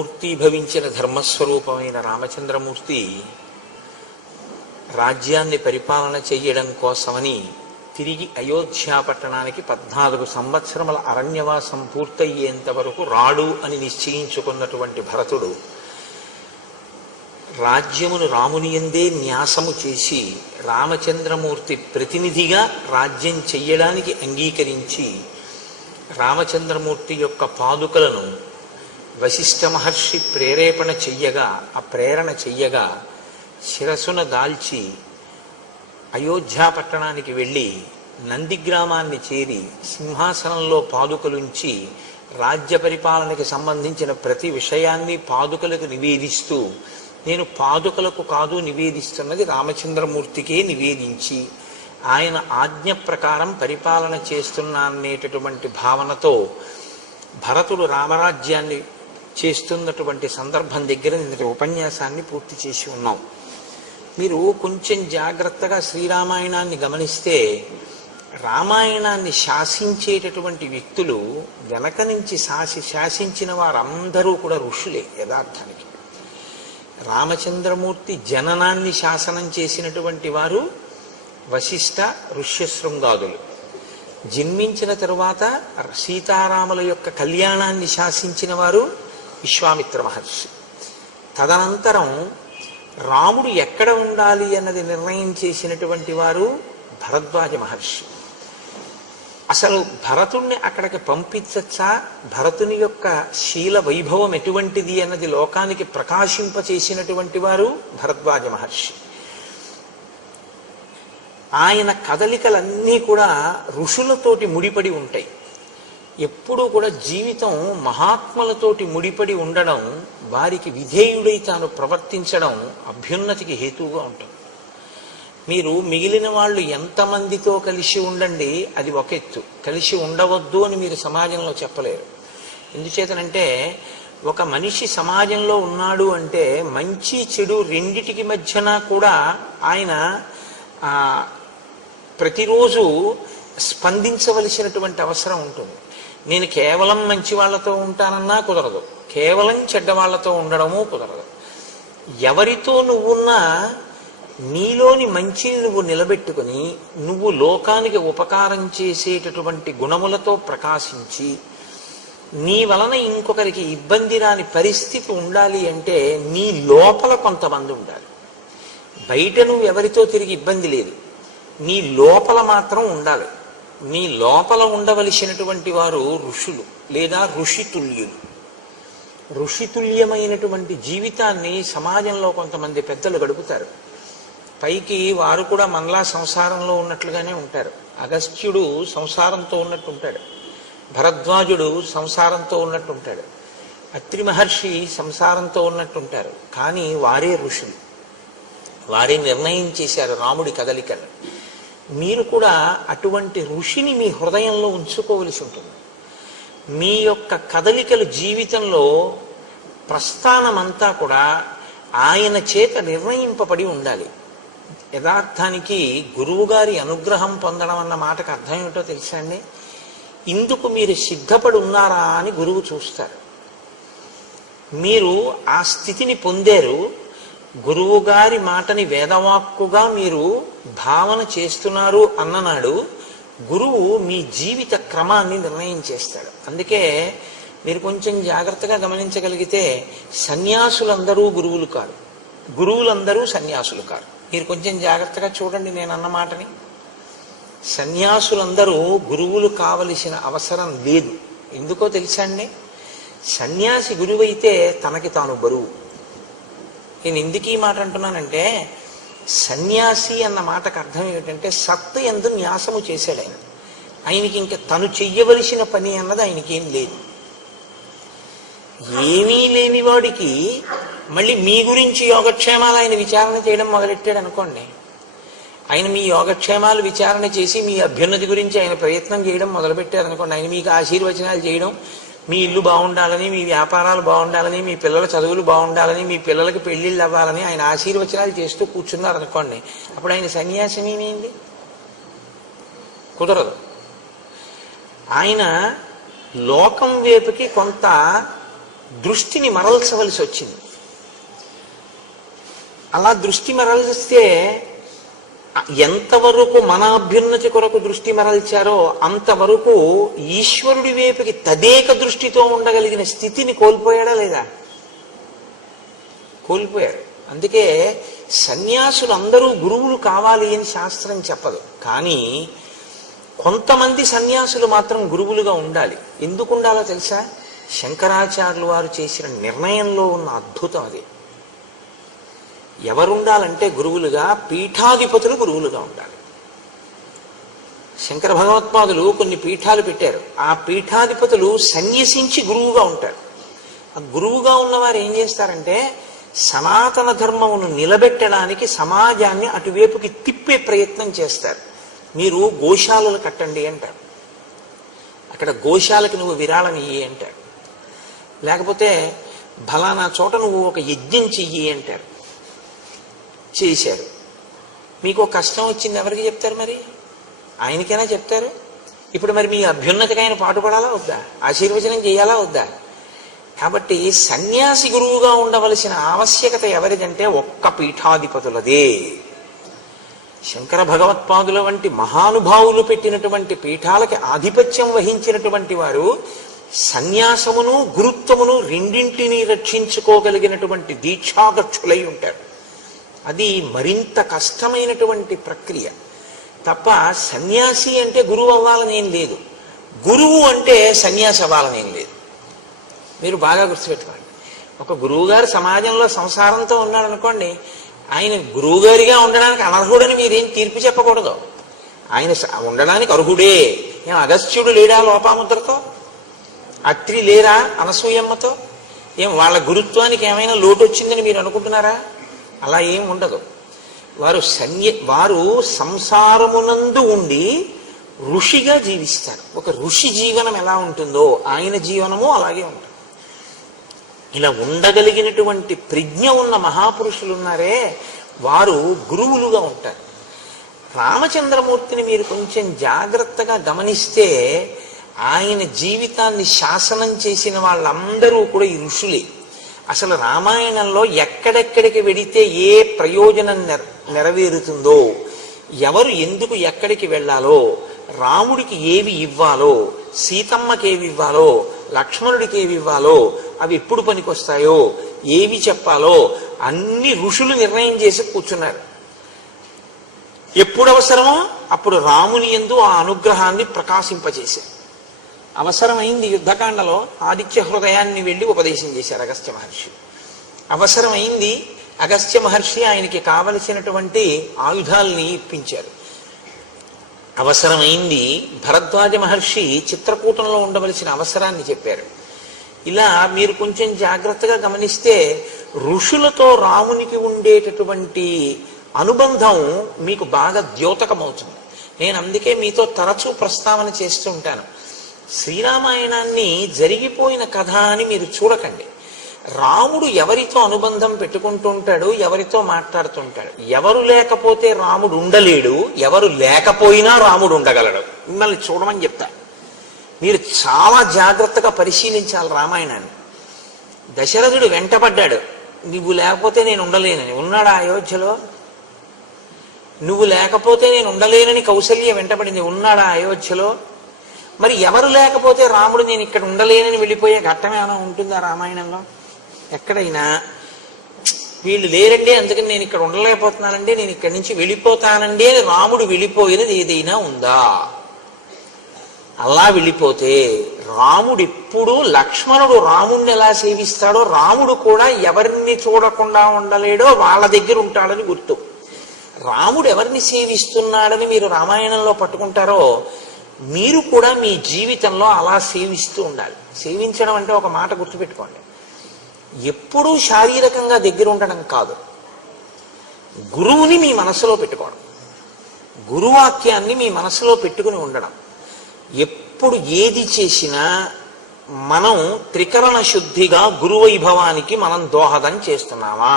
మూర్తీభవించిన ధర్మస్వరూపమైన రామచంద్రమూర్తి రాజ్యాన్ని పరిపాలన చెయ్యడం కోసమని తిరిగి అయోధ్యా పట్టణానికి 14 సంవత్సరముల అరణ్యవాసం పూర్తయ్యేంత వరకు రాడు అని నిశ్చయించుకున్నటువంటి భరతుడు రాజ్యమును రామునియందే న్యాసము చేసి రామచంద్రమూర్తి ప్రతినిధిగా రాజ్యం చెయ్యడానికి అంగీకరించి రామచంద్రమూర్తి యొక్క పాదుకలను వశిష్ఠ మహర్షి ప్రేరేపణ చెయ్యగా ఆ ప్రేరణ చెయ్యగా శిరసున దాల్చి అయోధ్యా పట్టణానికి వెళ్ళి నందిగ్రామాన్ని చేరి సింహాసనంలో పాదుకలుంచి రాజ్య పరిపాలనకి సంబంధించిన ప్రతి విషయాన్ని పాదుకలకు నివేదిస్తూ నేను పాదుకలకు కాదు నివేదిస్తున్నది రామచంద్రమూర్తికే నివేదించి ఆయన ఆజ్ఞ ప్రకారం పరిపాలన చేస్తున్నానేటటువంటి భావనతో భరతుడు రామరాజ్యాన్ని చేస్తున్నటువంటి సందర్భం దగ్గర నిన్నటి ఉపన్యాసాన్ని పూర్తి చేసి ఉన్నాం. మీరు కొంచెం జాగ్రత్తగా శ్రీరామాయణాన్ని గమనిస్తే రామాయణాన్ని శాసించేటటువంటి వ్యక్తులు వెనక నుంచి శాసించిన వారందరూ కూడా ఋషులే. యథార్థానికి రామచంద్రమూర్తి జననాన్ని శాసనం చేసినటువంటి వారు వశిష్ఠ ఋష్యశృంగాదులు, జన్మించిన తరువాత సీతారాముల యొక్క కళ్యాణాన్ని శాసించిన వారు విశ్వామిత్ర మహర్షి. తదనంతరం రాముడు ఎక్కడ ఉండాలి అన్నది నిర్ణయం చేసినటువంటి వారు భరద్వాజ మహర్షి. అసలు భరతుణ్ణి అక్కడికి పంపించచ్చా, భరతుని యొక్క శీల వైభవం ఎటువంటిది అన్నది లోకానికి ప్రకాశింపచేసినటువంటి వారు భరద్వాజ మహర్షి. ఆయన కదలికలన్నీ కూడా ఋషులతోటి ముడిపడి ఉంటాయి. ఎప్పుడూ కూడా జీవితం మహాత్ములతోటి ముడిపడి ఉండడం, వారికి విధేయుడై తాను ప్రవర్తించడం అభ్యున్నతికి హేతువుగా ఉంటుంది. మీరు మిగిలిన వాళ్ళు ఎంతమందితో కలిసి ఉండండి, అది ఒక ఎత్తు. కలిసి ఉండవద్దు అని మీరు సమాజంలో చెప్పలేరు. ఎందుచేతనంటే ఒక మనిషి సమాజంలో ఉన్నాడు అంటే మంచి చెడు రెండిటికి మధ్యన కూడా ఆయన ప్రతిరోజు స్పందించవలసినటువంటి అవసరం ఉంటుంది. నేను కేవలం మంచి వాళ్ళతో ఉంటానన్నా కుదరదు, కేవలం చెడ్డవాళ్లతో ఉండడము కుదరదు. ఎవరితో నువ్వున్నా నీలోని మంచిని నువ్వు నిలబెట్టుకుని నువ్వు లోకానికి ఉపకారం చేసేటటువంటి గుణములతో ప్రకాశించి నీ వలన ఇంకొకరికి ఇబ్బంది రాని పరిస్థితి ఉండాలి అంటే నీ లోపల కొంతమంది ఉండాలి. బయట నువ్వు ఎవరితో తిరిగి ఇబ్బంది లేదు, నీ లోపల మాత్రం ఉండాలి. నీ లోపల ఉండవలసినటువంటి వారు ఋషులు లేదా ఋషితుల్యులు. ఋషితుల్యమైనటువంటి జీవితాన్ని సమాజంలో కొంతమంది పెద్దలు గడుపుతారు. పైకి వారు కూడా మనలా సంసారంలో ఉన్నట్లుగానే ఉంటారు. అగస్త్యుడు సంసారంతో ఉన్నట్టు ఉంటాడు, భరద్వాజుడు సంసారంతో ఉన్నట్టు ఉంటాడు, అత్రి మహర్షి సంసారంతో ఉన్నట్టుంటారు. కానీ వారే ఋషులు, వారే నిర్ణయం చేశారు రాముడి కదలికలు. మీరు కూడా అటువంటి ఋషిని మీ హృదయంలో ఉంచుకోవలసి ఉంటుంది. మీ యొక్క కదలికలు జీవితంలో ప్రస్థానమంతా కూడా ఆయన చేత నిర్ణయింపబడి ఉండాలి. యథార్థానికి గురువుగారి అనుగ్రహం పొందడం అన్న మాటకు అర్థం ఏమిటో తెలుసా అండి? ఇందుకు మీరు సిద్ధపడి ఉన్నారా అని గురువు చూస్తారు. మీరు ఆ స్థితిని పొందారు, గురువుగారి మాటని వేదవాక్కుగా మీరు భావన చేస్తున్నారు అన్ననాడు గురువు మీ జీవిత క్రమాన్ని నిర్ణయం చేస్తాడు. అందుకే మీరు కొంచెం జాగ్రత్తగా గమనించగలిగితే సన్యాసులందరూ గురువులు కాదు, గురువులందరూ సన్యాసులు కాదు. మీరు కొంచెం జాగ్రత్తగా చూడండి నేను అన్న మాటని. సన్యాసులందరూ గురువులు కావలసిన అవసరం లేదు. ఎందుకో తెలుసా అండి? సన్యాసి గురువైతే తనకి తాను బరువు. నేను ఎందుకు ఈ మాట అంటున్నానంటే సన్యాసి అన్న మాటకు అర్థం ఏమిటంటే సత్తు యందు న్యాసము చేశాడు ఆయన. ఆయనకి ఇంకా తను చెయ్యవలసిన పని అన్నది ఆయనకేం లేదు. ఏమీ లేని వాడికి మళ్ళీ మీ గురించి యోగక్షేమాలు ఆయన విచారణ చేయడం మొదలెట్టాడు అనుకోండి, ఆయన మీ యోగక్షేమాలు విచారణ చేసి మీ అభ్యున్నతి గురించి ఆయన ప్రయత్నం చేయడం మొదలుపెట్టారు అనుకోండి, ఆయన మీకు ఆశీర్వచనాలు చేయడం, మీ ఇల్లు బాగుండాలని, మీ వ్యాపారాలు బాగుండాలని, మీ పిల్లల చదువులు బాగుండాలని, మీ పిల్లలకి పెళ్లిళ్ళు అవ్వాలని ఆయన ఆశీర్వచనాలు చేస్తూ కూర్చున్నారు అనుకోండి, అప్పుడు ఆయన సన్యాసం ఏమైంది? కుదరదు. ఆయన లోకం వైపుకి కొంత దృష్టిని మరల్చవలసి వచ్చింది. అలా దృష్టి మరల్స్తే ఎంతవరకు మన అభ్యున్నతి కొరకు దృష్టి మరల్చారో అంతవరకు ఈశ్వరుడి వైపుకి తదేక దృష్టితో ఉండగలిగిన స్థితిని కోల్పోయాడా లేదా? కోల్పోయారు. అందుకే సన్యాసులు అందరూ గురువులు కావాలి అని శాస్త్రం చెప్పదు. కానీ కొంతమంది సన్యాసులు మాత్రం గురువులుగా ఉండాలి. ఎందుకు ఉండాలో తెలుసా? శంకరాచార్యులు వారు చేసిన నిర్ణయంలో ఉన్న అద్భుతం అది. ఎవరుండాలంటే గురువులుగా పీఠాధిపతులు గురువులుగా ఉండాలి. శంకర భగవత్పాదులు కొన్ని పీఠాలు పెట్టారు. ఆ పీఠాధిపతులు సన్యసించి గురువుగా ఉంటారు. ఆ గురువుగా ఉన్నవారు ఏం చేస్తారంటే సనాతన ధర్మమును నిలబెట్టడానికి సమాజాన్ని అటువైపుకి తిప్పే ప్రయత్నం చేస్తారు. మీరు గోశాలలు కట్టండి అంటారు, అక్కడ గోశాలకి నువ్వు విరాళం ఇయ్యి అంటారు. లేకపోతే ఫలానా చోట నువ్వు ఒక యజ్ఞం చెయ్యి అంటారు. చేశారు. మీకు కష్టం వచ్చింది ఎవరికి చెప్తారు? మరి ఆయనకైనా చెప్తారు. ఇప్పుడు మరి మీ అభ్యున్నతికి ఆయన పాటుపడాలా వద్దా? ఆశీర్వచనం చేయాలా వద్దా? కాబట్టి సన్యాసి గురువుగా ఉండవలసిన ఆవశ్యకత ఎవరిదంటే ఒక్క పీఠాధిపతులదే. శంకర భగవత్పాదుల వంటి మహానుభావులు పెట్టినటువంటి పీఠాలకి ఆధిపత్యం వహించినటువంటి వారు సన్యాసమును గురుత్వమును రెండింటినీ రక్షించుకోగలిగినటువంటి దీక్షాదక్షులై ఉంటారు. అది మరింత కష్టమైనటువంటి ప్రక్రియ. తప్ప సన్యాసి అంటే గురువు అవ్వాలని ఏం లేదు, గురువు అంటే సన్యాసి అవ్వాలని ఏం లేదు. మీరు బాగా గుర్తుపెట్టుకోండి. ఒక గురువుగారు సమాజంలో సంసారంతో ఉన్నాడు అనుకోండి, ఆయన గురువుగారిగా ఉండడానికి అనర్హుడని మీరేం తీర్పు చెప్పకూడదు. ఆయన ఉండడానికి అర్హుడే. ఏం అగస్త్యుడు లేడా లోపాముద్రతో? అత్రి లేరా అనసూయమ్మతో? ఏం వాళ్ళ గురుత్వానికి ఏమైనా లోటు వచ్చిందని మీరు అనుకుంటున్నారా? అలా ఏం ఉండదు. వారు సంసారమునందు ఉండి ఋషిగా జీవిస్తారు. ఒక ఋషి జీవనం ఎలా ఉంటుందో ఆయన జీవనము అలాగే ఉంటుంది. ఇలా ఉండగలిగినటువంటి ప్రజ్ఞ ఉన్న మహాపురుషులు ఉన్నారే, వారు గురువులుగా ఉంటారు. రామచంద్రమూర్తిని మీరు కొంచెం జాగ్రత్తగా గమనిస్తే ఆయన జీవితాన్ని శాసనం చేసిన వాళ్ళందరూ కూడా ఈ ఋషులే. అసలు రామాయణంలో ఎక్కడెక్కడికి వెడితే ఏ ప్రయోజనం నెరవేరుతుందో, ఎవరు ఎందుకు ఎక్కడికి వెళ్ళాలో, రాముడికి ఏవి ఇవ్వాలో, సీతమ్మకి ఏవి ఇవ్వాలో, లక్ష్మణుడికి ఏవి ఇవ్వాలో, అవి ఎప్పుడు పనికొస్తాయో, ఏవి చెప్పాలో అన్ని ఋషులు నిర్ణయం చేసి కూర్చున్నారు. ఎప్పుడు అవసరమో అప్పుడు రాముని యందు ఆ అనుగ్రహాన్ని ప్రకాశింపజేశారు. అవసరమైంది యుద్ధకాండలో ఆదిత్య హృదయాన్ని వెళ్ళి ఉపదేశం చేశారు అగస్త్య మహర్షి. అవసరమైంది అగస్త్య మహర్షి ఆయనకి కావలసినటువంటి ఆయుధాలని ఇప్పించారు. అవసరమైంది భరద్వాజ మహర్షి చిత్రకూటంలో ఉండవలసిన అవసరాన్ని చెప్పారు. ఇలా మీరు కొంచెం జాగ్రత్తగా గమనిస్తే ఋషులతో రామునికి ఉండేటటువంటి అనుబంధం మీకు బాగా ద్యోతకమవుతుంది. నేను అందుకే మీతో తరచూ ప్రస్తావన చేస్తూ ఉంటాను. శ్రీరామాయణాన్ని జరిగిపోయిన కథ అని మీరు చూడకండి. రాముడు ఎవరితో అనుబంధం పెట్టుకుంటూ ఉంటాడు, ఎవరితో మాట్లాడుతుంటాడు. ఎవరు లేకపోతే రాముడు ఉండలేడు, ఎవరు లేకపోయినా రాముడు ఉండగలడు. మిమ్మల్ని చూడమని చెప్తా. మీరు చాలా జాగ్రత్తగా పరిశీలించాలి రామాయణాన్ని. దశరథుడు వెంటపడ్డాడు, నువ్వు లేకపోతే నేను ఉండలేనని. ఉన్నాడా అయోధ్యలో? నువ్వు లేకపోతే నేను ఉండలేనని కౌసల్య వెంటపడింది. ఉన్నాడా అయోధ్యలో? మరి ఎవరు లేకపోతే రాముడు నేను ఇక్కడ ఉండలేనని వెళ్ళిపోయే ఘట్టం ఏమైనా ఉంటుందా రామాయణంలో? ఎక్కడైనా వీళ్ళు లేరంటే అందుకని నేను ఇక్కడ ఉండలేకపోతున్నానండి, నేను ఇక్కడి నుంచి వెళ్ళిపోతానండి అని రాముడు వెళ్ళిపోయినది ఏదైనా ఉందా? అలా వెళ్ళిపోతే రాముడు ఎప్పుడు, లక్ష్మణుడు రాముడిని ఎలా సేవిస్తాడో రాముడు కూడా ఎవరిని చూడకుండా ఉండలేడో వాళ్ళ దగ్గర ఉంటాడని గుర్తు. రాముడు ఎవరిని సేవిస్తున్నాడని మీరు రామాయణంలో పట్టుకుంటారో మీరు కూడా మీ జీవితంలో అలా సేవిస్తూ ఉండాలి. సేవించడం అంటే ఒక మాట గుర్తుపెట్టుకోండి, ఎప్పుడూ శారీరకంగా దగ్గర ఉండడం కాదు, గురువుని మీ మనసులో పెట్టుకోవడం, గురువాక్యాన్ని మీ మనసులో పెట్టుకుని ఉండడం. ఎప్పుడు ఏది చేసినా మనం త్రికరణ శుద్ధిగా గురువైభవానికి మనం దోహదం చేస్తున్నామా,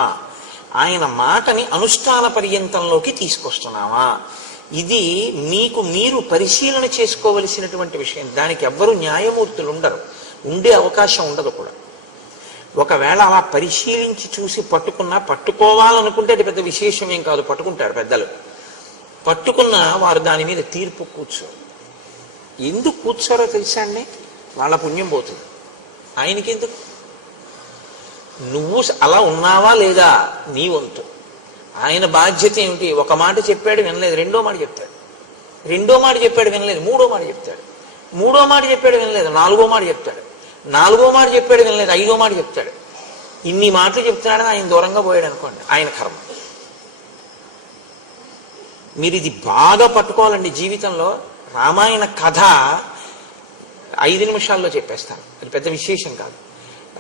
ఆయన మాటని అనుష్ఠాన పర్యంతంలోకి తీసుకొస్తున్నామా, ఇది మీకు మీరు పరిశీలన చేసుకోవలసినటువంటి విషయం. దానికి ఎవ్వరూ న్యాయమూర్తులు ఉండరు, ఉండే అవకాశం ఉండదు కూడా. ఒకవేళ అలా పరిశీలించి చూసి పట్టుకున్నా, పట్టుకోవాలనుకుంటే అది పెద్ద విశేషం ఏం కాదు, పట్టుకుంటారు పెద్దలు. పట్టుకున్నా వారు దాని మీద తీర్పు కూర్చోరు. ఎందుకు కూర్చోరో తెలుసా అండి? వాళ్ళ పుణ్యం పోతుంది. ఆయనకి ఎందుకు? నువ్వు అలా ఉన్నావా లేదా నీ వంతు. ఆయన బాధ్యత ఏమిటి? ఒక మాట చెప్పాడు వినలేదు, రెండో మాట చెప్తాడు. రెండో మాట చెప్పాడు వినలేదు, మూడో మాట చెప్తాడు. మూడో మాట చెప్పాడు వినలేదు, నాలుగో మాట చెప్తాడు. నాలుగో మాట చెప్పాడు వినలేదు, ఐదో మాట చెప్తాడు. ఇన్ని మాటలు చెప్తున్నాడని ఆయన దూరంగా పోయాడు అనుకోండి, ఆయన కర్మ. మీరు ఇది బాగా పట్టుకోవాలండి జీవితంలో. రామాయణ కథ 5 నిమిషాల్లో చెప్పేస్తాను, అది పెద్ద విశేషం కాదు.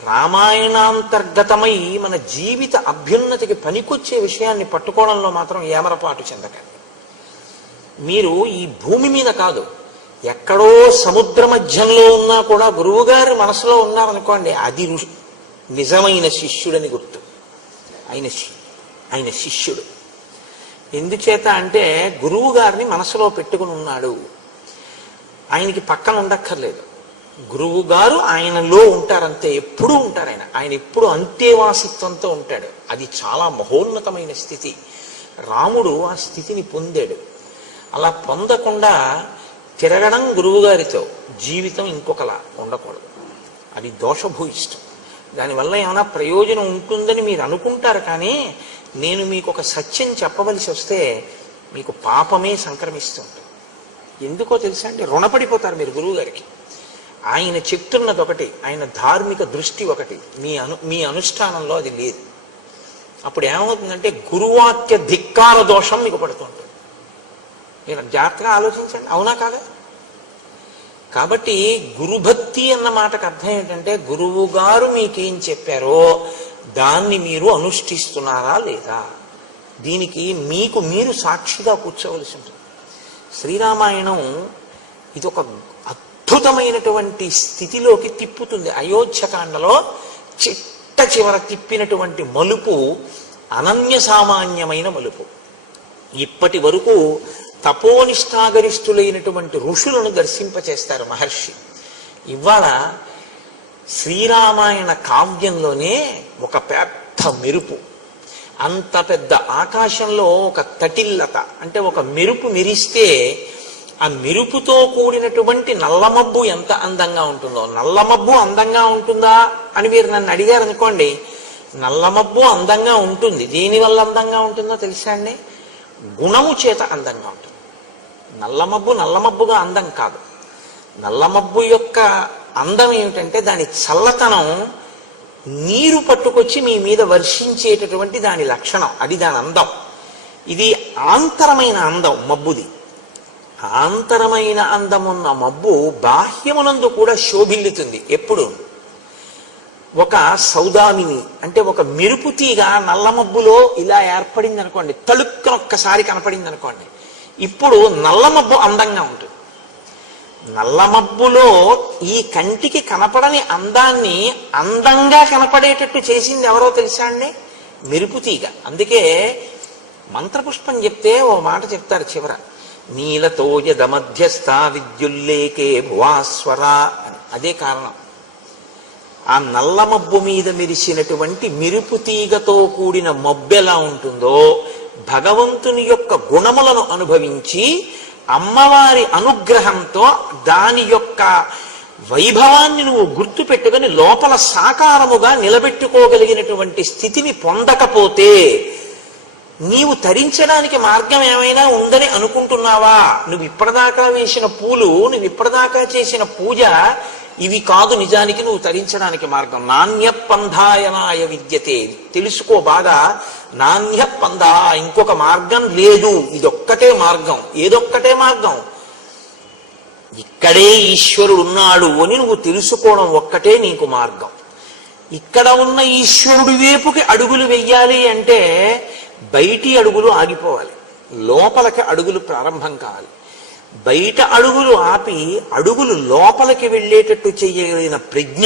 రామాయణాంతర్గతమై మన జీవిత అభ్యున్నతికి పనికొచ్చే విషయాన్ని పట్టుకోవడంలో మాత్రం ఏమరపాటు చెందకండి. మీరు ఈ భూమి మీద కాదు, ఎక్కడో సముద్ర మధ్యంలో ఉన్నా కూడా గురువుగారి మనసులో ఉన్నారనుకోండి, అది నిజమైన శిష్యుడని గుర్తు. ఆయన శిష్యుడు. ఎందుచేత అంటే గురువు గారిని మనసులో పెట్టుకుని ఉన్నాడు. ఆయనకి పక్కన ఉండక్కర్లేదు. గురువు గారు ఆయనలో ఉంటారంతే, ఎప్పుడూ ఉంటారు. ఆయన ఎప్పుడు అంతేవాసిత్వంతో ఉంటాడు. అది చాలా మహోన్నతమైన స్థితి. రాముడు ఆ స్థితిని పొందాడు. అలా పొందకుండా తిరగడం గురువుగారితో జీవితం ఇంకొకలా ఉండకూడదు. అది దోషభూయిష్టం. దానివల్ల ఏమైనా ప్రయోజనం ఉంటుందని మీరు అనుకుంటారు, కానీ నేను మీకు ఒక సత్యం చెప్పవలసి వస్తే మీకు పాపమే సంక్రమిస్తుంది. ఎందుకో తెలుసా అండి? రుణపడిపోతారు మీరు గురువు గారికి. ఆయన చెప్తున్నది ఒకటి, ఆయన ధార్మిక దృష్టి ఒకటి, మీ అనుష్ఠానంలో అది లేదు. అప్పుడు ఏమవుతుందంటే గురువాక్య ధిక్కార దోషం మీకు పడుతుంటుంది. మీరు జాగ్రత్తగా ఆలోచించండి, అవునా కాదా? కాబట్టి గురుభక్తి అన్న మాటకు అర్థం ఏంటంటే గురువు గారు మీకేం చెప్పారో దాన్ని మీరు అనుష్ఠిస్తున్నారా లేదా, దీనికి మీకు మీరు సాక్షిగా కూర్చోవలసి ఉంటుంది. శ్రీరామాయణం ఇది ఒక అద్భుతమైనటువంటి స్థితిలోకి తిప్పుతుంది. అయోధ్యకాండలో చిట్ట చివర తిప్పినటువంటి మలుపు అనన్య సామాన్యమైన మలుపు. ఇప్పటి వరకు తపోనిష్టాగరిష్ఠులైనటువంటి ఋషులను దర్శింపచేస్తారు మహర్షి. ఇవాళ శ్రీరామాయణ కావ్యంలోనే ఒక పెద్ద మెరుపు, అంత పెద్ద ఆకాశంలో ఒక తటిల్లత, అంటే ఒక మెరుపు మెరిస్తే ఆ మెరుపుతో కూడినటువంటి నల్లమబ్బు ఎంత అందంగా ఉంటుందో. నల్లమబ్బు అందంగా ఉంటుందా అని మీరు నన్ను అడిగారు అనుకోండి, నల్లమబ్బు అందంగా ఉంటుంది. దేనివల్ల అందంగా ఉంటుందో తెలుసా అండి? గుణము చేత అందంగా ఉంటుంది. నల్లమబ్బు నల్లమబ్బుగా అందం కాదు. నల్లమబ్బు యొక్క అందం ఏమిటంటే దాని చల్లతనం నీరు పట్టుకొచ్చి మీ మీద వర్షించేటటువంటి దాని లక్షణం, అది దాని అందం. ఇది ఆంతరమైన అందం మబ్బుది. ఆంతరమైన అందమున్న మబ్బు బాహ్యమునందు కూడా శోభిల్లుతుంది. ఎప్పుడు? ఒక సౌదామిని అంటే ఒక మెరుపు తీగ నల్లమబ్బులో ఇలా ఏర్పడింది అనుకోండి, తళుక్కన ఒక్కసారి కనపడింది అనుకోండి, ఇప్పుడు నల్లమబ్బు అందంగా ఉంటుంది. నల్లమబ్బులో ఈ కంటికి కనపడని అందాన్ని అందంగా కనపడేటట్టు చేసింది ఎవరో తెలుసా అండి? మెరుపు తీగ. అందుకే మంత్రపుష్పం చెప్తే ఓ మాట చెప్తారు చివర, నీలతోయద మధ్యస్థ విద్యుల్లేకే భువాస్వర అని. అదే కారణం. ఆ నల్ల మబ్బు మీద మెరిసినటువంటి మెరుపు తీగతో కూడిన మబ్బు ఎలా ఉంటుందో, భగవంతుని యొక్క గుణములను అనుభవించి అమ్మవారి అనుగ్రహంతో దాని యొక్క వైభవాన్ని నువ్వు గుర్తు పెట్టుకుని లోపల సాకారముగా నిలబెట్టుకోగలిగినటువంటి స్థితిని పొందకపోతే నీవు తరించడానికి మార్గం ఏమైనా ఉందని అనుకుంటున్నావా? నువ్వు ఇప్పటిదాకా వేసిన పూలు, నువ్వు ఇప్పటిదాకా చేసిన పూజ ఇవి కాదు నిజానికి నువ్వు తరించడానికి మార్గం. నాణ్య పంధాయనాయ విద్యతే, తెలుసుకో బాగా. నాణ్య పంధ, ఇంకొక మార్గం లేదు, ఇదొక్కటే మార్గం. ఏదొక్కటే మార్గం? ఇక్కడే ఈశ్వరుడు ఉన్నాడు అని నువ్వు తెలుసుకోవడం ఒక్కటే నీకు మార్గం. ఇక్కడ ఉన్న ఈశ్వరుడి వైపుకి అడుగులు వెయ్యాలి అంటే బయటి అడుగులు ఆగిపోవాలి, లోపలికి అడుగులు ప్రారంభం కావాలి. బయట అడుగులు ఆపి అడుగులు లోపలికి వెళ్ళేటట్టు చెయ్యగలిగిన ప్రజ్ఞ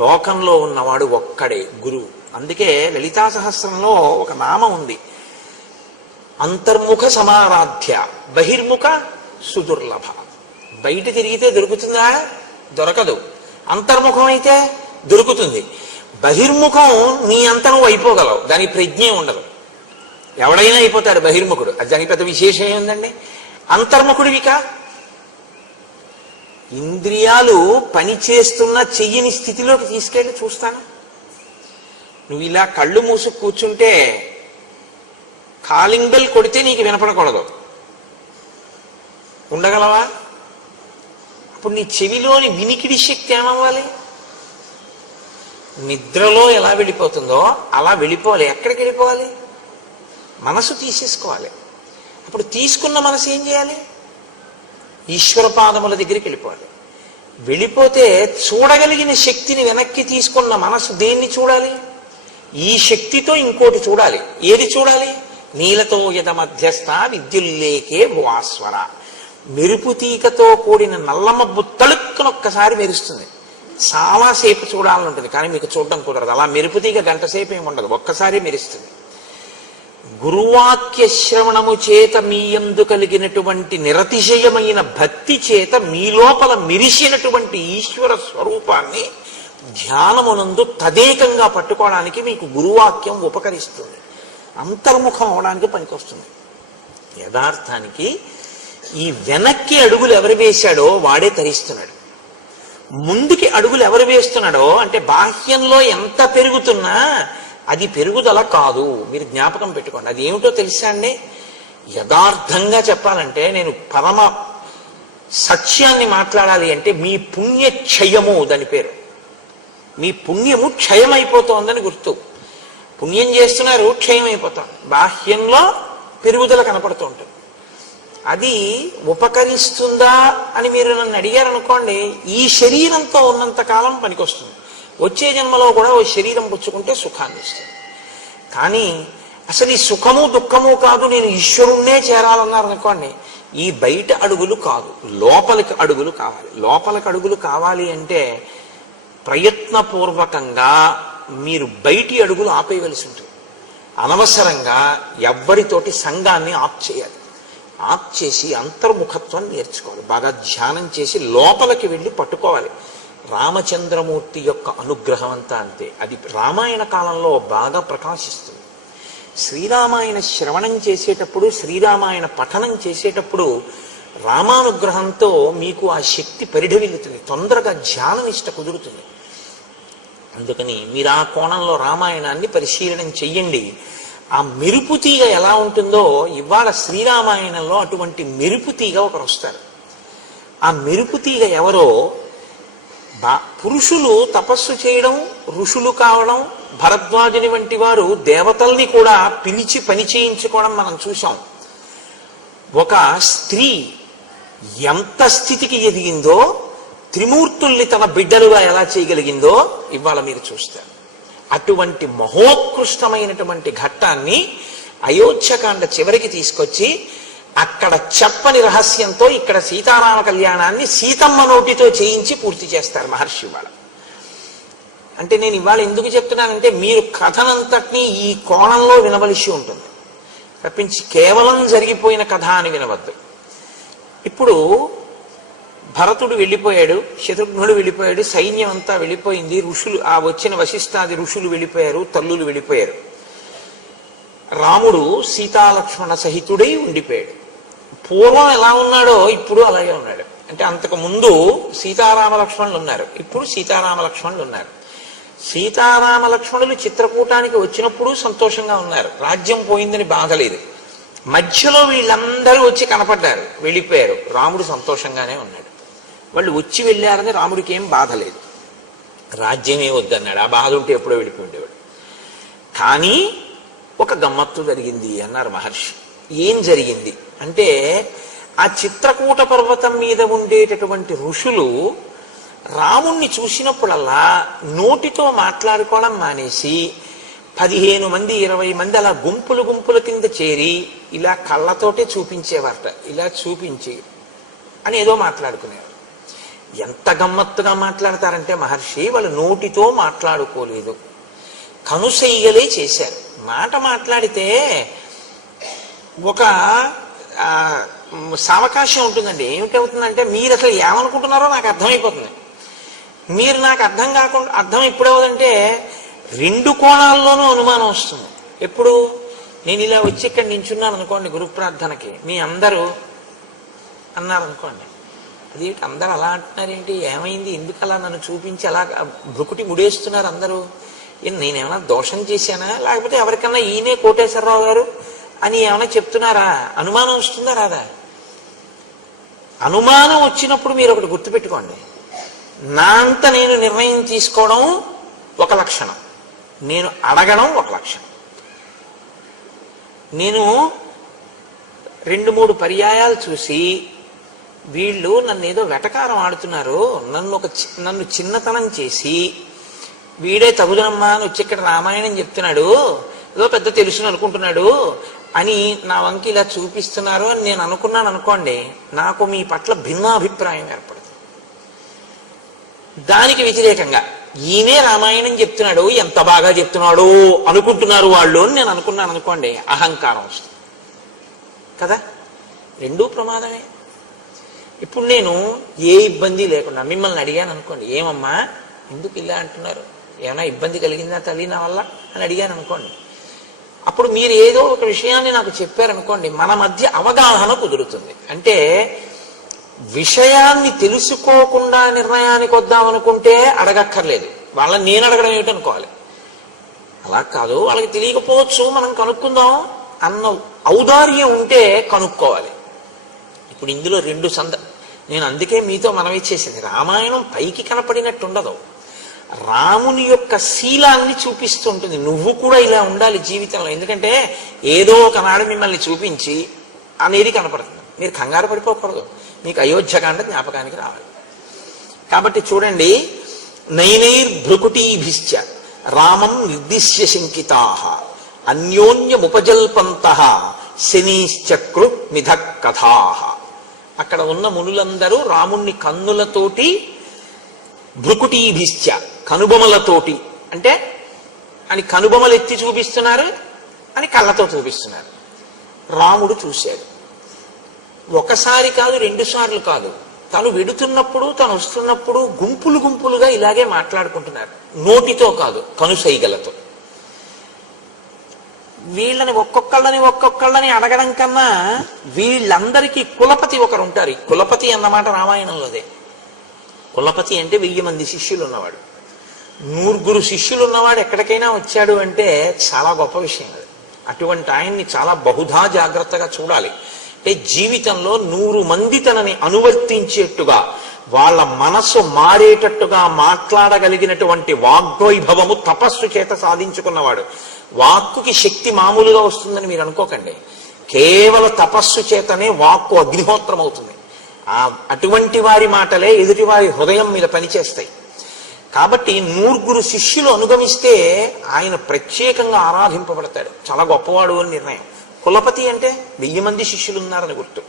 లోకంలో ఉన్నవాడు ఒక్కడే గురువు. అందుకే లలితా సహస్రంలో ఒక నామం ఉంది, అంతర్ముఖ సమారాధ్య బహిర్ముఖ సుదుర్లభ. బయట తిరిగితే దొరుకుతుందా? దొరకదు. అంతర్ముఖం అయితే దొరుకుతుంది. బహిర్ముఖం నీ అంతా నువ్వు అయిపోగలవు, దానికి ప్రజ్ఞే ఉండదు. ఎవడైనా అయిపోతాడు బహిర్ముఖుడు, అది దానికి పెద్ద విశేషం ఏముందండి. అంతర్ముఖుడివికా ఇంద్రియాలు పనిచేస్తున్న చెయ్యని స్థితిలోకి తీసుకెళ్ళి చూస్తాను. నువ్వు ఇలా కళ్ళు మూసు కూర్చుంటే కాలింగ్ బెల్ కొడితే నీకు వినపడకూడదు, ఉండగలవా? అప్పుడు నీ చెవిలోని వినికిడి శక్తి ఏమవ్వాలి? నిద్రలో ఎలా వెళ్ళిపోతుందో అలా వెళ్ళిపోవాలి. ఎక్కడికి వెళ్ళిపోవాలి? మనసు తీసేసుకోవాలి. అప్పుడు తీసుకున్న మనసు ఏం చేయాలి? ఈశ్వర పాదముల దగ్గరికి వెళ్ళిపోవాలి. వెళ్ళిపోతే చూడగలిగిన శక్తిని వెనక్కి తీసుకున్న మనసు దేన్ని చూడాలి? ఈ శక్తితో ఇంకోటి చూడాలి. ఏది చూడాలి? నీలతో యద మధ్యస్థ విద్యుల్లేకే భువాస్వర. మెరుపు తీకతో కూడిన నల్లమబ్బు తళుక్కునొక్కసారి మెరుస్తుంది. చాలాసేపు చూడాలని ఉంటుంది, కానీ మీకు చూడడం కుదరదు. అలా మెరుపు తీగ గంట సేపు ఏమి ఉండదు, ఒక్కసారి మెరుస్తుంది. గురువాక్య శ్రవణము చేత మీ యందు కలిగినటువంటి నిరతిశయమైన భక్తి చేత మీ లోపల మెరిసినటువంటి ఈశ్వర స్వరూపాన్ని ధ్యానమునందు తదేకంగా పట్టుకోవడానికి మీకు గురువాక్యం ఉపకరిస్తుంది, అంతర్ముఖం అవడానికి పనికొస్తుంది. యథార్థానికి ఈ వెనక్కి అడుగులు ఎవరు వేశాడో వాడే తరిస్తున్నాడు. ముందుకి అడుగులు ఎవరు వేస్తున్నాడో అంటే బాహ్యంలో ఎంత పెరుగుతున్నా అది పెరుగుదల కాదు. మీరు జ్ఞాపకం పెట్టుకోండి. అది ఏమిటో తెలుసా అండి? యథార్థంగా చెప్పాలంటే, నేను పరమ సత్యాన్ని మాట్లాడాలి అంటే, మీ పుణ్య క్షయము దాని పేరు. మీ పుణ్యము క్షయమైపోతోందని గుర్తు. పుణ్యం చేస్తున్నారు, క్షయం అయిపోతాం. బాహ్యంలో పెరుగుదల కనపడుతూ ఉంటుంది. అది ఉపకరిస్తుందా అని మీరు నన్ను అడిగారు అనుకోండి, ఈ శరీరంతో ఉన్నంత కాలం పనికొస్తుంది. వచ్చే జన్మలో కూడా ఓ శరీరం పుచ్చుకుంటే సుఖాన్ని ఇస్తుంది. కానీ అసలు ఈ సుఖము దుఃఖము కాదు, నేను ఈశ్వరుణ్ణే చేరాలన్నారు అనుకోండి, ఈ బయట అడుగులు కాదు, లోపలికి అడుగులు కావాలి. లోపలికి అడుగులు కావాలి అంటే ప్రయత్నపూర్వకంగా మీరు బయటి అడుగులు ఆపేయవలసి ఉంటుంది. అనవసరంగా ఎవ్వరితోటి సంఘాన్ని ఆప్ చేయాలి. ఆప్ చేసి అంతర్ముఖత్వాన్ని నేర్చుకోవాలి. బాగా ధ్యానం చేసి లోపలికి వెళ్ళి పట్టుకోవాలి. రామచంద్రమూర్తి యొక్క అనుగ్రహం అంతా అంతే. అది రామాయణ కాలంలో బాగా ప్రకాశిస్తుంది. శ్రీరామాయణ శ్రవణం చేసేటప్పుడు, శ్రీరామాయణ పఠనం చేసేటప్పుడు రామానుగ్రహంతో మీకు ఆ శక్తి పరిఢవిల్లుతుంది, తొందరగా ధ్యాననిష్ట కుదురుతుంది. అందుకని మీరు ఆ కోణంలో రామాయణాన్ని పరిశీలనం చెయ్యండి. ఆ మెరుపు తీగ ఎలా ఉంటుందో ఇవాళ శ్రీరామాయణంలో అటువంటి మెరుపు తీగ ఒకరు వస్తారు. ఆ మెరుపు తీగ ఎవరో, పురుషులు తపస్సు చేయడం, ఋషులు కావడం, భరద్వాజుని వంటి వారు దేవతల్ని కూడా పిలిచి పని చేయించుకోవడం మనం చూసాం. ఒక స్త్రీ ఎంత స్థితికి ఎదిగిందో, త్రిమూర్తుల్ని తన బిడ్డలుగా ఎలా చేయగలిగిందో ఇవాళ మీరు చూస్తారు. అటువంటి మహోత్కృష్టమైనటువంటి ఘట్టాన్ని అయోధ్యకాండ చివరికి తీసుకొచ్చి అక్కడ చెప్పని రహస్యంతో ఇక్కడ సీతారామ కళ్యాణాన్ని సీతమ్మ నోటితో చేయించి పూర్తి చేస్తారు మహర్షి ఇవాళ. అంటే నేను ఇవాళ ఎందుకు చెప్తున్నానంటే, మీరు కథనంతటినీ ఈ కోణంలో వినవలసి ఉంటుంది తప్పించి కేవలం జరిగిపోయిన కథ అని వినవద్దు. ఇప్పుడు భరతుడు వెళ్ళిపోయాడు, శత్రుఘ్నుడు వెళ్ళిపోయాడు, సైన్యం అంతా వెళ్ళిపోయింది, ఋషులు ఆ వచ్చిన వశిష్ఠాది ఋషులు వెళ్ళిపోయారు, తల్లులు వెళ్ళిపోయారు. రాముడు సీతాలక్ష్మణ సహితుడై ఉండిపోయాడు. పూర్వం ఎలా ఉన్నాడో ఇప్పుడు అలాగే ఉన్నాడు. అంటే అంతకు ముందు సీతారామ లక్ష్మణులు ఉన్నారు, ఇప్పుడు సీతారామ లక్ష్మణులు ఉన్నారు. సీతారామ లక్ష్మణులు చిత్రకూటానికి వచ్చినప్పుడు సంతోషంగా ఉన్నారు, రాజ్యం పోయిందని బాధ లేదు. మధ్యలో వీళ్ళందరూ వచ్చి కనపడ్డారు, వెళ్ళిపోయారు, రాముడు సంతోషంగానే ఉన్నాడు. వాళ్ళు వచ్చి వెళ్ళారని రాముడికి ఏం బాధ లేదు, రాజ్యమే వద్దన్నాడు. ఆ బాధ ఉంటే ఎప్పుడో వెళ్ళిపోయి ఉండేవాడు. కానీ ఒక గమ్మత్తు జరిగింది అన్నారు మహర్షి. ఏం జరిగింది అంటే, ఆ చిత్రకూట పర్వతం మీద ఉండేటటువంటి ఋషులు రాముణ్ణి చూసినప్పుడల్లా నోటితో మాట్లాడుకోవడం మానేసి 15 మంది 20 మంది అలా గుంపులు గుంపుల కింద చేరి ఇలా కళ్ళతోటే చూపించేవారట. ఇలా చూపించి అని ఏదో మాట్లాడుకునేవారు. ఎంత గమ్మత్తుగా మాట్లాడతారంటే మహర్షి, వాళ్ళు నోటితో మాట్లాడుకోలేదు, కనుసైగలే చేశారు. మాట మాట్లాడితే ఒక సావకాశం ఉంటుందండి. ఏమిటవుతుందంటే, మీరు అసలు ఏమనుకుంటున్నారో నాకు అర్థమైపోతుంది. మీరు నాకు అర్థం కాకుండా, అర్థం ఎప్పుడవుతుందంటే రెండు కోణాల్లోనూ అనుమానం వస్తుంది. ఎప్పుడు నేను ఇలా వచ్చి ఇక్కడ నించున్నాను అనుకోండి గురు ప్రార్థనకి, మీ అందరూ అన్నారనుకోండి, అది అందరూ అలా అంటున్నారేంటి, ఏమైంది, ఎందుకు అలా నన్ను చూపించి అలా భృకుటి ముడేస్తున్నారు అందరూ, నేనేమైనా దోషం చేశానా, లేకపోతే ఎవరికన్నా ఈయనే కోటేశ్వరరావు గారు అని ఏమైనా చెప్తున్నారా, అనుమానం వస్తుందా రాదా? అనుమానం వచ్చినప్పుడు మీరు ఒకటి గుర్తుపెట్టుకోండి, నా అంత నేను నిర్ణయం తీసుకోవడం ఒక లక్షణం, నేను అడగడం ఒక లక్షణం. నేను 2-3 పర్యాయాలు చూసి వీళ్ళు నన్ను ఏదో వెటకారం ఆడుతున్నారు, నన్ను చిన్నతనం చేసి వీడే తగుదనమ్మా అని వచ్చి ఇక్కడ రామాయణం చెప్తున్నాడు, ఏదో పెద్ద తెలుసుని అనుకుంటున్నాడు అని నా వంకి ఇలా చూపిస్తున్నారు అని నేను అనుకున్నాను అనుకోండి, నాకు మీ పట్ల భిన్నాభిప్రాయం ఏర్పడుతుంది. దానికి వ్యతిరేకంగా ఈయనే రామాయణం చెప్తున్నాడు, ఎంత బాగా చెప్తున్నాడు అనుకుంటున్నారు వాళ్ళు అని నేను అనుకున్నాను అనుకోండి, అహంకారం వస్తుంది కదా. రెండూ ప్రమాదమే. ఇప్పుడు నేను ఏ ఇబ్బంది లేకుండా మిమ్మల్ని అడిగాను అనుకోండి, ఏమమ్మా ఎందుకు ఇలా అంటున్నారు, ఏమైనా ఇబ్బంది కలిగిందా తల్లి నా వల్ల అని అడిగాను అనుకోండి, అప్పుడు మీరు ఏదో ఒక విషయాన్ని నాకు చెప్పారనుకోండి, మన మధ్య అవగాహన కుదురుతుంది. అంటే విషయాన్ని తెలుసుకోకుండా నిర్ణయానికి వద్దామనుకుంటే అడగక్కర్లేదు, వాళ్ళని నేను అడగడం ఏమిటనుకోవాలి. అలా కాదు, వాళ్ళకి తెలియకపోవచ్చు, మనం కనుక్కుందాం అన్న ఔదార్యం ఉంటే కనుక్కోవాలి. ఇప్పుడు ఇందులో నేను అందుకే మీతో మనవి చేసింది, రామాయణం పైకి కనపడినట్టు ఉండదు, రాముని యొక్క శీలాన్ని చూపిస్తుంటుంది. నువ్వు కూడా ఇలా ఉండాలి జీవితంలో, ఎందుకంటే ఏదో ఒకనాడు మిమ్మల్ని చూపించి అనేది కనపడుతుంది. మీరు కంగారు పడిపోకూడదు, మీకు అయోధ్యకాండ జ్ఞాపకానికి రావాలి. కాబట్టి చూడండి, నైనైర్భృకుటీభిశ్చ రామం నిర్దిశ్య శంకితాః అన్యోన్యముపజల్పంతః శనీశ్చక్రు మిథ కథాః. అక్కడ ఉన్న మునులందరూ రాముణ్ణి కన్నులతోటి, భృకుటీభిశ్చ కనుబొమలతోటి, అంటే అని కనుబొమలు ఎత్తి చూపిస్తున్నారు అని కళ్ళతో చూపిస్తున్నారు. రాముడు చూశాడు, ఒకసారి కాదు 2 సార్లు కాదు, తను వెడుతున్నప్పుడు తను వస్తున్నప్పుడు గుంపులు గుంపులుగా ఇలాగే మాట్లాడుకుంటున్నారు, నోటితో కాదు కనుసైగలతో. వీళ్ళని ఒక్కొక్కళ్ళని అడగడం కన్నా వీళ్ళందరికీ కులపతి ఒకరు ఉంటారు. కులపతి అన్నమాట రామాయణంలోదే. కులపతి అంటే 1000 మంది శిష్యులు ఉన్నవాడు, 100 శిష్యులు ఉన్నవాడు ఎక్కడికైనా వచ్చాడు అంటే చాలా గొప్ప విషయం అది. అటువంటి ఆయన్ని చాలా బహుధా జాగ్రత్తగా చూడాలి. అంటే జీవితంలో 100 మంది తనని అనువర్తించేట్టుగా, వాళ్ళ మనసు మారేటట్టుగా మాట్లాడగలిగినటువంటి వాగ్వైభవము తపస్సు చేత సాధించుకున్నవాడు. వాక్కుకి శక్తి మామూలుగా వస్తుందని మీరు అనుకోకండి, కేవల తపస్సు చేతనే వాక్కు అగ్నిహోత్రం అవుతుంది. అటువంటి వారి మాటలే ఎదుటి వారి హృదయం మీద పనిచేస్తాయి. కాబట్టి 100 శిష్యులు అనుగమిస్తే ఆయన ప్రత్యేకంగా ఆరాధింపబడతాడు, చాలా గొప్పవాడు అని నిర్ణయం. కులపతి అంటే 1000 మంది శిష్యులు ఉన్నారని గుర్తు.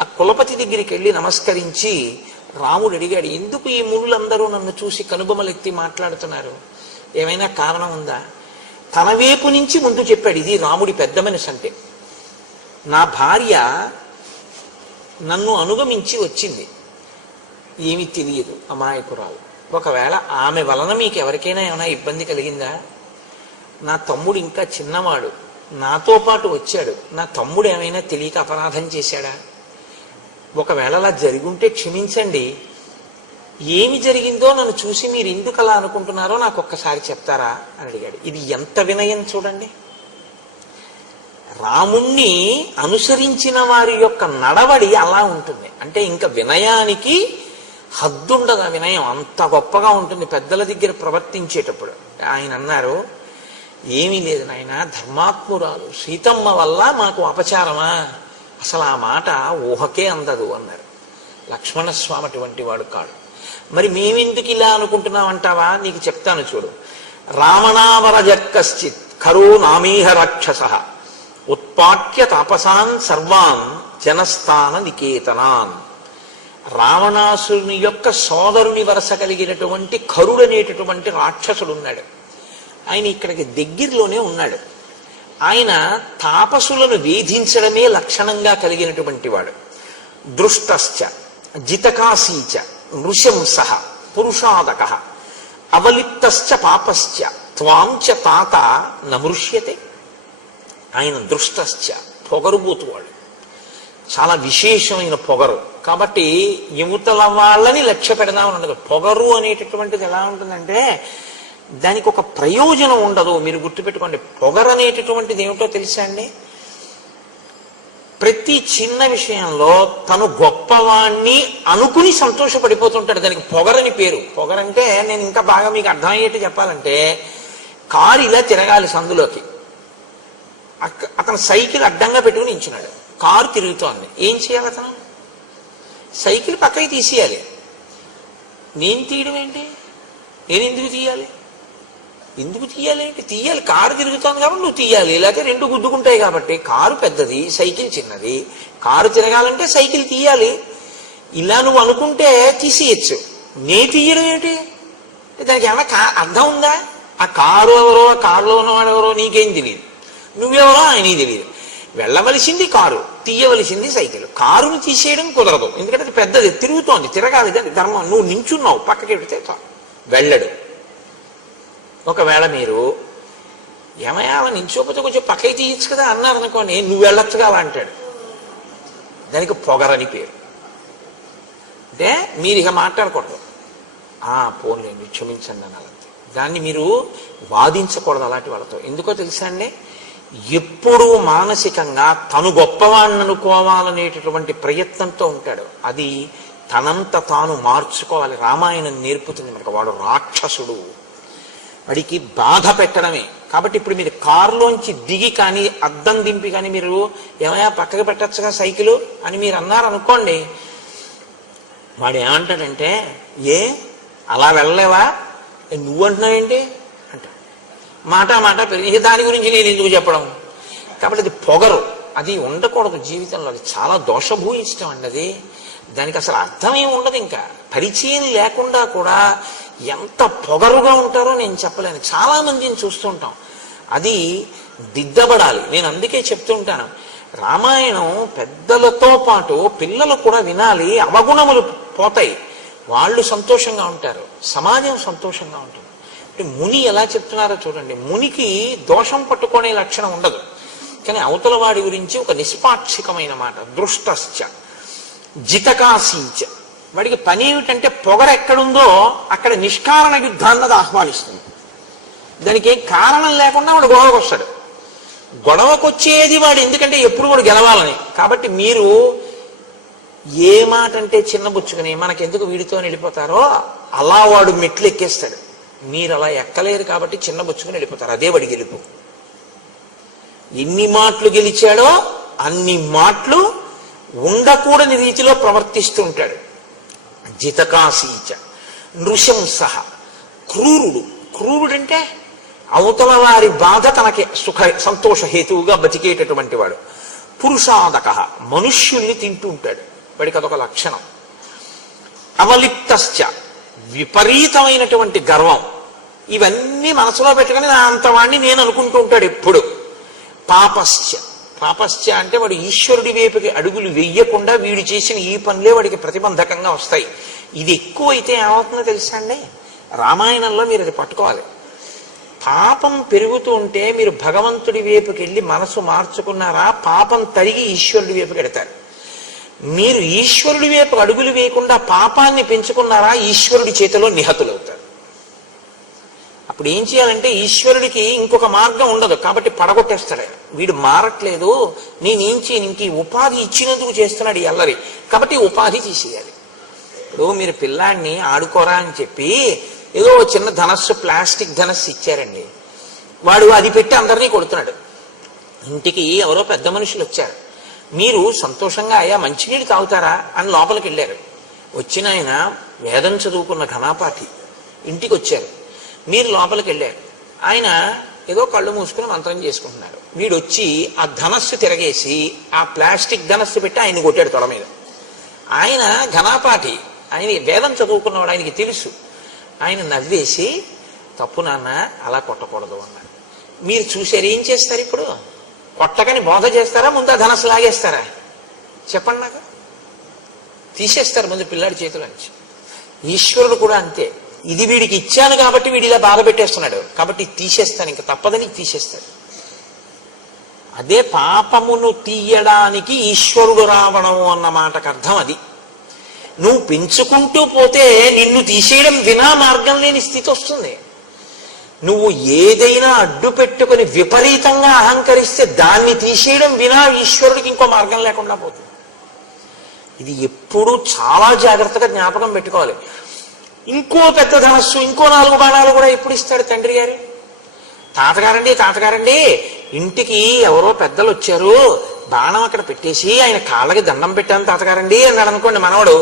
ఆ కులపతి దగ్గరికి వెళ్ళి నమస్కరించి రాముడు అడిగాడు, ఎందుకు ఈ మునులందరూ నన్ను చూసి కనుబొమలెత్తి మాట్లాడుతున్నారు, ఏమైనా కారణం ఉందా? తన వైపు నుంచి ముందు చెప్పాడు, ఇది రాముడి పెద్ద మనసు అంటే. నా భార్య నన్ను అనుగమించి వచ్చింది, ఏమీ తెలియదు, అమాయకురాలు. ఒకవేళ ఆమె వలన మీకు ఎవరికైనా ఏమైనా ఇబ్బంది కలిగిందా? నా తమ్ముడు ఇంకా చిన్నవాడు, నాతో పాటు వచ్చాడు, నా తమ్ముడు ఏమైనా తెలియక అపరాధం చేశాడా? ఒకవేళ అలా జరుగుంటే క్షమించండి, ఏమి జరిగిందో నన్ను చూసి మీరు ఎందుకు అలా అనుకుంటున్నారో నాకు ఒక్కసారి చెప్తారా అని అడిగాడు. ఇది ఎంత వినయం చూడండి. రాముణ్ణి అనుసరించిన వారి యొక్క నడవడి అలా ఉంటుంది. అంటే ఇంకా వినయానికి హద్దుండదు, ఆ వినయం అంత గొప్పగా ఉంటుంది పెద్దల దగ్గర ప్రవర్తించేటప్పుడు. ఆయన అన్నారు, ఏమీ లేదు నాయన, ధర్మాత్మురాలు సీతమ్మ వల్ల మాకు అపచారమా, అసలు ఆ మాట ఊహకే అందదు అన్నారు. లక్ష్మణస్వామి అటువంటి వాడు కాడు. మరి మేమెందుకు ఇలా అనుకుంటున్నామంటావా? నీకు చెప్తాను చూడు. రావణావరజక్కశ్చిత్ ఖరో నామేహ రాక్షస ఉత్పాట్య తాపసాన్ సర్వాన్ జనస్థాన నికేతనాన్. రావణాసురుని యొక్క సోదరుని వరస కలిగినటువంటి ఖరుడనేటటువంటి రాక్షసుడు ఉన్నాడు. ఆయన ఇక్కడికి దగ్గరలోనే ఉన్నాడు. ఆయన తాపసులను వేధించడమే లక్షణంగా కలిగినటువంటి వాడు. దృష్టశ్చ జితకాశీచ నృశంస పురుషాదక అవలిప్తశ్చ పాపశ్చ త్వాంచ తాత నమృష్యతే. ఆయన దృష్టశ్చ, పొగరుబోతువాడు, చాలా విశేషమైన పొగరు. కాబట్టి యువతల వాళ్ళని లక్ష్య పెడదామని ఉండదు. పొగరు అనేటటువంటిది ఎలా ఉంటుందంటే దానికి ఒక ప్రయోజనం ఉండదు. మీరు గుర్తుపెట్టుకోండి, పొగరు అనేటటువంటిది ఏమిటో తెలుసా అండి? ప్రతి చిన్న విషయంలో తను గొప్పవాణ్ణి అనుకుని సంతోషపడిపోతుంటాడు. దానికి పొగరని పేరు. పొగరంటే నేను ఇంకా బాగా మీకు అర్థమయ్యేట్టు చెప్పాలంటే, కారు ఇలా తిరగాలి సందులోకి, అతను సైకిల్ అడ్డంగా పెట్టుకుని నించున్నాడు, కారు తిరుగుతోంది. ఏం చేయాలి? అతను సైకిల్ పక్కకి తీసేయాలి. నేను తీయడం ఏంటి? నేను ఎందుకు తీయాలి? ఎందుకు తీయాలి ఏంటి? తీయాలి, కారు తిరుగుతోంది కాబట్టి నువ్వు తీయాలి. లేకపోతే రెండు గుద్దుకుంటాయి కాబట్టి. కారు పెద్దది, సైకిల్ చిన్నది. కారు తిరగాలంటే సైకిల్ తీయాలి. ఇలా నువ్వు అనుకుంటే తీసేయచ్చు. నే తీయడం ఏంటి? దానికి ఏమైనా అర్థం ఉందా? ఆ కారు ఎవరో, ఆ కారులో ఉన్నవాడు ఎవరో నీకేం తెలియదు, నువ్వెవరో ఆయనకి తెలియదు. వెళ్ళవలసింది కారు, తీయవలసింది సైకిల్. కారును తీసేయడం కుదరదు, ఎందుకంటే అది పెద్దది, తిరుగుతోంది, తిరగాలి, దాని ధర్మం. నువ్వు నించున్నావు, పక్కకి పెడితే వెళ్ళడు. ఒకవేళ మీరు ఏమయ్యా అలా నించోకపోతే కొంచెం పక్కకి తీయచ్చు కదా అన్నారు అనుకోండి, నువ్వు వెళ్ళొచ్చుగా అలా అంటాడు. దానికి పొగరని పేరు. అంటే మీరు ఇక మాట్లాడకూడదు, పోన్లేండి క్షమించండి అనాలంతే. దాన్ని మీరు వాదించకూడదు అలాంటి వాళ్ళతో. ఎందుకో తెలుసా అండి, ఎప్పుడూ మానసికంగా తను గొప్పవాణ్ణి అనుకోవాలనేటటువంటి ప్రయత్నంతో ఉంటాడు. అది తనంత తాను మార్చుకోవాలి. రామాయణం నేర్పుతుంది మనకు. వాడు రాక్షసుడు, వాడికి బాధ పెట్టడమే. కాబట్టి ఇప్పుడు మీరు కారులోంచి దిగి కానీ అద్దం దింపి కానీ మీరు ఏమైనా పక్కకి పెట్టచ్చుగా సైకిలు అని మీరు అన్నారు అనుకోండి, వాడు ఏమంటాడంటే, అలా వెళ్ళలేవా, నువ్వు అంటున్నావేంటి అంట. మాట పెరిగి దాని గురించి నేను ఎందుకు చెప్పడం. కాబట్టి అది పొగరు, అది ఉండకూడదు జీవితంలో. అది చాలా దోషభూయిష్టం అండి. అది దానికి అసలు అర్థమేమి ఉండదు. ఇంకా పరిచయం లేకుండా కూడా ఎంత పొగరుగా ఉంటారో నేను చెప్పలేను. చాలా మందిని చూస్తుంటాం. అది దిద్దబడాలి. నేను అందుకే చెప్తూ ఉంటాను, రామాయణం పెద్దలతో పాటు పిల్లలు కూడా వినాలి. అవగుణములు పోతాయి, వాళ్ళు సంతోషంగా ఉంటారు, సమాజం సంతోషంగా ఉంటుంది. అంటే ముని ఎలా చెప్తున్నారో చూడండి. మునికి దోషం పట్టుకునే లక్షణం ఉండదు, కానీ అవతల వాడి గురించి ఒక నిష్పాక్షికమైన మాట. దృష్టశ్చ జితకాశీచ. వాడికి పని ఏమిటంటే పొగర ఎక్కడుందో అక్కడ నిష్కారణ యుద్ధాన్నది ఆహ్వానిస్తుంది. దానికి ఏం కారణం లేకుండా వాడు గొడవకు వస్తాడు. గొడవకొచ్చేది వాడు ఎందుకంటే ఎప్పుడు వాడు గెలవాలని. కాబట్టి మీరు ఏ మాట అంటే చిన్నబుచ్చుకుని మనకెందుకు వీడితో వెళ్ళిపోతారో అలా వాడు మెట్లు ఎక్కేస్తాడు. మీరు అలా ఎక్కలేరు కాబట్టి చిన్నబుచ్చుకుని వెళ్ళిపోతారు. అదే వాడి గెలుపు. ఎన్ని మాటలు గెలిచాడో అన్ని మాటలు ఉండకూడని రీతిలో ప్రవర్తిస్తూ ఉంటాడు. జితకాశీచ నృశంస. క్రూరుడు. క్రూరుడంటే అవతల వారి బాధ తనకి సంతోష హేతువుగా బతికేటటువంటి వాడు. పురుషాదక. మనుష్యుల్ని తింటూ ఉంటాడు, వాడికి అదొక లక్షణం. అవలిప్తశ్చ. విపరీతమైనటువంటి గర్వం. ఇవన్నీ మనసులో పెట్టుకుని నా అంతవాణ్ణి నేను అనుకుంటూ ఉంటాడు ఎప్పుడు. పాపశ్చ. పాపశ్చ అంటే వాడు ఈశ్వరుడి వైపుకి అడుగులు వెయ్యకుండా వీడు చేసిన ఈ పనులే వాడికి ప్రతిబంధకంగా వస్తాయి. ఇది ఎక్కువైతే ఏమవుతుందో తెలుసా అండి, రామాయణంలో మీరు అది పట్టుకోవాలి. పాపం పెరుగుతూ ఉంటే మీరు భగవంతుడి వైపుకి వెళ్ళి మనసు మార్చుకున్నారా, పాపం తరిగి ఈశ్వరుడి వైపుకి వెడతారు. మీరు ఈశ్వరుడి వైపు అడుగులు వేయకుండా పాపాన్ని పెంచుకున్నారా, ఈశ్వరుడి చేతిలో నిహతులవుతారు. అప్పుడు ఏం చేయాలంటే ఈశ్వరుడికి ఇంకొక మార్గం ఉండదు, కాబట్టి పడగొట్టేస్తాడు. వీడు మారట్లేదు, నేనేం చేయను, ఇంక ఉపాధి ఇచ్చినందుకు చేస్తున్నాడు ఈ అల్లరి, కాబట్టి ఉపాధి తీసేయాలి. ఇప్పుడు మీరు పిల్లాడిని ఆడుకోరా అని చెప్పి ఏదో చిన్న ధనస్సు, ప్లాస్టిక్ ధనస్సు ఇచ్చారండి, వాడు అది పెట్టి అందరినీ కొడుతున్నాడు. ఇంటికి ఎవరో పెద్ద మనుషులు వచ్చారు, మీరు సంతోషంగా అయ్యా మంచినీళ్ళు తాగుతారా అని లోపలికి వెళ్ళారు. వచ్చిన ఆయన వేదం చదువుకున్న ఘనాపాఠి. ఇంటికి వచ్చారు, మీరు లోపలికి వెళ్ళారు, ఆయన ఏదో కళ్ళు మూసుకుని మంత్రం చేసుకుంటున్నారు. వీడు వచ్చి ఆ ధనస్సు తిరగేసి ఆ ప్లాస్టిక్ ధనస్సు పెట్టి ఆయన కొట్టాడు తొడ మీద. ఆయన ఘనాపాఠి, ఆయన వేదం చదువుకున్నవాడు, ఆయనకి తెలుసు. ఆయన నవ్వేసి తప్పు నాన్న అలా కొట్టకూడదు అన్నారు. మీరు చూసారు, ఏం చేస్తారు ఇప్పుడు? కొట్టకని బోధ చేస్తారా, ముందు ధనస్సు లాగేస్తారా? చెప్పండి నాకు. తీసేస్తారు ముందు పిల్లాడి చేతిలోంచి. ఈశ్వరుడు కూడా అంతే. ఇది వీడికి ఇచ్చాను కాబట్టి వీడి ఇలా బాధ పెట్టేస్తున్నాడు, కాబట్టి తీసేస్తాను, ఇంకా తప్పదని తీసేస్తాడు. అదే పాపమును తీయడానికి ఈశ్వరుడు రావడం అన్న మాటకు అర్థం అది. నువ్వు పెంచుకుంటూ పోతే నిన్ను తీసేయడం వినా మార్గం లేని స్థితి వస్తుంది. నువ్వు ఏదైనా అడ్డు పెట్టుకుని విపరీతంగా అహంకరిస్తే దాన్ని తీసేయడం వినా ఈశ్వరుడికి ఇంకో మార్గం లేకుండా పోతుంది. ఇది ఎప్పుడూ చాలా జాగ్రత్తగా జ్ఞాపకం పెట్టుకోవాలి. ఇంకో పెద్ద ధనస్సు, ఇంకో 4 బాణాలు కూడా ఎప్పుడు ఇస్తాడు తండ్రి గారు? తాతగారండి ఇంటికి ఎవరో పెద్దలు వచ్చారు, బాణం అక్కడ పెట్టేసి ఆయన కాళ్ళకి దండం పెట్టాను తాతగారండి అన్నాడు అనుకోండి, మనవడు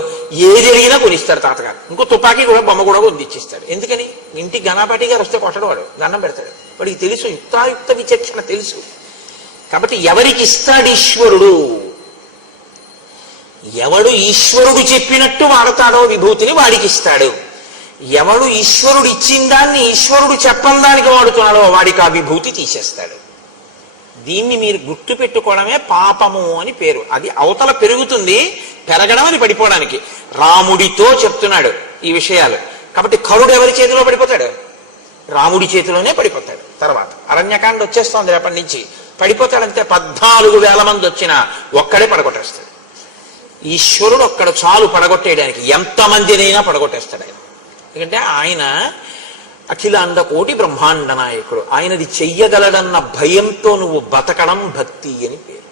ఏది అడిగినా కొనిస్తాడు తాతగారు. ఇంకో తుపాకీ కూడా బొమ్మ కూడా కొనిచ్చిస్తాడు. ఎందుకని? ఇంటికి గణాపాటి గారు వస్తే కొట్టడు, వాడు దండం పెడతాడు. వాడికి తెలుసు, యుక్తాయుక్త విచక్షణ తెలుసు. కాబట్టి ఎవరికి ఇస్తాడు ఈశ్వరుడు? ఎవడు ఈశ్వరుడు చెప్పినట్టు వాడతాడో విభూతిని వాడికి ఇస్తాడు. ఎవడు ఈశ్వరుడు ఇచ్చిన దాన్ని ఈశ్వరుడు చెప్పని దానికి వాడుతున్నాడో వాడికి ఆ విభూతి తీసేస్తాడు. దీన్ని మీరు గుర్తు పెట్టుకోవడమే పాపము అని పేరు. అది అవతల పెరుగుతుంది, పెరగడం అని పడిపోవడానికి. రాముడితో చెప్తున్నాడు ఈ విషయాలు. కాబట్టి కరుడు ఎవరి చేతిలో పడిపోతాడు? రాముడి చేతిలోనే పడిపోతాడు. తర్వాత అరణ్యకాండ వచ్చేస్తోంది, రేపటి నుంచి పడిపోతాడంతే. 14,000 మంది వచ్చినా ఒక్కడే పడగొట్టేస్తాడు. ఈశ్వరుడు ఒక్కడ చాలు పడగొట్టేయడానికి, ఎంతమందినైనా పడగొట్టేస్తాడు ఆయన. ఎందుకంటే ఆయన అఖిలాండ కోటి బ్రహ్మాండ నాయకుడు. ఆయనది చెయ్యగలడన్న భయంతో నువ్వు బతకడం భక్తి అని పేరు.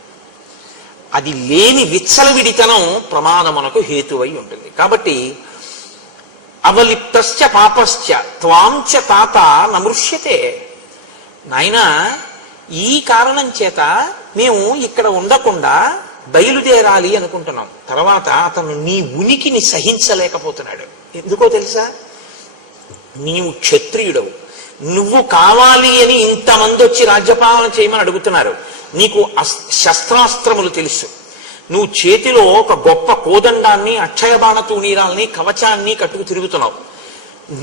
అది లేని విచ్చలవిడితనం ప్రమాదమునకు హేతువై ఉంటుంది. కాబట్టి అవలిప్తశ్చ పాపశ్చ త్వాంచ తాత నమృష్యతే. నాయన, ఈ కారణం చేత మేము ఇక్కడ ఉండకుండా బయలుదేరాలి అనుకుంటున్నాం. తర్వాత అతను నీ ఉనికిని సహించలేకపోతున్నాడు. ఎందుకో తెలుసా? నీవు క్షత్రియుడవు, నువ్వు కావాలి అని ఇంతమంది వచ్చి రాజ్యపాలన చేయమని అడుగుతున్నారు. నీకు శస్త్రాస్త్రములు తెలుసు. నువ్వు చేతిలో ఒక గొప్ప కోదండాన్ని, అక్షయబాణ తూణీరాల్ని, కవచాన్ని కట్టుకు తిరుగుతున్నావు.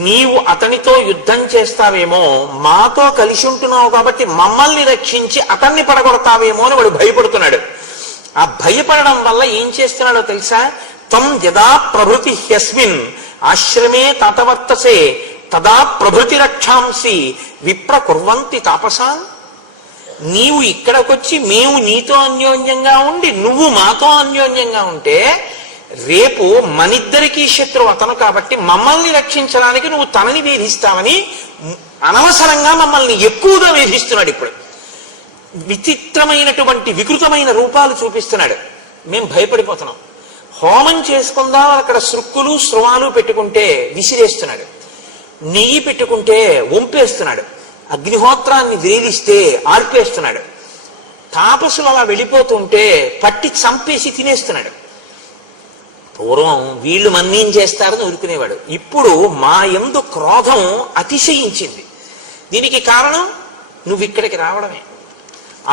నీవు అతనితో యుద్ధం చేస్తావేమో, మాతో కలిసి ఉంటున్నావు కాబట్టి మమ్మల్ని రక్షించి అతన్ని పడగొడతావేమో అని వాడు భయపడుతున్నాడు. ఆ భయపడడం వల్ల ఏం చేస్తున్నాడో తెలుసా? త్వం యదా ప్రభృతి హ్యస్మిన్ ఆశ్రమే తాతవర్తసే తదా ప్రభృతి రక్షాంసి విప్ర కుర్వంతి తాపసాన్. నీవు ఇక్కడికొచ్చి మేము నీతో అన్యోన్యంగా ఉండి నువ్వు మాతో అన్యోన్యంగా ఉంటే రేపు మనిద్దరికీ శత్రువు అతను కాబట్టి మమ్మల్ని రక్షించడానికి నువ్వు తనని వేధిస్తావని అనవసరంగా మమ్మల్ని ఎక్కువగా వేధిస్తున్నాడు. ఇప్పుడు విచిత్రమైనటువంటి వికృతమైన రూపాలు చూపిస్తున్నాడు. మేము భయపడిపోతున్నాం. హోమం చేసుకుందాం అక్కడ సృక్కులు స్రవాలు పెట్టుకుంటే విసిరేస్తున్నాడు. నెయ్యి పెట్టుకుంటే వంపేస్తున్నాడు. అగ్నిహోత్రాన్ని వేలిస్తే ఆర్పేస్తున్నాడు. తాపసులు అలా వెళ్ళిపోతుంటే పట్టి చంపేసి తినేస్తున్నాడు. పూర్వం వీళ్ళు మన్నేం చేస్తారని ఊరుకునేవాడు. ఇప్పుడు మా యందు క్రోధం అతిశయించింది. దీనికి కారణం నువ్వు ఇక్కడికి రావడమే.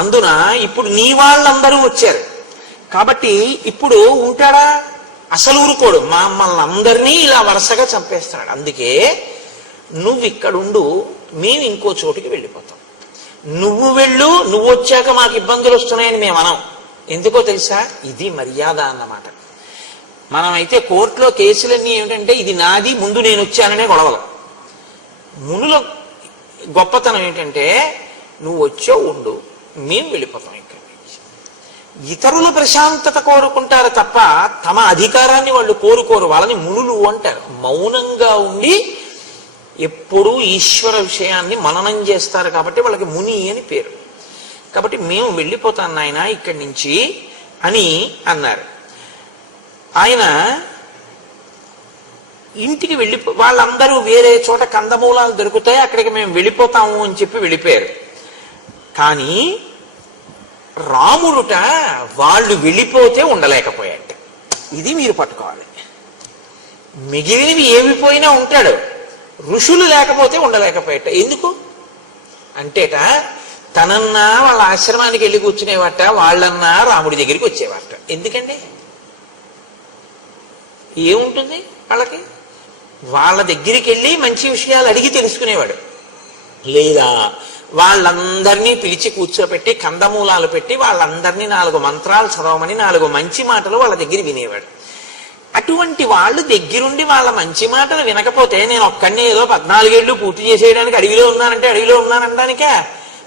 అందున ఇప్పుడు నీ వాళ్ళందరూ వచ్చారు కాబట్టి ఇప్పుడు ఉంటాడా? అసలు ఊరుకోడు. మమ్మల్ని అందరినీ ఇలా వరుసగా చంపేస్తున్నాడు. అందుకే నువ్వు ఇక్కడుండు, మేము ఇంకో చోటుకి వెళ్ళిపోతాం. నువ్వు వెళ్ళు, నువ్వు వచ్చాక మాకు ఇబ్బందులు వస్తున్నాయని మేము అనం. ఎందుకో తెలుసా? ఇది మర్యాద అన్నమాట. మనమైతే కోర్టులో కేసులన్నీ ఏమిటంటే ఇది నాది, ముందు నేను వచ్చాననే గొడవలు. మునుల గొప్పతనం ఏంటంటే నువ్వు వచ్చావు, ఉండు, మేము వెళ్ళిపోతాం ఇక్కడి నుంచి. ఇతరుల ప్రశాంతత కోరుకుంటారు తప్ప తమ అధికారాన్ని వాళ్ళు కోరుకోరు. వాళ్ళని మునులు అంటారు. మౌనంగా ఉండి ఎప్పుడూ ఈశ్వర విషయాన్ని మననం చేస్తారు కాబట్టి వాళ్ళకి ముని అని పేరు. కాబట్టి మేము వెళ్ళిపోతాం నాయన ఇక్కడి నుంచి అని అన్నారు. ఆయన ఇంటికి వాళ్ళందరూ వేరే చోట కందమూలాలు దొరుకుతాయి, అక్కడికి మేము వెళ్ళిపోతాము అని చెప్పి వెళ్ళిపోయారు. కానీ రాముడుట వాళ్ళు వెళ్ళిపోతే ఉండలేకపోయాట. ఇది మీరు పట్టుకోవాలి. మిగిలినవి ఏమి పోయినా ఉంటాడు, ఋషులు లేకపోతే ఉండలేకపోయాట. ఎందుకు అంటేట తనన్నా వాళ్ళ ఆశ్రమానికి వెళ్ళి కూర్చునేవాట, వాళ్ళన్నా రాముడి దగ్గరికి వచ్చేవాట. ఎందుకండి? ఏముంటుంది వాళ్ళకి? వాళ్ళ దగ్గరికి వెళ్ళి మంచి విషయాలు అడిగి తెలుసుకునేవాడు. లేదా వాళ్ళందరినీ పిలిచి కూర్చోపెట్టి కందమూలాలు పెట్టి వాళ్ళందరినీ 4 మంత్రాలు చదవమని 4 మంచి మాటలు వాళ్ళ దగ్గర వినేవాడు. అటువంటి వాళ్ళు దగ్గరుండి వాళ్ళ మంచి మాటలు వినకపోతే నేను ఒక్కడినే ఏదో 14 ఏళ్ళు పూర్తి చేసేయడానికి అడవిలో ఉన్నానంటే అడవిలో ఉన్నానడానికే.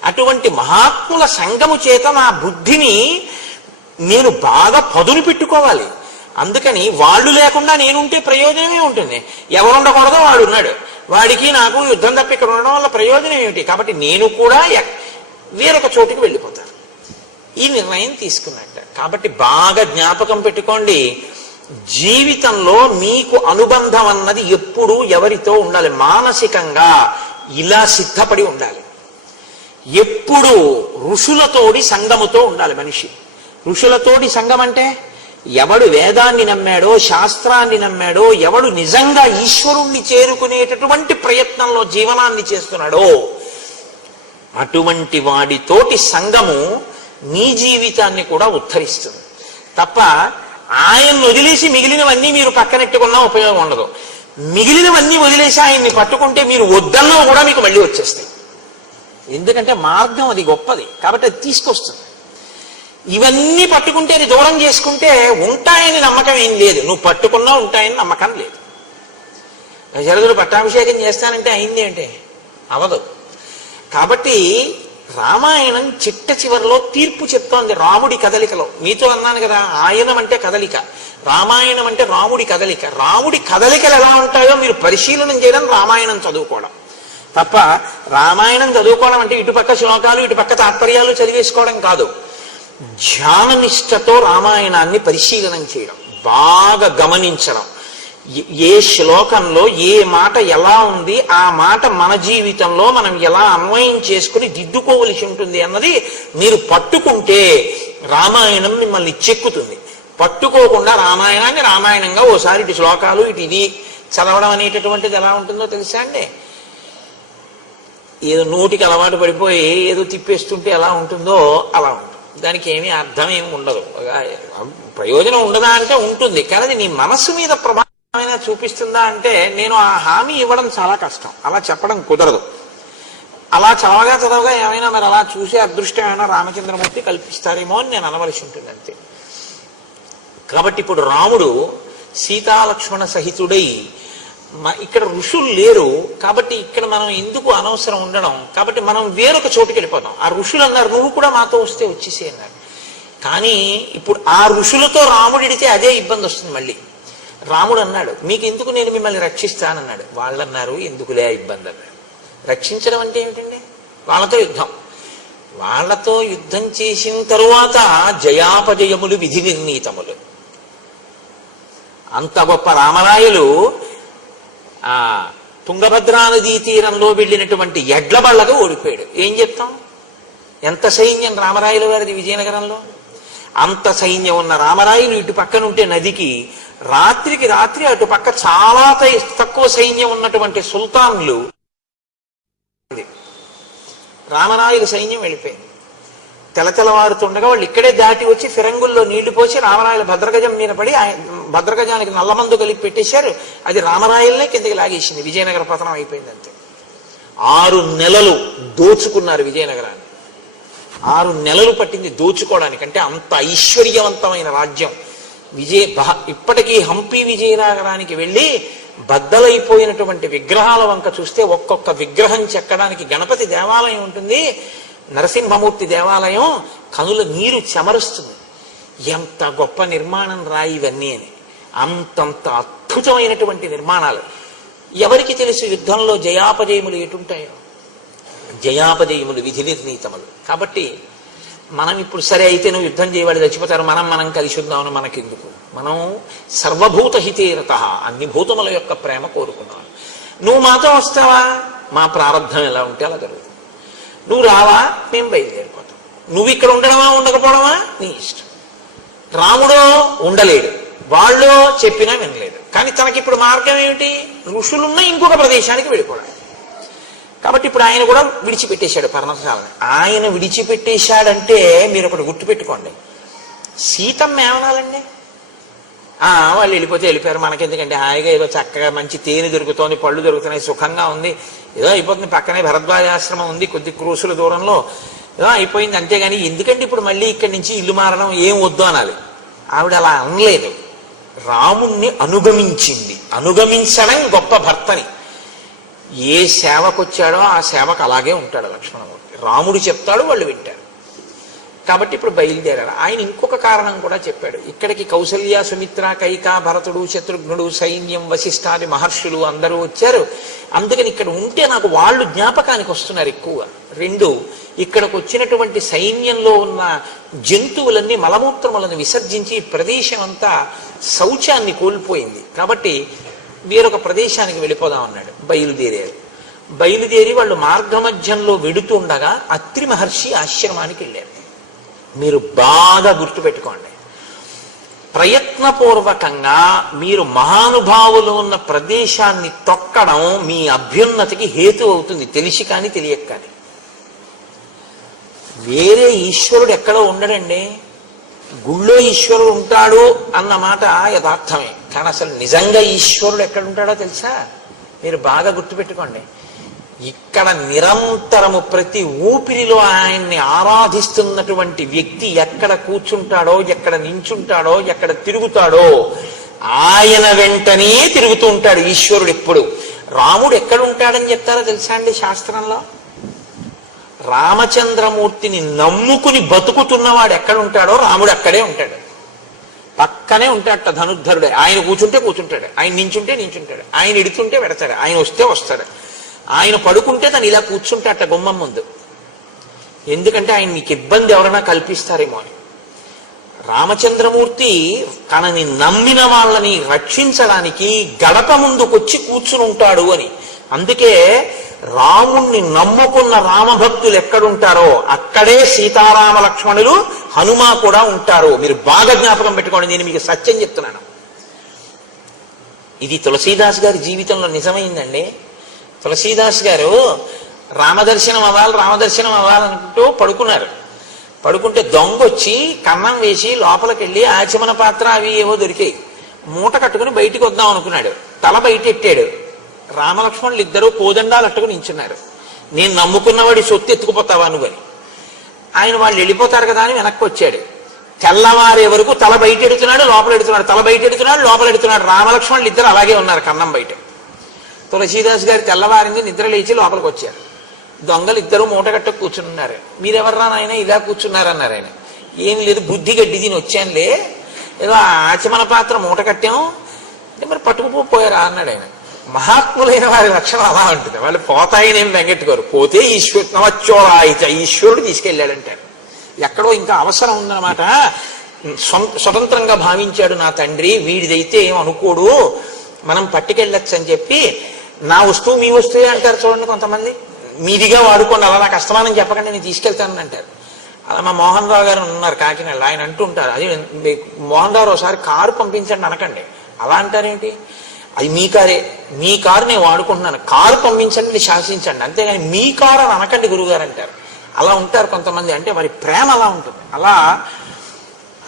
అటువంటి మహాత్ముల సంగము చేత నా బుద్ధిని నేను బాగా పదును పెట్టుకోవాలి. అందుకని వాళ్ళు లేకుండా నేనుంటే ప్రయోజనమే ఉంటుంది. ఎవరు ఉండకూడదో వాడు ఉన్నాడు, వాడికి నాకు యుద్ధం తప్ప ఇక్కడ ఉండడం వల్ల ప్రయోజనం ఏమిటి? కాబట్టి నేను కూడా వేరొక చోటుకి వెళ్ళిపోతాను. ఈ నిర్ణయం తీసుకున్నట్ట. కాబట్టి బాగా జ్ఞాపకం పెట్టుకోండి, జీవితంలో మీకు అనుబంధం అన్నది ఎప్పుడూ ఎవరితో ఉండాలి? మానసికంగా ఇలా సిద్ధపడి ఉండాలి. ఎప్పుడు ఋషులతోడి సంగముతో ఉండాలి మనిషి. ఋషులతోటి సంగం అంటే ఎవడు వేదాన్ని నమ్మాడో, శాస్త్రాన్ని నమ్మాడో, ఎవడు నిజంగా ఈశ్వరుణ్ణి చేరుకునేటటువంటి ప్రయత్నంలో జీవనాన్ని చేస్తున్నాడో అటువంటి వాడితోటి సంగము నీ జీవితాన్ని కూడా ఉద్ధరిస్తుంది తప్ప ఆయన్ని వదిలేసి మిగిలినవన్నీ మీరు పక్కనెట్టుకున్నా ఉపయోగం ఉండదు. మిగిలినవన్నీ వదిలేసి ఆయన్ని పట్టుకుంటే మీరు వద్దన్నా కూడా మీకు మళ్ళీ వచ్చేస్తాయి. ఎందుకంటే మార్గం అది గొప్పది కాబట్టి అది తీసుకొస్తుంది. ఇవన్నీ పట్టుకుంటే అది దూరం చేసుకుంటే ఉంటాయని నమ్మకం ఏం లేదు. నువ్వు పట్టుకున్నా ఉంటాయని నమ్మకం లేదు. దశరథుడు పట్టాభిషేకం చేస్తానంటే అయింది అంటే అవదు. కాబట్టి రామాయణం చిట్ట చివరిలో తీర్పు చెప్తోంది రాముడి కదలికలో. మీతో అన్నాను కదా, ఆయనం అంటే కదలిక, రామాయణం అంటే రాముడి కదలిక. రాముడి కదలికలు ఎలా ఉంటాయో మీరు పరిశీలనం చేయడం రామాయణం చదువుకోవడం తప్ప. రామాయణం చదువుకోవడం అంటే ఇటుపక్క శ్లోకాలు ఇటుపక్క తాత్పర్యాలు చదివేసుకోవడం కాదు. ధ్యాననిష్టతో రామాయణాన్ని పరిశీలనం చేయడం, బాగా గమనించడం, ఏ శ్లోకంలో ఏ మాట ఎలా ఉంది, ఆ మాట మన జీవితంలో మనం ఎలా అన్వయం చేసుకుని దిద్దుకోవలసి ఉంటుంది అన్నది మీరు పట్టుకుంటే రామాయణం మిమ్మల్ని చెక్కుతుంది. పట్టుకోకుండా రామాయణాన్ని రామాయణంగా ఓసారి ఇటు శ్లోకాలు ఇటు ఇది చదవడం అనేటటువంటిది ఎలా ఉంటుందో తెలుసా అండి? ఏదో నోటికి అలవాటు పడిపోయి ఏదో తిప్పేస్తుంటే ఎలా ఉంటుందో అలా ఉంటుంది. దానికి ఏమీ అర్థం ఏమి ఉండదు, ప్రయోజనం ఉండదా అంటే ఉంటుంది, కానీ నీ మనస్సు మీద ప్రభావం చూపిస్తుందా అంటే నేను ఆ హామీ ఇవ్వడం చాలా కష్టం, అలా చెప్పడం కుదరదు. అలా చదవగా ఏమైనా మరి అలా చూసే అదృష్టం ఏమైనా రామచంద్రమూర్తి కల్పిస్తారేమో అని నేను అనవలసి ఉంటుంది అంతే. కాబట్టి ఇప్పుడు రాముడు సీతాలక్ష్మణ సహితుడై, ఇక్కడ ఋషులు లేరు కాబట్టి ఇక్కడ మనం ఎందుకు అనవసరం ఉండడం, కాబట్టి మనం వేరొక చోటుకి వెళ్ళిపోతాం. ఆ ఋషులు అన్నారు నువ్వు కూడా మాతో వస్తే వచ్చేసే అన్నారు. కానీ ఇప్పుడు ఆ ఋషులతో రాముడిడితే అదే ఇబ్బంది వస్తుంది మళ్ళీ. రాముడు అన్నాడు మీకు ఎందుకు, నేను మిమ్మల్ని రక్షిస్తానన్నాడు. వాళ్ళు అన్నారు ఎందుకులే ఇబ్బంది అన్నాడు. రక్షించడం అంటే ఏమిటండి? వాళ్ళతో యుద్ధం. వాళ్ళతో యుద్ధం చేసిన తరువాత జయాపజయములు విధి నిర్ణీతములు. అంత గొప్ప రామరాయలు ఆ తుంగభద్రా నదీ తీరంలో వెళ్ళినటువంటి ఎడ్ల బళ్ళగా ఓడిపోయాడు. ఏం చెప్తాం? ఎంత సైన్యం రామరాయలు వారిది విజయనగరంలో. అంత సైన్యం ఉన్న రామరాయలు ఇటు పక్కన ఉంటే నదికి, రాత్రికి రాత్రి అటు పక్క చాలా తక్కువ సైన్యం ఉన్నటువంటి సుల్తాన్లు, రామరాయలు సైన్యం వెళ్ళిపోయింది. తెలతెలవారుతుండగా వాళ్ళు ఇక్కడే దాటి వచ్చి ఫిరంగుల్లో నీళ్లు పోసి రామరాయల భద్రగజం మీద పడి భద్రగజానికి నల్లమందు కలిపి పెట్టేశారు. అది రామరాయలనే కిందకి లాగేసింది. విజయనగర పతనం అయిపోయింది అంతే. 6 నెలలు దోచుకున్నారు విజయనగరాన్ని. 6 నెలలు పట్టింది దోచుకోవడానికి. అంటే అంత ఐశ్వర్యవంతమైన రాజ్యం. ఇప్పటికీ హంపి విజయనగరానికి వెళ్ళి బద్దలైపోయినటువంటి విగ్రహాల వంక చూస్తే ఒక్కొక్క విగ్రహం చెక్కడానికి గణపతి దేవాలయం ఉంటుంది, నరసింహమూర్తి దేవాలయం, కనుల నీరు చెమరుస్తుంది. ఎంత గొప్ప నిర్మాణం రాయి ఇవన్నీ అని. అంతంత అద్భుతమైనటువంటి నిర్మాణాలు. ఎవరికి తెలుసు యుద్ధంలో జయాపజయములు ఎటుంటాయో? జయాపజయములు విధి నిర్ణీతములు. కాబట్టి మనం ఇప్పుడు సరే అయితే నువ్వు యుద్ధం చేయవాడు చచ్చిపోతారు, మనం కలిసి ఉందామని మనకెందుకు? మనం సర్వభూత హితేరత, అన్ని భూతముల యొక్క ప్రేమ కోరుకున్నాను. నువ్వు మాతో వస్తావా? మా ప్రారంభం ఎలా ఉంటే అలా జరుగుతుంది. నువ్వు రావా? మేము బయలుదేరిపోతాం. నువ్వు ఇక్కడ ఉండడమా ఉండకపోవడమా నీ ఇష్టం. రాముడో ఉండలేడు, వాళ్ళు చెప్పినా వినలేదు. కానీ తనకిప్పుడు మార్గం ఏమిటి? ఋషులున్న ఇంకొక ప్రదేశానికి వెళ్ళిపోవడం. కాబట్టి ఇప్పుడు ఆయన కూడా విడిచిపెట్టేశాడు పర్ణశాలని. ఆయన విడిచిపెట్టేశాడంటే మీరు ఒకటి గుర్తుపెట్టుకోండి, సీతమ్మ ఏమనాలండి? వాళ్ళు వెళ్ళిపోతే వెళ్ళిపోయారు, మనకెందుకంటే హాయిగా ఏదో చక్కగా మంచి తేనె దొరుకుతోంది, పళ్ళు దొరుకుతున్నాయి, సుఖంగా ఉంది, ఏదో అయిపోతుంది, పక్కనే భరద్వాజాశ్రమం ఉంది కొద్ది క్రూసుల దూరంలో, ఏదో అయిపోయింది అంతేగాని ఎందుకంటే ఇప్పుడు మళ్ళీ ఇక్కడి నుంచి ఇల్లు మారడం ఏం వద్దు అనాలి. ఆవిడ అలా అనలేదు. రాముణ్ణి అనుగమించింది. అనుగమించడం గొప్ప భర్తని. ఏ సేవకొచ్చాడో ఆ సేవకు అలాగే ఉంటాడు లక్ష్మణమూర్తి. రాముడు చెప్తాడు, వాళ్ళు వింటారు. కాబట్టి ఇప్పుడు బయలుదేరారు. ఆయన ఇంకొక కారణం కూడా చెప్పాడు. ఇక్కడికి కౌసల్య, సుమిత్ర, కైక, భరతుడు, శత్రుఘ్నుడు, సైన్యం, వశిష్ఠాది మహర్షులు అందరూ వచ్చారు. అందుకని ఇక్కడ ఉంటే నాకు వాళ్ళు జ్ఞాపకానికి వస్తున్నారు ఎక్కువగా. రెండు, ఇక్కడికి వచ్చినటువంటి సైన్యంలో ఉన్న జంతువులన్నీ మలమూత్రములను విసర్జించి ప్రదేశం అంతా శౌచాన్ని కోల్పోయింది. కాబట్టి వేరొక ప్రదేశానికి వెళ్ళిపోదాం అన్నాడు. బయలుదేరి వాళ్ళు మార్గమధ్యంలో వెడుతుండగా అత్రి మహర్షి ఆశ్రమానికి వెళ్ళారు. మీరు బాగా గుర్తుపెట్టుకోండి, ప్రయత్నపూర్వకంగా మీరు మహానుభావులు ఉన్న ప్రదేశాన్ని తొక్కడం మీ అభ్యున్నతికి హేతు అవుతుంది, తెలిసి కానీ తెలియక కానీ. వేరే ఈశ్వరుడు ఎక్కడో ఉండడండి. గుళ్ళో ఈశ్వరుడు ఉంటాడు అన్న మాట యథార్థమే, కానీ అసలు నిజంగా ఈశ్వరుడు ఎక్కడ ఉంటాడో తెలుసా? మీరు బాగా గుర్తుపెట్టుకోండి. ఇక్కడ నిరంతరము ప్రతి ఊపిరిలో ఆయన్ని ఆరాధిస్తున్నటువంటి వ్యక్తి ఎక్కడ కూర్చుంటాడో, ఎక్కడ నించుంటాడో, ఎక్కడ తిరుగుతాడో ఆయన వెంటనే తిరుగుతూ ఉంటాడు ఈశ్వరుడు ఎప్పుడు. రాముడు ఎక్కడ ఉంటాడని చెప్తారో తెలుసా అండి శాస్త్రంలో? రామచంద్రమూర్తిని నమ్ముకుని బతుకుతున్నవాడు ఎక్కడ ఉంటాడో రాముడు అక్కడే ఉంటాడు. పక్కనే ఉంటాడట ధనుర్ధరుడే. ఆయన కూర్చుంటే కూర్చుంటాడు, ఆయన నించుంటే నించుంటాడు, ఆయన ఎడుతుంటే పెడతాడు, ఆయన వస్తే వస్తాడు. ఆయన పడుకుంటే తను ఇలా కూర్చుంటాట గుమ్మం ముందు. ఎందుకంటే ఆయన నీకు ఇబ్బంది ఎవరైనా కల్పిస్తారేమో అని. రామచంద్రమూర్తి తనని నమ్మిన వాళ్ళని రక్షించడానికి గడప ముందుకొచ్చి కూర్చుని ఉంటాడు అని. అందుకే రాముణ్ణి నమ్ముకున్న రామభక్తులు ఎక్కడుంటారో అక్కడే సీతారామ లక్ష్మణులు, హనుమ కూడా ఉంటారు. మీరు బాగా జ్ఞాపకం పెట్టుకోండి, నేను మీకు సత్యం చెప్తున్నాను. ఇది తులసీదాస్ గారి జీవితంలో నిజమైందండి. తులసీదాస్ గారు రామదర్శనం అవ్వాలనుకుంటూ పడుకున్నారు. పడుకుంటే దొంగ వచ్చి కన్నం వేసి లోపలికి వెళ్ళి ఆచమన పాత్ర అవి ఏవో దొరికాయి. మూట కట్టుకుని బయటికి వద్దాం అనుకున్నాడు. తల బయట ఎట్టాడు. రామలక్ష్మణులు ఇద్దరు కోదండాలు అట్టుకుని నించున్నారు. నేను నమ్ముకున్నవాడి సొత్తు ఎత్తుకుపోతావా నువ్వని. ఆయన వాళ్ళు వెళ్ళిపోతారు కదా అని వెనక్కి వచ్చాడు. తెల్లవారే వరకు తల బయట ఎడుతున్నాడు, లోపల ఎడుతున్నాడు, తల బయట ఎడుతున్నాడు, లోపల ఎడుతున్నాడు. రామలక్ష్మణులు ఇద్దరు అలాగే ఉన్నారు కన్నం బయట. తులసీదాస్ గారి తెల్లవారింది, నిద్ర లేచి లోపలికి వచ్చారు. దొంగలు ఇద్దరు మూట కట్ట కూర్చున్నారు. మీరెవర్రా నాయన ఇలా కూర్చున్నారన్నారు. ఆయన ఏం లేదు, బుద్ధి గడ్డి దీని వచ్చానులే, ఏదో ఆచమన పాత్ర మూట కట్టాం అంటే మరి పట్టుకుపోయారా అన్నాడు ఆయన. మహాత్ములైన వారి లక్షణం అలా ఉంటుంది. వాళ్ళు పోతాయనేం వెంకట్టుకోరు, పోతే ఈశ్వరుడు తీసుకెళ్ళాడంటారు. ఎక్కడో ఇంకా అవసరం ఉందన్నమాట. స్వతంత్రంగా భావించాడు నా తండ్రి, వీడిదైతే ఏం అనుకోడు, మనం పట్టుకెళ్ళచ్చు అని చెప్పి, నా వస్తువు మీ వస్తువే అంటారు చూడండి కొంతమంది. మీదిగా వాడుకోండి, అలా నాకు అస్తమానం చెప్పకండి, నేను తీసుకెళ్తానని అంటారు. అలా మా మోహన్ రావు గారు ఉన్నారు కాకినాడలో, ఆయన అంటూ ఉంటారు, అది మోహన్ రావు ఒకసారి కారు పంపించండి అనకండి. అలా అంటారేంటి? అది మీ కారే, మీ కారు నేను వాడుకుంటున్నాను, కారు పంపించండి, శాసించండి, అంతేగాని మీ కారు అని అనకండి గురుగారు అంటారు. అలా ఉంటారు కొంతమంది. అంటే మరి ప్రేమ అలా ఉంటుంది. అలా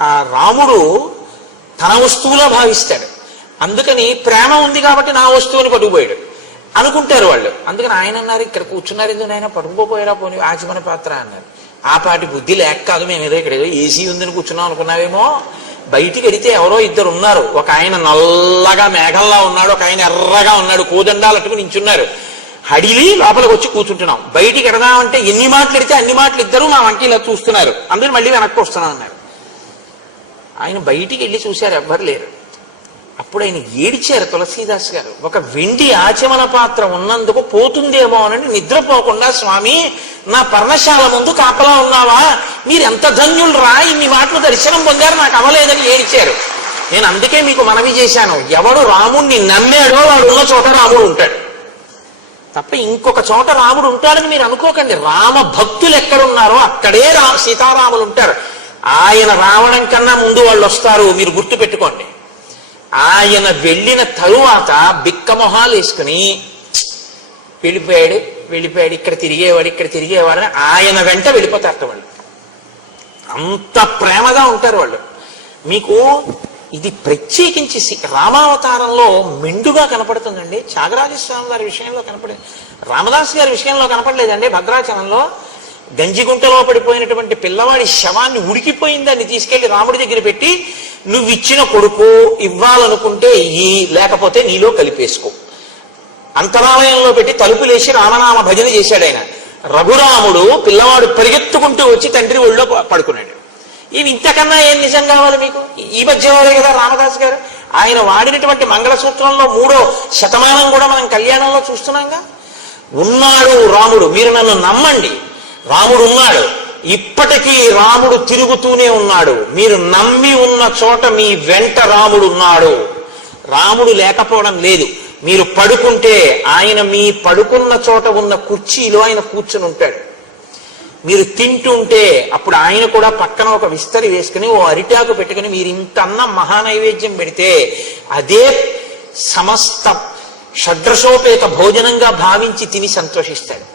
ఆ రాముడు తన వస్తువులో భావిస్తాడు. అందుకని ప్రేమ ఉంది కాబట్టి నా వస్తువుని పట్టుకుపోయాడు అనుకుంటారు వాళ్ళు. అందుకని ఆయన అన్నారు, ఇక్కడ కూర్చున్నారు ఎందుకు ఆయన, పట్టుకుపోయారా పోనీ ఆచమన పాత్ర అన్నారు. ఆ పాటి బుద్ధి లేక కాదు, మేము ఏదో ఇక్కడ ఏదో ఏసీ ఉందని కూర్చున్నాం అనుకున్నావేమో. బయటికి వెడితే ఎవరో ఇద్దరు ఉన్నారు. ఒక ఆయన నల్లగా మేఘంలా ఉన్నాడు, ఒక ఆయన ఎర్రగా ఉన్నాడు, కోదండాలు అట్టుకుని నించున్నారు. హడిలి లోపలికి వచ్చి కూర్చుంటున్నాం. బయటికి ఎడదామంటే ఎన్ని మాటలు ఎడితే అన్ని మాటలు ఇద్దరు మా వంటి ఇలా చూస్తున్నారు. అందరూ మళ్ళీ వెనక్కి వస్తున్నాం అన్నారు. ఆయన బయటికి వెళ్ళి చూశారు, ఎవ్వరు లేరు. అప్పుడు ఆయన ఏడిచారు తులసీదాస్ గారు. ఒక వెండి ఆచమన పాత్ర ఉన్నందుకు పోతుందేమో అని నిద్రపోకుండా, స్వామి నా పర్ణశాల ముందు కాపలా ఉన్నావా, మీరు ఎంత ధన్యులు రా, ఇన్ని మాటలు దర్శనం పొందారు, నాకు అవలేదని ఏడిచారు. నేను అందుకే మీకు మనవి చేశాను, ఎవడు రాముణ్ణి నమ్మాడో వాడు ఉన్న చోట రాముడు ఉంటాడు తప్ప ఇంకొక చోట రాముడు ఉంటాడని మీరు అనుకోకండి. రామ భక్తులు ఎక్కడున్నారో అక్కడే సీతారాములు ఉంటారు. ఆయన రావడం కన్నా ముందు వాళ్ళు వస్తారు, మీరు గుర్తు పెట్టుకోండి. ఆయన వెళ్ళిన తరువాత బిక్కమొహాలు వేసుకుని వెళ్ళిపోయాడు, ఇక్కడ తిరిగేవాడని ఆయన వెంట వెళ్ళిపోతారట వాళ్ళు. అంత ప్రేమగా ఉంటారు వాళ్ళు. మీకు ఇది ప్రత్యేకించి రామావతారంలో మెండుగా కనపడుతుందండి. త్యాగరాజస్వామి వారి విషయంలో కనపడింది, రామదాస్ గారి విషయంలో కనపడలేదండి. భద్రాచలంలో గంజిగుంటలో పడిపోయినటువంటి పిల్లవాడి శవాన్ని ఉడికిపోయిందాన్ని తీసుకెళ్లి రాముడి దగ్గర పెట్టి నువ్వు ఇచ్చిన కొడుకు ఇవ్వాలనుకుంటే ఇయ్యి, లేకపోతే నీలో కలిపేసుకో. అంతరాలయంలో పెట్టి తలుపులేసి రామనామ భజన చేశాడు ఆయన. రఘురాముడు పిల్లవాడు పరిగెత్తుకుంటూ వచ్చి తండ్రి ఒళ్ళో పడుకున్నాడు. ఇవి ఇంతకన్నా ఏం నిజం కావాలి మీకు? ఈ మధ్య వాడే కదా రామదాస్ గారు. ఆయన వాడినటువంటి మంగళసూత్రంలో 3వ శతమానం కూడా మనం కళ్యాణంలో చూస్తున్నాంగా. ఉన్నాడు రాముడు, మీరు నన్ను నమ్మండి, రాముడు ఉన్నాడు. ఇప్పటికీ రాముడు తిరుగుతూనే ఉన్నాడు. మీరు నమ్మి ఉన్న చోట మీ వెంట రాముడు ఉన్నాడు. రాముడు లేకపోవడం లేదు. మీరు పడుకుంటే ఆయన మీ పడుకున్న చోట ఉన్న కుర్చీలో ఆయన కూర్చుని ఉంటాడు. మీరు తింటుంటే అప్పుడు ఆయన కూడా పక్కన ఒక విస్తరి వేసుకుని ఓ అరిటాకు పెట్టుకుని మీరు ఇంత అన్నం మహానైవేద్యం పెడితే అదే సమస్త షడ్రసోపేత భోజనంగా భావించి తిని సంతోషిస్తాడు.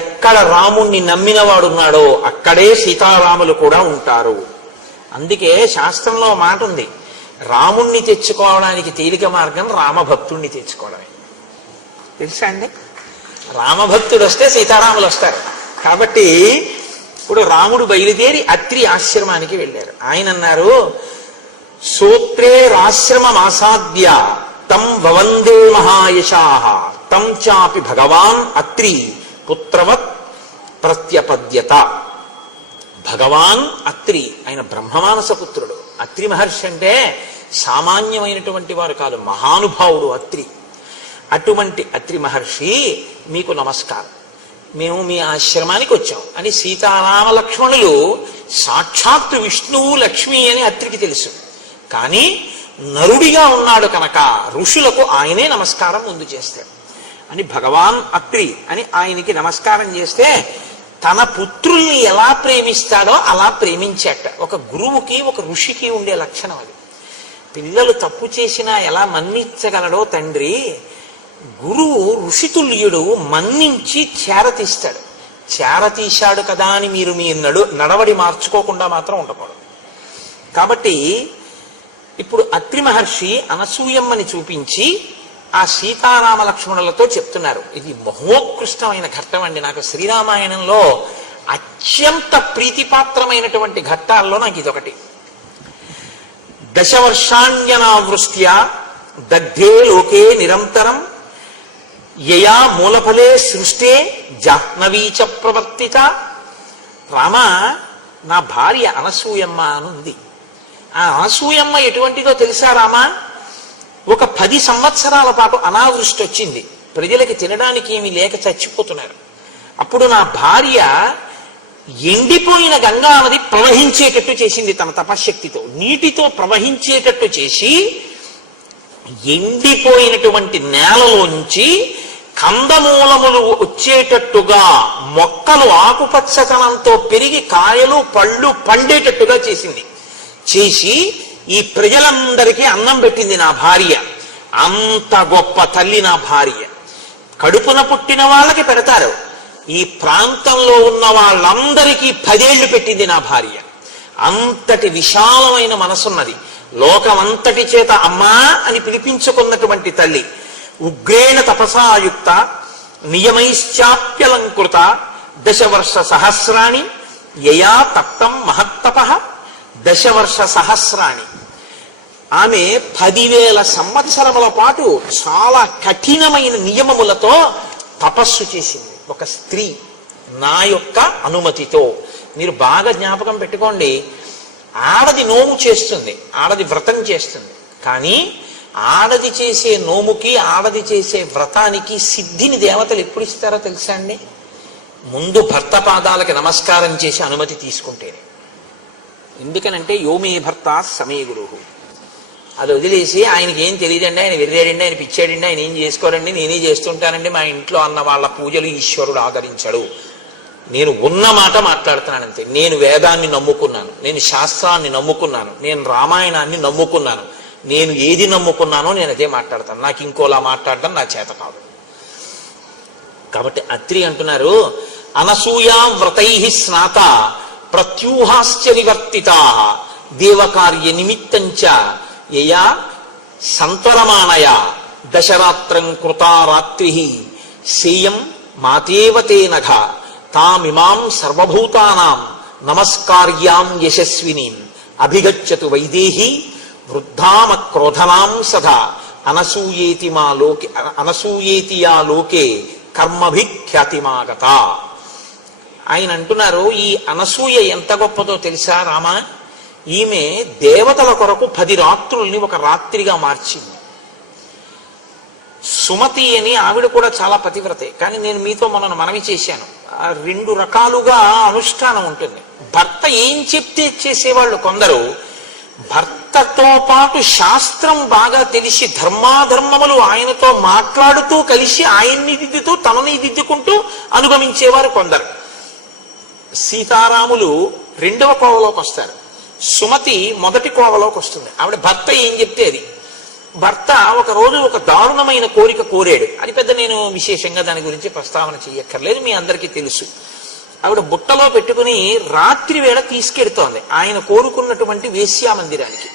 ఎక్కడ రాముణ్ణి నమ్మిన వాడున్నాడో అక్కడే సీతారాములు కూడా ఉంటారు. అందుకే శాస్త్రంలో మాట ఉంది, రాముణ్ణి తెచ్చుకోవడానికి తేలిక మార్గం రామభక్తుణ్ణి తెచ్చుకోవడమే. తెలుసా అండి? రామభక్తుడు వస్తే సీతారాములు వస్తారు. కాబట్టి ఇప్పుడు రాముడు బయలుదేరి అత్రి ఆశ్రమానికి వెళ్ళారు. ఆయన అన్నారు, సూత్రే రాశ్రమమాసాద్య తం వవందే మహాయశాః తం చాపి భగవాన్ అత్రి పుత్రవత్ ప్రత్యపద్యత. భగవాన్ అత్రి, ఆయన బ్రహ్మమానస పుత్రుడు. అత్రి మహర్షి అంటే సామాన్యమైనటువంటి వారు కాదు, మహానుభావుడు అత్రి. అటువంటి అత్రి మహర్షి మీకు నమస్కారం, మేము మీ ఆశ్రమానికి వచ్చాం అని సీతారామ లక్ష్మణులు సాక్షాత్తు విష్ణువు లక్ష్మి అని అత్రికి తెలుసు. కానీ నరుడిగా ఉన్నాడు కనుక ఋషులకు ఆయనే నమస్కారం ముందు చేస్తాడు అని భగవాన్ అత్రి అని ఆయనకి నమస్కారం చేస్తే తన పుత్రుల్ని ఎలా ప్రేమిస్తాడో అలా ప్రేమించాట. ఒక గురువుకి ఒక ఋషికి ఉండే లక్షణం అది. పిల్లలు తప్పు చేసినా ఎలా మన్నించగలడో తండ్రి, గురువు ఋషితుల్యుడు మన్నించి చేరతీస్తాడు. చేరతీశాడు కదా అని మీరు మీ నడవడి మార్చుకోకుండా మాత్రం ఉండకూడదు. కాబట్టి ఇప్పుడు అత్రి మహర్షి అనసూయమ్మని చూపించి ఆ సీతారామ లక్ష్మణులతో చెప్తున్నారు. ఇది మహోత్కృష్టమైన ఘట్టం అండి. నాకు శ్రీరామాయణంలో అత్యంత ప్రీతిపాత్రమైనటువంటి ఘట్టాల్లో నాకు ఇదొకటి. దశవర్షాణ్యనావృష్ట్యా దగ్ధే లోకే నిరంతరం యయా మూలఫలే సృష్టే జాహ్నవీచ ప్రవర్తిత. రామ, నా భార్య అనసూయమ్మ అనుంది. ఆ అనసూయమ్మ ఎటువంటిదో తెలుసా రామా? ఒక 10 సంవత్సరాల పాటు అనావృష్టి వచ్చింది. ప్రజలకి తినడానికి ఏమీ లేక చచ్చిపోతున్నారు. అప్పుడు నా భార్య ఎండిపోయిన గంగా నది ప్రవహించేటట్టు చేసింది తన తపశ్శక్తితో. నీటితో ప్రవహించేటట్టు చేసి ఎండిపోయినటువంటి నేలలోంచి కందమూలములు వచ్చేటట్టుగా, మొక్కలు ఆకుపచ్చతనంతో పెరిగి కాయలు పళ్ళు పండేటట్టుగా చేసింది. చేసి ఈ ప్రజలందరికీ అన్నం పెట్టింది నా భార్య. అంత గొప్ప తల్లి నా భార్య. కడుపున పుట్టిన వాళ్ళకి పెడతారు, ఈ ప్రాంతంలో ఉన్న వాళ్ళందరికీ 10 ఏళ్లు పెట్టింది నా భార్య. అంతటి విశాలమైన మనసున్నది. లోకమంతటి చేత అమ్మా అని పిలిపించుకున్నటువంటి తల్లి. ఉగ్రేణ తపసాయుక్త నియమైశ్చాప్యలంకృత దశవర్ష సహస్రాణి యయా తప్తం మహత్తపః. దశవర్ష సహస్రాణి, ఆమె 10,000 సంవత్సరముల పాటు చాలా కఠినమైన నియమములతో తపస్సు చేసింది. ఒక స్త్రీ నా యొక్క అనుమతితో. మీరు బాగా జ్ఞాపకం పెట్టుకోండి, ఆడది నోము చేస్తుంది, ఆడది వ్రతం చేస్తుంది. కానీ ఆడది చేసే నోముకి, ఆడది చేసే వ్రతానికి సిద్ధిని దేవతలు ఎప్పుడు ఇస్తారో తెలుసా అండి? ముందు భర్త పాదాలకి నమస్కారం చేసి అనుమతి తీసుకుంటేనే. ఎందుకనంటే యోమే భర్త సమే గురువు. అది వదిలేసి ఆయనకి ఏం తెలియదండి, ఆయన వెర్రాడండి, ఆయన పిచ్చాడండి, ఆయన ఏం చేసుకోరండి, నేనే చేస్తుంటానండి, మా ఇంట్లో అన్న వాళ్ళ పూజలు ఈశ్వరుడు ఆదరించడు. నేను ఉన్న మాట మాట్లాడుతున్నానంతే. నేను వేదాన్ని నమ్ముకున్నాను, నేను శాస్త్రాన్ని నమ్ముకున్నాను, నేను రామాయణాన్ని నమ్ముకున్నాను. నేను ఏది నమ్ముకున్నానో నేను అదే మాట్లాడతాను. నాకు ఇంకోలా మాట్లాడడం నా చేత కాదు. కాబట్టి అత్రి అంటున్నారు, అనసూయా వ్రతై స్నాత ప్రత్యూహాశ్చ నివర్తితా దేవకార్య నిమిత్తంచ యయా సంతరమాణయ దశరాత్రం కృతా రాత్రి సేయం మాతేవతే నఘ తామిమాం సర్వభూతానాం నమస్కార్యాం యశస్వినీం అభిగచ్చతు వైదేహి వృద్ధామ క్రోధనాం సదా అనసూయేతి యా లోకే కర్మభి ఖ్యాతిమాగత. ఆయన అంటున్నారు, ఈ అనసూయ ఎంత గొప్పదో తెలుసా రామా? ఈమె దేవతల కొరకు 10 రాత్రుల్ని ఒక రాత్రిగా మార్చింది. సుమతి అని ఆవిడ కూడా చాలా పతివ్రతే. కానీ నేను మీతో మొన్న మనవి చేశాను, 2 రకాలుగా అనుష్ఠానం ఉంటుంది. భర్త ఏం చెప్తే చేసేవాళ్ళు కొందరు, భర్తతో పాటు శాస్త్రం బాగా తెలిసి ధర్మాధర్మములు ఆయనతో మాట్లాడుతూ కలిసి ఆయన్ని దిద్దుతూ తనని దిద్దుకుంటూ అనుగమించేవారు కొందరు. సీతారాములు 2వ కోవలోకి వస్తారు, సుమతి 1వ కోవలోకి వస్తుంది. ఆవిడ భర్త ఏం చెప్తే అది. భర్త ఒకరోజు ఒక దారుణమైన కోరిక కోరాడు. అది పెద్ద నేను విశేషంగా దాని గురించి ప్రస్తావన చెయ్యక్కర్లేదు, మీ అందరికీ తెలుసు. ఆవిడ బుట్టలో పెట్టుకుని రాత్రి వేళ తీసుకెడుతోంది ఆయన కోరుకున్నటువంటి వేశ్యామందిరానికి.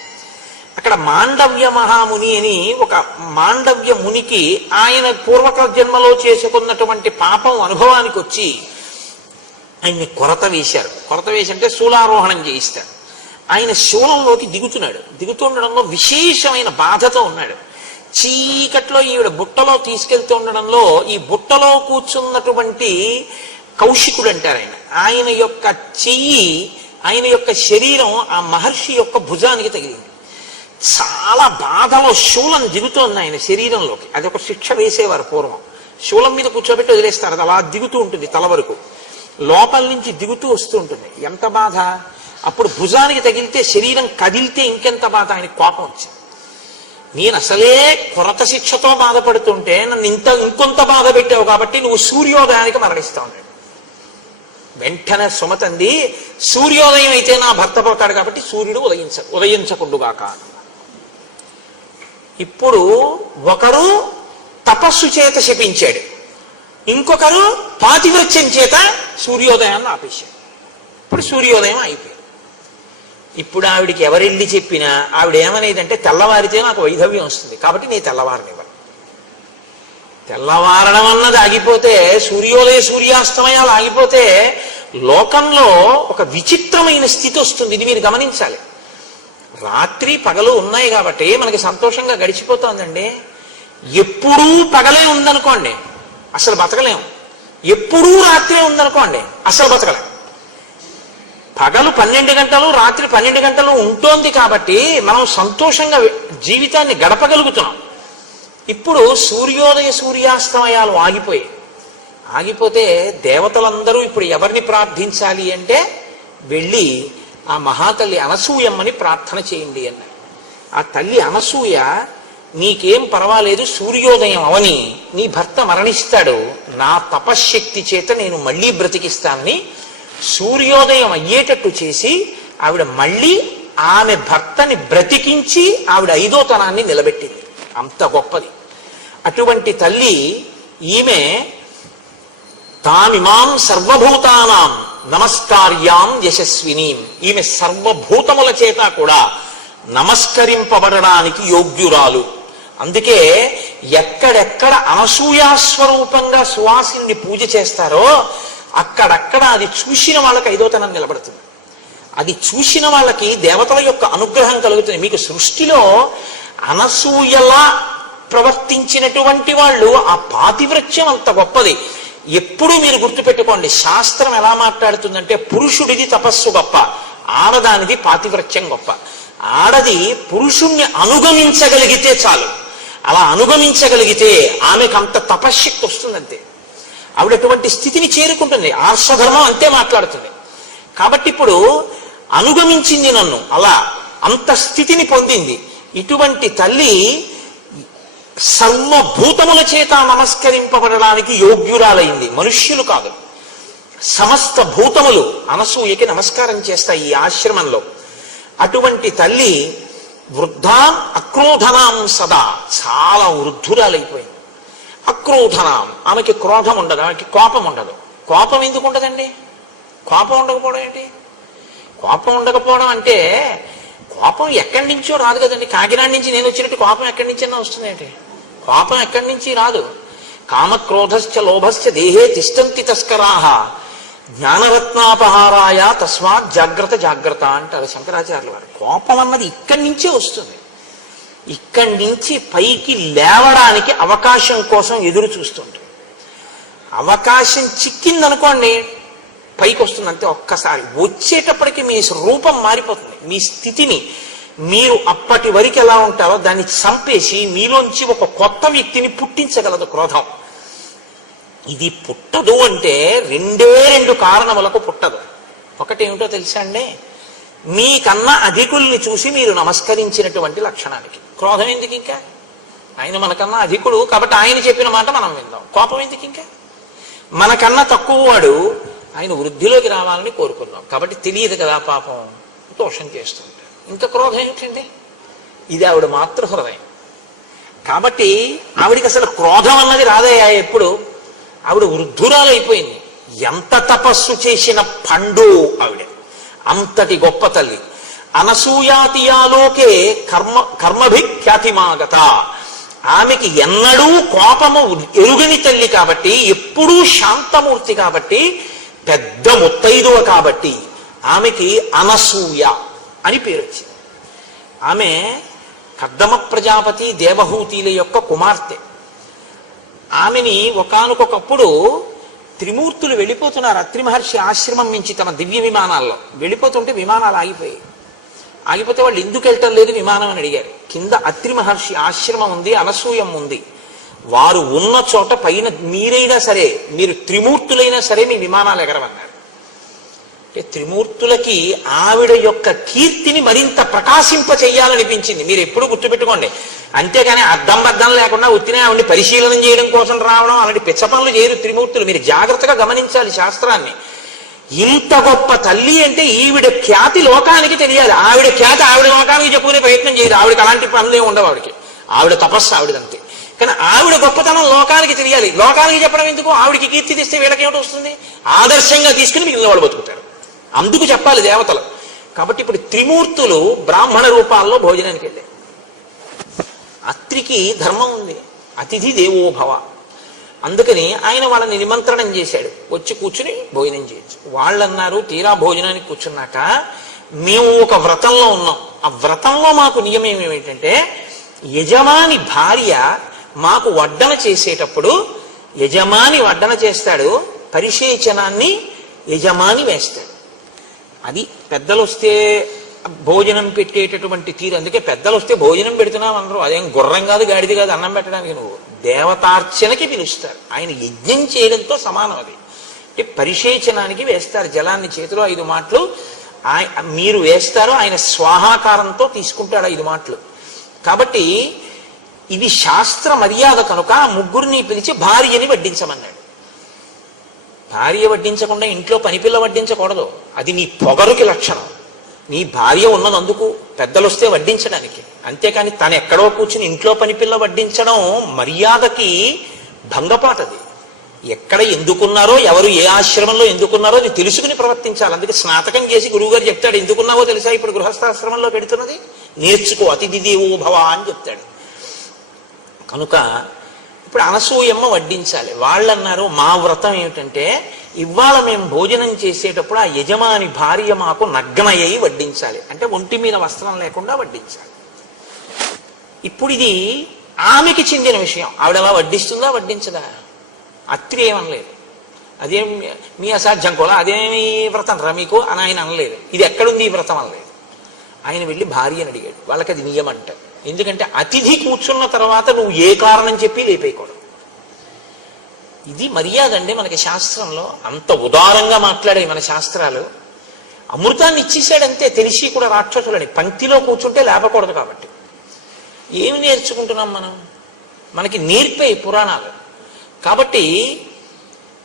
అక్కడ మాండవ్య మహాముని అని ఒక మాండవ్య మునికి ఆయన పూర్వక జన్మలో చేసుకున్నటువంటి పాపం అనుభవానికి వచ్చి ఆయన్ని కొరత వేశారు. కొరత వేసి అంటే శూలారోహణం చేయిస్తాడు. ఆయన శూలంలోకి దిగుతున్నాడు. దిగుతుండడంలో విశేషమైన బాధతో ఉన్నాడు. చీకట్లో ఈవిడ బుట్టలో తీసుకెళ్తూ ఉండడంలో ఈ బుట్టలో కూర్చున్నటువంటి కౌశికుడు అంటారు ఆయన యొక్క చెయ్యి, ఆయన యొక్క శరీరం ఆ మహర్షి యొక్క భుజానికి తగిలింది. చాలా బాధలో శూలం దిగుతోంది ఆయన శరీరంలోకి. అది ఒక శిక్ష వేసేవారు పూర్వం. శూలం మీద కూర్చోబెట్టి వదిలేస్తారు, అది అలా దిగుతూ ఉంటుంది తల వరకు, లోపల నుంచి దిగుతూ వస్తూ ఉంటుంది. ఎంత బాధ! అప్పుడు భుజానికి తగిలితే శరీరం కదిలితే ఇంకెంత బాధ! ఆయనకి కోపం వచ్చింది. నేను అసలే కొరత శిక్షతో బాధపడుతుంటే నన్ను ఇంకొంత బాధ పెట్టావు కాబట్టి నువ్వు సూర్యోదయానికి మరణిస్తా ఉన్నాడు. వెంటనే సుమతంది, సూర్యోదయం అయితే నా భర్త పోతాడు కాబట్టి సూర్యుడు ఉదయించకుండుగాక. ఇప్పుడు ఒకరు తపస్సు చేత శపించాడు, ఇంకొకరు పాతివ్రత్యం చేత సూర్యోదయాన్ని ఆపేశాడు. ఇప్పుడు సూర్యోదయం అయిపోయింది. ఇప్పుడు ఆవిడికి ఎవరెళ్ళి చెప్పినా ఆవిడ ఏమనేదంటే, తెల్లవారితే నాకు వైధవ్యం వస్తుంది కాబట్టి నీ తెల్లవారనివ్వను. తెల్లవారడం అన్నది ఆగిపోతే, సూర్యోదయ సూర్యాస్తమయాలు ఆగిపోతే లోకంలో ఒక విచిత్రమైన స్థితి వస్తుంది. ఇది మీరు గమనించాలి. రాత్రి పగలు ఉన్నాయి కాబట్టి మనకి సంతోషంగా గడిచిపోతుందండి. ఎప్పుడూ పగలే ఉందనుకోండి అసలు బతకలేము. ఎప్పుడూ రాత్రే ఉందనుకోండి అసలు బతకలేం. పగలు 12 గంటలు, రాత్రి 12 గంటలు ఉంటోంది కాబట్టి మనం సంతోషంగా జీవితాన్ని గడపగలుగుతున్నాం. ఇప్పుడు సూర్యోదయ సూర్యాస్తమయాలు ఆగిపోతే దేవతలందరూ ఇప్పుడు ఎవరిని ప్రార్థించాలి అంటే, వెళ్ళి ఆ మహాతల్లి అనసూయమ్మని ప్రార్థన చేయండి అన్నారు. ఆ తల్లి అనసూయ, నీకేం పర్వాలేదు, సూర్యోదయం అవని నీ భర్త మరణిస్తాడు, నా తపశ్శక్తి చేత నేను మళ్ళీ బ్రతికిస్తానని సూర్యోదయం అయ్యేటట్టు చేసి ఆవిడ మళ్ళీ ఆమె భర్తని బ్రతికించి ఆవిడ 5వ తనాన్ని నిలబెట్టింది. అంత గొప్పది. అటువంటి తల్లి ఈమె తామిమాం సర్వభూతానాం నమస్కార్యాం యశస్వినీం. ఈమె సర్వభూతముల చేత కూడా నమస్కరింపబడడానికి యోగ్యురాలు. అందుకే ఎక్కడెక్కడ అనసూయాస్వరూపంగా సువాసిని పూజ చేస్తారో అక్కడక్కడ అది చూసిన వాళ్ళకి 5వ తనం నిలబడుతుంది. అది చూసిన వాళ్ళకి దేవతల యొక్క అనుగ్రహం కలుగుతుంది. మీకు సృష్టిలో అనసూయలా ప్రవర్తించినటువంటి వాళ్ళు, ఆ పాతివ్రత్యం అంత గొప్పది. ఎప్పుడు మీరు గుర్తుపెట్టుకోండి, శాస్త్రం ఎలా మాట్లాడుతుందంటే, పురుషుడిది తపస్సు గొప్ప, ఆడదానిది పాతివ్రత్యం గొప్ప. ఆడది పురుషుణ్ణి అనుగమించగలిగితే చాలు. అలా అనుగమించగలిగితే ఆమెకు అంత తపశ్శక్తి వస్తుందంతే. ఆవిడ అటువంటి స్థితిని చేరుకుంటుంది. ఆర్షధర్మం అంతే మాట్లాడుతుంది. కాబట్టి ఇప్పుడు అనుగమించింది నన్ను, అలా అంత స్థితిని పొందింది. ఇటువంటి తల్లి సర్వభూతముల చేత నమస్కరింపబడడానికి యోగ్యురాలైంది. మనుష్యులు కాదు, సమస్త భూతములు అనసూయకి నమస్కారం చేస్తాయి ఈ ఆశ్రమంలో. అటువంటి తల్లి వృద్ధాం అక్రోధనాం సదా, చాలా వృద్ధురాలైపోయింది. అక్రోధనాం, ఆమెకి క్రోధం ఉండదు, ఆమెకి కోపం ఉండదు. కోపం ఎందుకు ఉండదండి? కోపం ఉండకపోవడం ఏంటి? కోపం ఉండకపోవడం అంటే, కోపం ఎక్కడి నుంచో రాదు కదండి. కాకినాడ నుంచి నేను వచ్చినట్టు కోపం ఎక్కడి నుంచైనా వస్తుందేంటి? కోపం ఎక్కడి నుంచి రాదు. కామక్రోధశ్చ లోభశ్చ దేహే తిష్టంతి తస్కరాహ. జ్ఞానరత్నాపహారాయ తస్మాత్ జాగ్రత్త జాగ్రత్త అంటారు శంకరాచార్యుల వారు. కోపం అన్నది ఇక్కడి నుంచే వస్తుంది. ఇక్కడి నుంచి పైకి లేవడానికి అవకాశం కోసం ఎదురు చూస్తుంటారు. అవకాశం చిక్కిందనుకోండి పైకి వస్తుంది అంతే. ఒక్కసారి వచ్చేటప్పటికి మీ రూపం మారిపోతుంది. మీ స్థితిని మీరు అప్పటి వరకు ఎలా ఉంటారో దాన్ని చంపేసి మీలోంచి ఒక కొత్త వ్యక్తిని పుట్టించగలదు క్రోధం. ఇది పుట్టదు అంటే రెండు కారణములకు పుట్టదు. ఒకటేమిటో తెలుసా అండి, మీకన్నా అధికుల్ని చూసి మీరు నమస్కరించినటువంటి లక్షణానికి. క్రోధం ఎందుకు ఇంకా? ఆయన మనకన్నా అధికుడు కాబట్టి ఆయన చెప్పిన మాట మనం విందాం. కోపం ఎందుకు ఇంకా? మనకన్నా తక్కువ వాడు, ఆయన వృద్ధిలోకి రావాలని కోరుకున్నాం కాబట్టి తెలియదు కదా పాపం, దోషం చేస్తుంటాడు. ఇంకా క్రోధం ఏమిటండి? ఇది ఆవిడ మాతృహృదయం కాబట్టి ఆవిడికి అసలు క్రోధం అన్నది రాదయ్యా. ఎప్పుడు ఆవిడ వృద్ధురాలు అయిపోయింది. ఎంత తపస్సు చేసిన పండు ఆవిడ, అంతటి గొప్ప తల్లి. అనసూయాతియాలోకే కర్మభిఖ్యాతిమాగత. ఆమెకి ఎన్నడూ కోపము ఎరుగని తల్లి కాబట్టి, ఎప్పుడూ శాంతమూర్తి కాబట్టి, పెద్ద ముత్తైదువ కాబట్టి ఆమెకి అనసూయ అని పేరు వచ్చింది. ఆమె కర్దమ ప్రజాపతి దేవహూతిల యొక్క కుమార్తె. ఆమెని ఒకానొకప్పుడు త్రిమూర్తులు వెళ్ళిపోతున్నారు అత్రి మహర్షి ఆశ్రమం నుంచి తమ దివ్య విమానాల్లో. వెళ్ళిపోతుంటే విమానాలు ఆగిపోయాయి. ఆగిపోతే వాళ్ళు ఎందుకు వెళ్ళటం లేదు విమానం అని అడిగారు. కింద అత్రి మహర్షి ఆశ్రమం ఉంది, అనసూయం ఉంది. వారు ఉన్న చోట పైన మీరైనా సరే, మీరు త్రిమూర్తులైనా సరే మీ విమానాలు ఎగరవన్నారు. అంటే త్రిమూర్తులకి ఆవిడ యొక్క కీర్తిని మరింత ప్రకాశింప చెయ్యాలనిపించింది. మీరు ఎప్పుడు గుర్తుపెట్టుకోండి. అంతేగాని అద్దం బద్దం లేకుండా ఉత్తినే ఆవిడని పరిశీలన చేయడం కోసం రావడం అలాంటి పిచ్చ పనులు చేయరు త్రిమూర్తులు. మీరు జాగ్రత్తగా గమనించాలి శాస్త్రాన్ని. ఇంత గొప్ప తల్లి అంటే ఈవిడ ఖ్యాతి లోకానికి తెలియాలి. ఆవిడ ఖ్యాతి ఆవిడ లోకానికి చెప్పుకునే ప్రయత్నం చేయదు. ఆవిడకి అలాంటి పనులే ఉండవు. ఆవిడ తపస్సు ఆవిడదంతే. కానీ ఆవిడ గొప్పతనం లోకానికి తెలియాలి. లోకానికి చెప్పడం ఎందుకు? ఆవిడికి కీర్తి తెస్తే వీళ్ళకి ఏమిటి వస్తుంది? ఆదర్శంగా తీసుకుని మిగిలిన వాళ్ళు బతుకుతారు. అందుకు చెప్పాలి దేవతలు. కాబట్టి ఇప్పుడు త్రిమూర్తులు బ్రాహ్మణ రూపాల్లో భోజనానికి వెళ్ళారు. అత్రికి ధర్మం ఉంది, అతిథి దేవోభవ. అందుకని ఆయన వాళ్ళని నిమంత్రణం చేశాడు, వచ్చి కూర్చుని భోజనం చేయొచ్చు. వాళ్ళు అన్నారు తీరా భోజనానికి కూర్చున్నాక, మేము ఒక వ్రతంలో ఉన్నాం. ఆ వ్రతంలో మాకు నియమం ఏమిటంటే, యజమాని భార్య మాకు వడ్డన చేసేటప్పుడు యజమాని వడ్డన చేస్తాడు, పరిశేచనాన్ని యజమాని వేస్తాడు. అది పెద్దలు వస్తే భోజనం పెట్టేటటువంటి తీరు. అందుకే పెద్దలు వస్తే భోజనం పెడుతున్నాం అందరూ. అదేం గుర్రం కాదు, గాడిది కాదు అన్నం పెట్టడానికి. నువ్వు దేవతార్చనకి పిలుస్తారు. ఆయన యజ్ఞం చేయడంతో సమానం అది. అంటే పరిశేచనానికి వేస్తారు జలాన్ని చేతిలో 5 మాటలు మీరు వేస్తారు. ఆయన స్వాహాకారంతో తీసుకుంటాడు 5 మాటలు. కాబట్టి ఇది శాస్త్ర మర్యాద కనుక ముగ్గురిని పిలిచి భార్యని వడ్డించమన్నాడు. భార్య వడ్డించకుండా ఇంట్లో పనిపిల్ల వడ్డించకూడదు. అది నీ పొగరుకి లక్షణం. నీ భార్య ఉన్నదందుకు, పెద్దలు వస్తే వడ్డించడానికి. అంతేకాని తను ఎక్కడో కూర్చుని ఇంట్లో పనిపిల్ల వడ్డించడం మర్యాదకి భంగపాటది. ఎక్కడ ఎందుకున్నారో, ఎవరు ఏ ఆశ్రమంలో ఎందుకున్నారో అది తెలుసుకుని ప్రవర్తించాలి. అందుకే స్నాతకం చేసి గురువుగారు చెప్తాడు, ఎందుకున్నావో తెలుసా ఇప్పుడు గృహస్థాశ్రమంలో పెడుతున్నది, నేర్చుకో, అతిథి దేవో భవ అని చెప్తాడు. కనుక ఇప్పుడు అనసూయమ్మ వడ్డించాలి. వాళ్ళు అన్నారు మా వ్రతం ఏమిటంటే, ఇవాళ మేము భోజనం చేసేటప్పుడు ఆ యజమాని భార్య మాకు నగ్నయ్యి వడ్డించాలి. అంటే ఒంటి మీద వస్త్రం లేకుండా వడ్డించాలి. ఇప్పుడు ఇది ఆమెకి చెందిన విషయం. ఆవిడ అలా వడ్డిస్తుందా వడ్డించదా? అత్రి ఏమనలేదు. అదేం మీ అసాధ్యం కూడా, అదేమి వ్రతం రా మీకు అని ఆయన అనలేదు. ఇది ఎక్కడుంది ఈ వ్రతం అనలేదు. ఆయన వెళ్ళి భార్యని అడిగాడు. వాళ్ళకి అది నియమం అంటారు. ఎందుకంటే అతిథి కూర్చున్న తర్వాత నువ్వు ఏ కారణం చెప్పి లేపేయకూడదు. ఇది మర్యాద అండి మనకి శాస్త్రంలో. అంత ఉదారంగా మాట్లాడే మన శాస్త్రాలు. అమృతాన్ని ఇచ్చేసాడంతే, తెలిసి కూడా రాక్షసులని. పంక్తిలో కూర్చుంటే లేపకూడదు. కాబట్టి ఏమి నేర్చుకుంటున్నాం మనం? మనకి నేర్పే పురాణాలు. కాబట్టి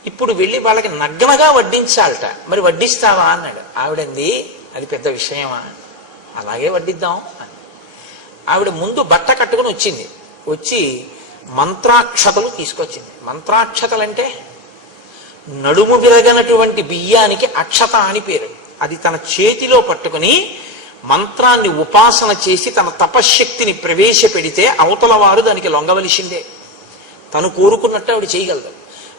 ఇప్పుడు వెళ్ళి వాళ్ళకి నగ్నగా వడ్డించాలట. మరి వడ్డిస్తావా అన్నాడు. ఆవిడంది అది పెద్ద విషయమా, అలాగే వడ్డిద్దాం అని. ఆవిడ ముందు బట్ట కట్టుకుని వచ్చింది. వచ్చి మంత్రాక్షతలు తీసుకొచ్చింది. మంత్రాక్షతలంటే నడుము విరగనటువంటి బియ్యానికి అక్షత అని పేరు. అది తన చేతిలో పట్టుకుని మంత్రాన్ని ఉపాసన చేసి తన తపశ్శక్తిని ప్రవేశపెడితే అవతల వారు దానికి లొంగవలసిందే. తను కోరుకున్నట్టు ఆవిడ చేయగలదు.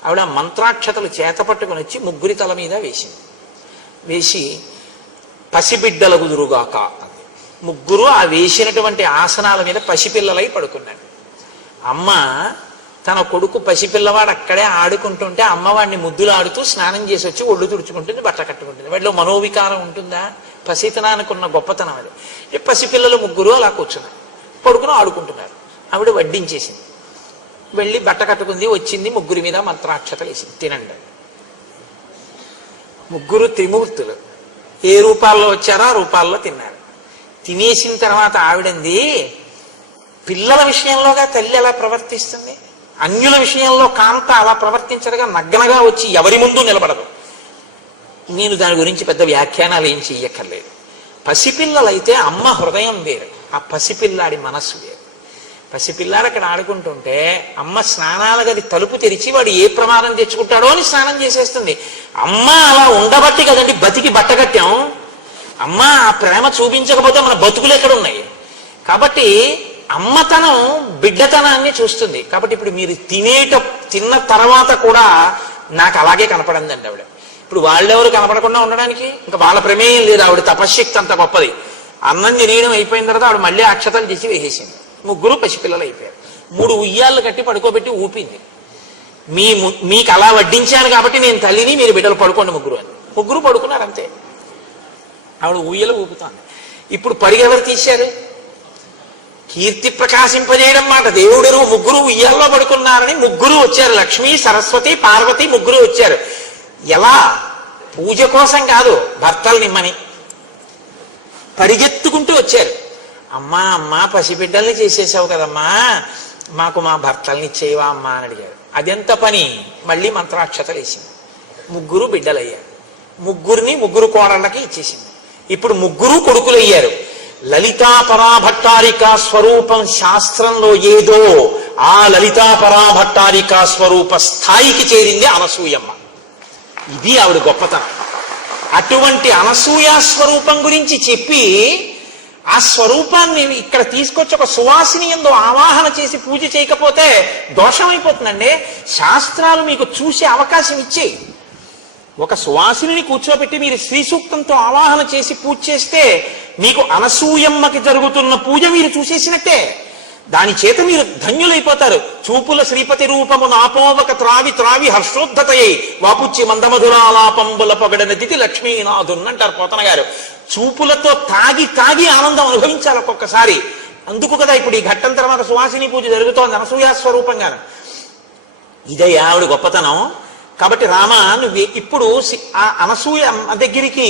ఆవిడ మంత్రాక్షతలు చేత పట్టుకుని వచ్చి ముగ్గురి తల మీద వేసింది. వేసి పసిబిడ్డల కుదురుగాక అంది. ముగ్గురు ఆ వేసినటువంటి ఆసనాల మీద పసిపిల్లలై పడుకున్నాడు. అమ్మ తన కొడుకు పసిపిల్లవాడు అక్కడే ఆడుకుంటుంటే అమ్మవాడిని ముద్దులు ఆడుతూ స్నానం చేసి వచ్చి ఒళ్ళు తుడుచుకుంటుంది, బట్ట కట్టుకుంటుంది. వాటిలో మనోవికారం ఉంటుందా? పసితనానికి ఉన్న గొప్పతనం అది. పసిపిల్లలు ముగ్గురు అలా కూర్చున్నారు, పడుకుని ఆడుకుంటున్నారు. ఆవిడ వడ్డించేసింది, వెళ్ళి బట్ట కట్టుకుంది, వచ్చింది, ముగ్గురి మీద మంత్రాక్షతలు వేసింది, తినండి. ముగ్గురు త్రిమూర్తులు ఏ రూపాల్లో వచ్చారో ఆ రూపాల్లో తిన్నారు. తినేసిన తర్వాత ఆవిడంది, పిల్లల విషయంలోగా తల్లి ఎలా ప్రవర్తిస్తుంది? అన్యుల విషయంలో కాంత అలా ప్రవర్తించదుగా, నగ్గనగా వచ్చి ఎవరి ముందు నిలబడదు. నేను దాని గురించి పెద్ద వ్యాఖ్యానాలు ఏం చెయ్యక్కర్లేదు. పసిపిల్లలైతే అమ్మ హృదయం వేరు, ఆ పసిపిల్లాడి మనస్సు వేరు. పసిపిల్లాడు అక్కడ ఆడుకుంటుంటే అమ్మ స్నానాల గది తలుపు తెరిచి వాడు ఏ ప్రమాదం తెచ్చుకుంటాడో అని స్నానం చేసేస్తుంది. అమ్మ అలా ఉండబట్టి కదండి బతికి బట్టగట్టాం. అమ్మ ఆ ప్రేమ చూపించకపోతే మన బతుకులు ఎక్కడ ఉన్నాయి? కాబట్టి అమ్మతనం బిడ్డతనాన్ని చూస్తుంది. కాబట్టి ఇప్పుడు మీరు తిన్న తర్వాత కూడా నాకు అలాగే కనపడిందండి ఆవిడ. ఇప్పుడు వాళ్ళెవరు కనపడకుండా ఉండడానికి ఇంకా వాళ్ళ ప్రమేయం లేదు. ఆవిడ తపశ్శక్తి అంత గొప్పది. అన్నం తినేయడం అయిపోయిన తర్వాత ఆవిడ మళ్ళీ అక్షతలు చేసి వేసేసింది. ముగ్గురు పసిపిల్లలు అయిపోయారు. 3 ఉయ్యాళ్ళు కట్టి పడుకోబెట్టి ఊపింది. మీకు అలా వడ్డించాను కాబట్టి నేను తల్లిని, మీరు బిడ్డలు పడుకోండి ముగ్గురు అని. ముగ్గురు పడుకున్నారు అంతే. ఆవిడ ఉయ్యలు ఊపుతాను. ఇప్పుడు పరిగెవరు తీశారు? కీర్తి ప్రకాశింపజేయడం మాట దేవుడు. ముగ్గురు ఉయ్యాల్లో పడుకున్నారని ముగ్గురు వచ్చారు. లక్ష్మి, సరస్వతి, పార్వతి ముగ్గురు వచ్చారు. ఎలా? పూజ కోసం కాదు, భర్తలు నిమ్మని పరిగెత్తుకుంటూ వచ్చారు. అమ్మా అమ్మా పసిబిడ్డల్ని చేసేసావు కదమ్మా, మాకు మా భర్తల్ని ఇచ్చేవా అమ్మా అని అడిగారు. అదెంత పని? మళ్ళీ మంత్రాక్షతలు వేసింది. ముగ్గురు బిడ్డలయ్యారు. ముగ్గురిని ముగ్గురు కోడళ్ళకి ఇచ్చేసింది. ఇప్పుడు ముగ్గురు కొడుకులయ్యారు. లలితా పరాభట్టారిక స్వరూపం శాస్త్రంలో ఏదో ఆ లలితా పరాభట్టారిక స్వరూప స్థాయికి చేరింది అనసూయమ్మ. ఇది ఆవిడ గొప్పతనం. అటువంటి అనసూయ స్వరూపం గురించి చెప్పి ఆ స్వరూపాన్ని ఇక్కడ తీసుకొచ్చి ఒక సువాసిని యందు ఆవాహన చేసి పూజ చేయకపోతే దోషం అయిపోతుందండి. శాస్త్రాలు మీకు చూసే అవకాశం ఇచ్చేయి. ఒక సువాసిని కూర్చోబెట్టి మీరు శ్రీ సూక్తంతో ఆవాహన చేసి పూజ చేస్తే మీకు అనసూయమ్మకి జరుగుతున్న పూజ మీరు చూసేసినట్టే. దాని చేత మీరు ధన్యులైపోతారు. చూపుల శ్రీపతి రూపము నాపోవక త్రావి త్రావి హర్షోద్ధతయ్యి వాపుచ్చి మందమధురాలాపంబుల పగడనదితి లక్ష్మీనాథున్ అంటారు పోతన గారు. చూపులతో తాగి తాగి ఆనందం అనుభవించాలి ఒక్కొక్కసారి. అందుకు కదా ఇప్పుడు ఈ ఘట్టం తర్వాత సువాసిని పూజ జరుగుతోంది అనసూయ స్వరూపంగాను. ఇదే ఆవిడ గొప్పతనం. కాబట్టి రామ, నువ్వు ఇప్పుడు ఆ అనసూయ దగ్గరికి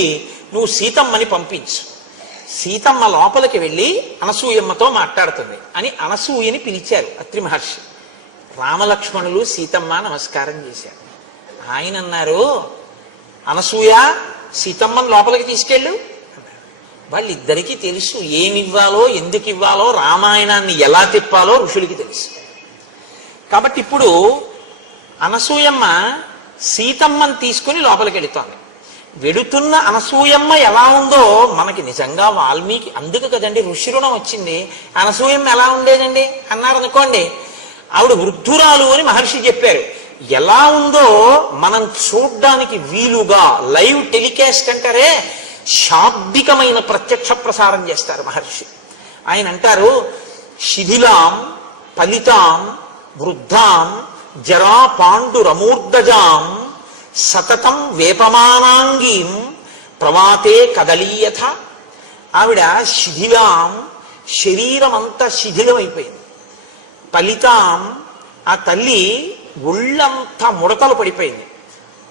నువ్వు సీతమ్మని పంపించు. సీతమ్మ లోపలికి వెళ్ళి అనసూయమ్మతో మాట్లాడుతుంది అని అనసూయని పిలిచారు అత్రి మహర్షి. రామలక్ష్మణులు సీతమ్మ నమస్కారం చేశారు. ఆయన అన్నారు, అనసూయ సీతమ్మని లోపలికి తీసుకెళ్ళు. వాళ్ళిద్దరికీ తెలుసు ఏమివ్వాలో, ఎందుకు ఇవ్వాలో, రామాయణాన్ని ఎలా తిప్పాలో ఋషులకి తెలుసు. కాబట్టి ఇప్పుడు అనసూయమ్మ సీతమ్మని తీసుకుని లోపలికి వెళుతోంది. వెడుతున్న అనసూయమ్మ ఎలా ఉందో మనకి నిజంగా వాల్మీకి, అందుకు కదండి ఋషి రుణం వచ్చింది. అనసూయమ్మ ఎలా ఉండేదండి అన్నారు అనుకోండి, ఆవిడ వృద్ధురాలు అని మహర్షి చెప్పారు. ఎలా ఉందో మనం చూడ్డానికి వీలుగా లైవ్ టెలికాస్ట్ అంటారే, శాబ్దికమైన ప్రత్యక్ష ప్రసారం చేస్తారు మహర్షి. ఆయన అంటారు, శిథిలాం ఫలితాం వృద్ధాం జరా పాండురమూర్ధజాం సతతం వేపమానాంగీం ప్రవాతే కదలీయథ. ఆవిడ శిథిలాం, శరీరం అంతా శిథిలమైపోయింది. ఫలితాం, ఆ తల్లి ఒళ్ళంతా ముడతలు పడిపోయింది.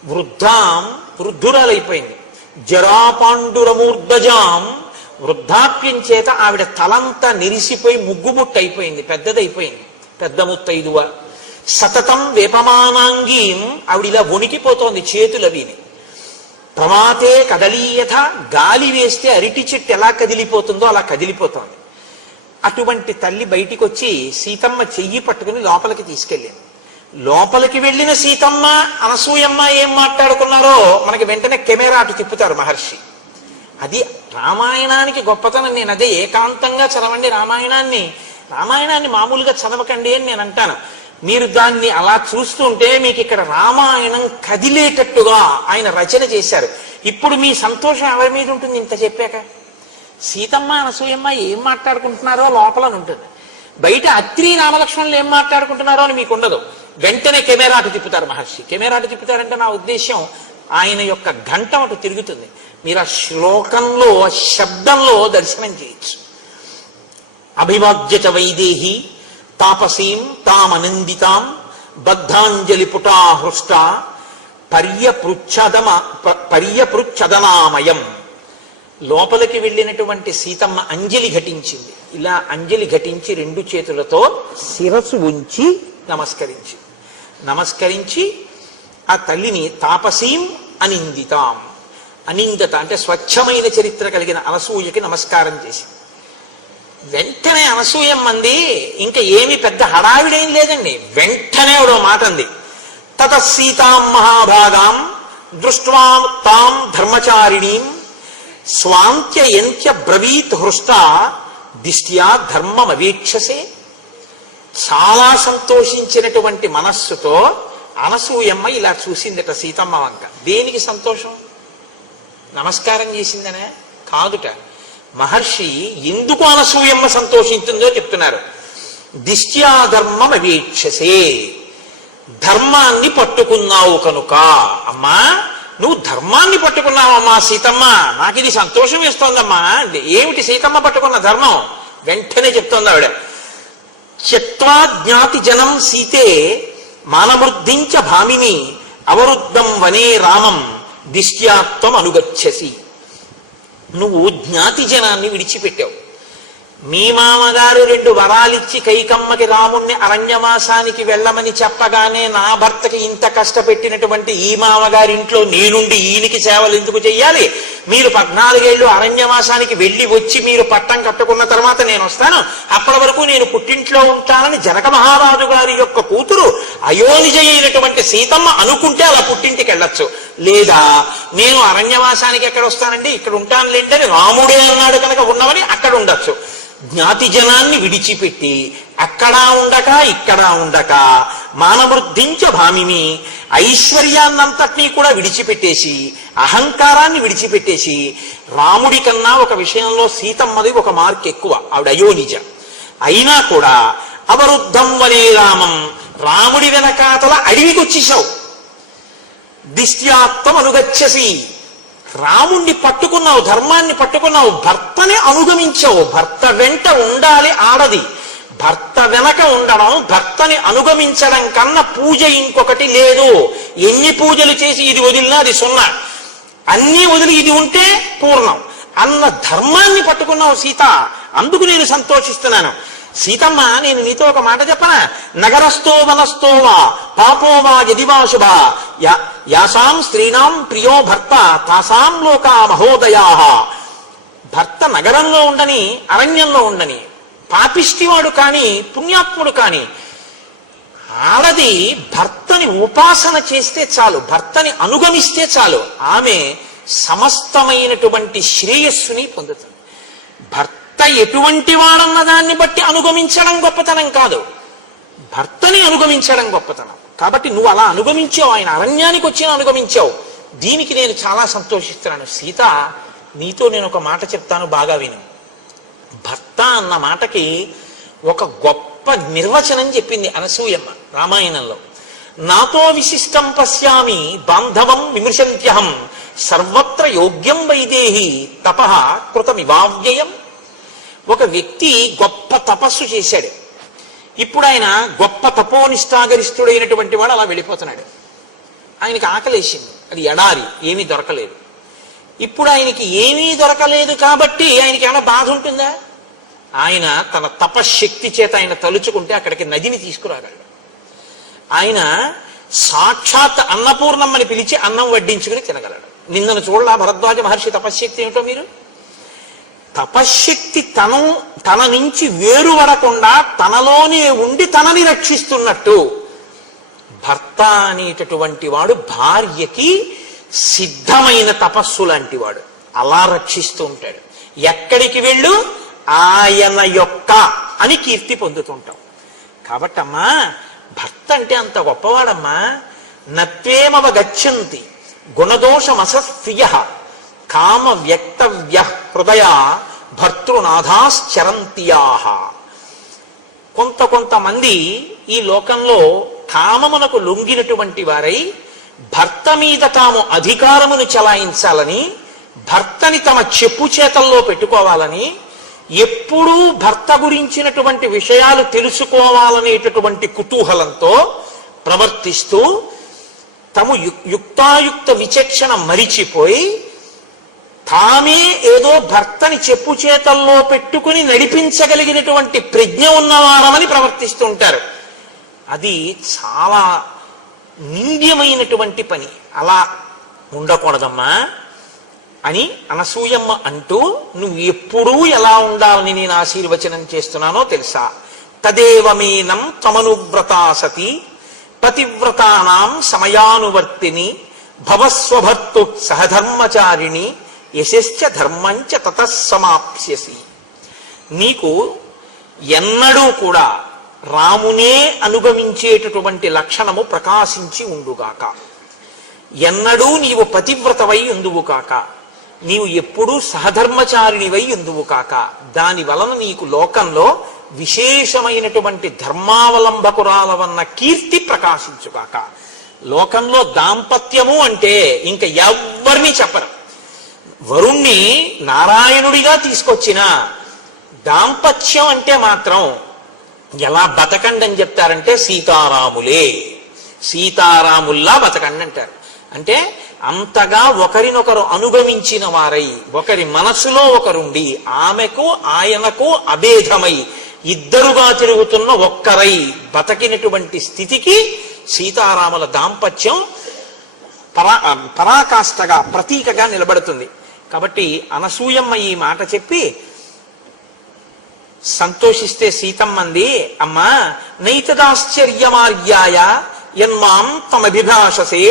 వృద్ధాం, వృద్ధురాలైపోయింది. జరాపాండురమూర్ధజాం, వృద్ధాప్యం చేత ఆవిడ తలంతా నెరిసిపోయి ముగ్గుముట్టు అయిపోయింది, పెద్దదైపోయింది, పెద్ద ముత్తైదువ. సతతం వేపమానాంగీం, ఆవిడ ఇలా వణికిపోతోంది చేతులవిని. ప్రమాతే కదలీయథ, గాలి వేస్తే అరిటి చెట్టు ఎలా కదిలిపోతుందో అలా కదిలిపోతోంది. అటువంటి తల్లి బయటికి వచ్చి సీతమ్మ చెయ్యి పట్టుకుని లోపలికి తీసుకెళ్ళింది. లోపలికి వెళ్ళిన సీతమ్మ అనసూయమ్మ ఏం మాట్లాడుకున్నారో మనకి వెంటనే కెమెరా అటు తిప్పుతారు మహర్షి. అది రామాయణానికి గొప్పతనం. నేను అదే ఏకాంతంగా చదవండి రామాయణాన్ని, రామాయణాన్ని మామూలుగా చదవకండి అని నేను అంటాను. మీరు దాన్ని అలా చూస్తుంటే మీకు ఇక్కడ రామాయణం కదిలేటట్టుగా ఆయన రచన చేశారు. ఇప్పుడు మీ సంతోషం ఎవరి మీద ఉంటుంది? ఇంత చెప్పాక సీతమ్మ అనసూయమ్మ ఏం మాట్లాడుకుంటున్నారో లోపల ఉంటుంది. బయట అత్రి రామలక్ష్మణులు ఏం మాట్లాడుకుంటున్నారో అని మీకు ఉండదు. వెంటనే కెమెరా అటు తిప్పుతారు మహర్షి. కెమెరా అటు తిప్పుతారంటే నా ఉద్దేశం ఆయన యొక్క ఘంటం అటు తిరుగుతుంది. మీరు ఆ శ్లోకంలో శబ్దంలో దర్శనం చేయొచ్చు. అభివాద్య చ వైదేహి తాపసీం తామనందితాం బద్ధాంజలి పుటా హృష్ట పర్యపృచ్ఛదనామయం. లోపలికి వెళ్ళినటువంటి సీతమ్మ అంజలి ఘటించింది. ఇలా అంజలి ఘటించి రెండు చేతులతో శిరస్సు ఉంచి నమస్కరించి ఆ తల్లిని తాపసీం అనిందితాం, అనిందత అంటే స్వచ్ఛమైన చరిత్ర కలిగిన అనసూయకి నమస్కారం చేసి, వెంటనే అనసూయమ్మంది. ఇంకా ఏమి పెద్ద హడావిడేం లేదండి. వెంటనే ఒక మాట అంది. తత సీతాం మహాభాగాం దృష్ట్వా తాం ధర్మచారిణీం స్వాంత్యయంత్య బ్రవీత్ హృష్ట దిష్ట్యా ధర్మమవీక్షసే. చాలా సంతోషించినటువంటి మనస్సుతో అనసూయమ్మ ఇలా చూసిందట సీతమ్మ వంక. దేనికి సంతోషం? నమస్కారం చేసిందనే కాదుట. మహర్షి ఎందుకు అనసూయమ్మ సంతోషించిందో చెప్తున్నారు. దిష్ట్యా ధర్మమవీక్షసే, ధర్మాన్ని పట్టుకున్నావు కనుక. అమ్మా నువ్వు ధర్మాన్ని పట్టుకున్నావమ్మా సీతమ్మ, నాకు ఇది సంతోషం వేస్తోందమ్మా. ఏమిటి సీతమ్మ పట్టుకున్న ధర్మం? వెంటనే చెప్తోంది ఆవిడ. త్యక్త్వా జ్ఞాతి జనం సీతే మానవృద్ధించ భామిని అవరుద్ధం వనే రామం దిష్ట్యాత్వం అనుగచ్చసి. నువ్వు జ్ఞాతి జనాన్ని విడిచిపెట్టావు. మీ మామగారు 2 వరాలిచ్చి కైకమ్మకి రాముణ్ణి అరణ్యవాసానికి వెళ్ళమని చెప్పగానే నా భర్తకి ఇంత కష్టపెట్టినటువంటి ఈ మామగారింట్లో నేనుండి ఈయనకి సేవలు ఎందుకు చెయ్యాలి? మీరు 14 ఏళ్ళు అరణ్యవాసానికి వెళ్ళి వచ్చి మీరు పట్టం కట్టుకున్న తర్వాత నేను వస్తాను, అప్పటి వరకు నేను పుట్టింట్లో ఉంటానని జనక మహారాజు గారి యొక్క కూతురు అయోనిజ అయినటువంటి సీతమ్మ అనుకుంటే అలా పుట్టింటికి వెళ్ళొచ్చు. లేదా నేను అరణ్యవాసానికి ఎక్కడ వస్తానండి, ఇక్కడ ఉంటాను లేండి అని రాముడే అన్నాడు కనుక ఉన్నవని అక్కడ ఉండొచ్చు. జ్ఞాతి జనాన్ని విడిచిపెట్టి అక్కడా ఉండక ఇక్కడా ఉండక మానవృద్ధించ భామిని ఐశ్వర్యాన్నంతటినీ కూడా విడిచిపెట్టేసి అహంకారాన్ని విడిచిపెట్టేసి రాముడి కన్నా ఒక విషయంలో సీతమ్మది ఒక మార్క్ ఎక్కువ, ఆవిడ అయోనిజ. అయినా కూడా అవరుద్ధం వనే రామం, రాముడి వెనకాతల అడవికి వచ్చేసావు. దిష్ట్యాత్వం అనుగచ్చసి, రాముణ్ణి పట్టుకున్నావు, ధర్మాన్ని పట్టుకున్నావు, భర్తని అనుగమించావు. భర్త వెంట ఉండాలి ఆడది. భర్త వెనక ఉండడం, భర్తని అనుగమించడం కన్నా పూజ ఇంకొకటి లేదు. ఎన్ని పూజలు చేసి ఇది వదిలినా అది 0, అన్నీ వదిలి ఇది ఉంటే పూర్ణం అన్న ధర్మాన్ని పట్టుకున్నావు సీత. అందుకు నేను సంతోషిస్తున్నాను. సీతమ్మ, నేను నీతో ఒక మాట చెప్పనా? నగరస్థో వనస్థో వా పాపో వా యదివా శుభ యాసాం స్త్రీణాం ప్రియో భర్త తాసాం లోకా మహోదయా. భర్త నగరంలో ఉండని అరణ్యంలో ఉండని, పాపిష్టివాడు కాని పుణ్యాత్ముడు కాని, ఆడది భర్తని ఉపాసన చేస్తే చాలు, భర్తని అనుగమిస్తే చాలు, ఆమె సమస్తమైనటువంటి శ్రేయస్సుని పొందుతుంది. భర్త ఎటువంటి వాడన్న దాన్ని బట్టి అనుగమించడం గొప్పతనం కాదు, భర్తని అనుగమించడం గొప్పతనం. కాబట్టి నువ్వు అలా అనుగమించావు, ఆయన అరణ్యానికి వచ్చి అనుగమించావు. దీనికి నేను చాలా సంతోషిస్తున్నాను. సీత, నీతో నేను ఒక మాట చెప్తాను, బాగా విను. భర్త అన్న మాటకి ఒక గొప్ప నిర్వచనం చెప్పింది అనసూయమ్మ రామాయణంలో. నాతో విశిష్టం పశ్యామి బాంధవం విమృశంత్యహం సర్వత్ర యోగ్యం వైదేహి తపః కృతమివావ్యయం. ఒక వ్యక్తి గొప్ప తపస్సు చేశాడు. ఇప్పుడు ఆయన గొప్ప తపోనిష్టాగరిష్ఠుడైనటువంటి వాడు అలా వెళ్ళిపోతున్నాడు. ఆయనకి ఆకలేసింది, అది ఎడారి, ఏమీ దొరకలేదు. ఇప్పుడు ఆయనకి ఏమీ దొరకలేదు కాబట్టి ఆయనకి ఏమైనా బాధ ఉంటుందా? ఆయన తన తపశ్శక్తి చేత ఆయన తలుచుకుంటే అక్కడికి నదిని తీసుకురాగలడు. ఆయన సాక్షాత్ అన్నపూర్ణమ్మని పిలిచి అన్నం వడ్డించుకుని తినగలడు. నిన్నను చూడలా భరద్వాజ మహర్షి తపశ్శక్తి ఏమిటో మీరు? తపశ్శక్తి తన నుంచి వేరుపడకుండా తనలోనే ఉండి తనని రక్షిస్తున్నట్టు భర్త అనేటటువంటి వాడు భార్యకి సిద్ధమైన తపస్సు లాంటి వాడు, అలా రక్షిస్తూ ఉంటాడు. ఎక్కడికి వెళ్ళు ఆయన యొక్క అని కీర్తి పొందుతుంటాం. కాబట్టమ్మా, భర్త అంటే అంత గొప్పవాడమ్మా. నత్వేమవ గచ్చంతి గుణదోషమసస్త్రియ కామ వ్యక్తవ్య హృదయ భర్తృనాథాశ్చరంత్యాహ. కొంతమంది ఈ లోకంలో కామమునకు లొంగినటువంటి వారై భర్త మీద తాము అధికారమును చెలాయించాలని, భర్తని తమ చెప్పు చేతల్లో పెట్టుకోవాలని, ఎప్పుడూ భర్త గురించినటువంటి విషయాలు తెలుసుకోవాలనేటటువంటి కుతూహలంతో ప్రవర్తిస్తూ తము యుక్తాయుక్త విచక్షణ మరిచిపోయి తామే ఏదో భర్తని చెప్పు చేతల్లో పెట్టుకుని నడిపించగలిగినటువంటి ప్రజ్ఞ ఉన్నవారమని ప్రవర్తిస్తూ ఉంటారు. అది చాలా నింద్యమైనటువంటి పని. అలా ఉండకూడదమ్మా అని అనసూయమ్మ అంటూ, నువ్వు ఎప్పుడూ ఎలా ఉండాలని నేను ఆశీర్వచనం చేస్తున్నానో తెలుసా? తదేవమేనం త్వమనువ్రతా సతి పతివ్రతానాం సమయానువర్తిని భవస్వభర్తు సహధర్మచారిణి యశశ్చ ధర్మంచ తతస్సమాప్స్యసి. నీకు ఎన్నడూ కూడా రామునే అనుగమించేటటువంటి లక్షణము ప్రకాశించి ఉండుగాక. ఎన్నడూ నీవు పతివ్రతవై ఉందువు కాక. నీవు ఎప్పుడూ సహధర్మచారిణివై ఉందువు కాక. దాని వలన నీకు లోకంలో విశేషమైనటువంటి ధర్మావలంబకురాలవన్న కీర్తి ప్రకాశించుగాక. లోకంలో దాంపత్యము అంటే ఇంక ఎవ్వరిని చెప్పరు. వరుణ్ణి నారాయణుడిగా తీసుకొచ్చిన దాంపత్యం అంటే మాత్రం ఎలా బతకండి అని చెప్తారంటే సీతారాములే, సీతారాముల్లా బతకండి అంటారు. అంటే అంతగా ఒకరినొకరు అనుగమించిన వారై, ఒకరి మనసులో ఒకరుండి, ఆమెకు ఆయనకు అభేదమై ఇద్దరుగా తిరుగుతున్న ఒక్కరై బతకినటువంటి స్థితికి సీతారాముల దాంపత్యం పరాకాష్ఠగా ప్రతీకగా నిలబడుతుంది. కాబట్టి అనసూయమ్మ ఈ మాట చెప్పి సంతోషిస్తే సీతమ్మంది, అమ్మా నైతదాశ్చర్యమార్యాయ యన్మాం తమభిభాషసే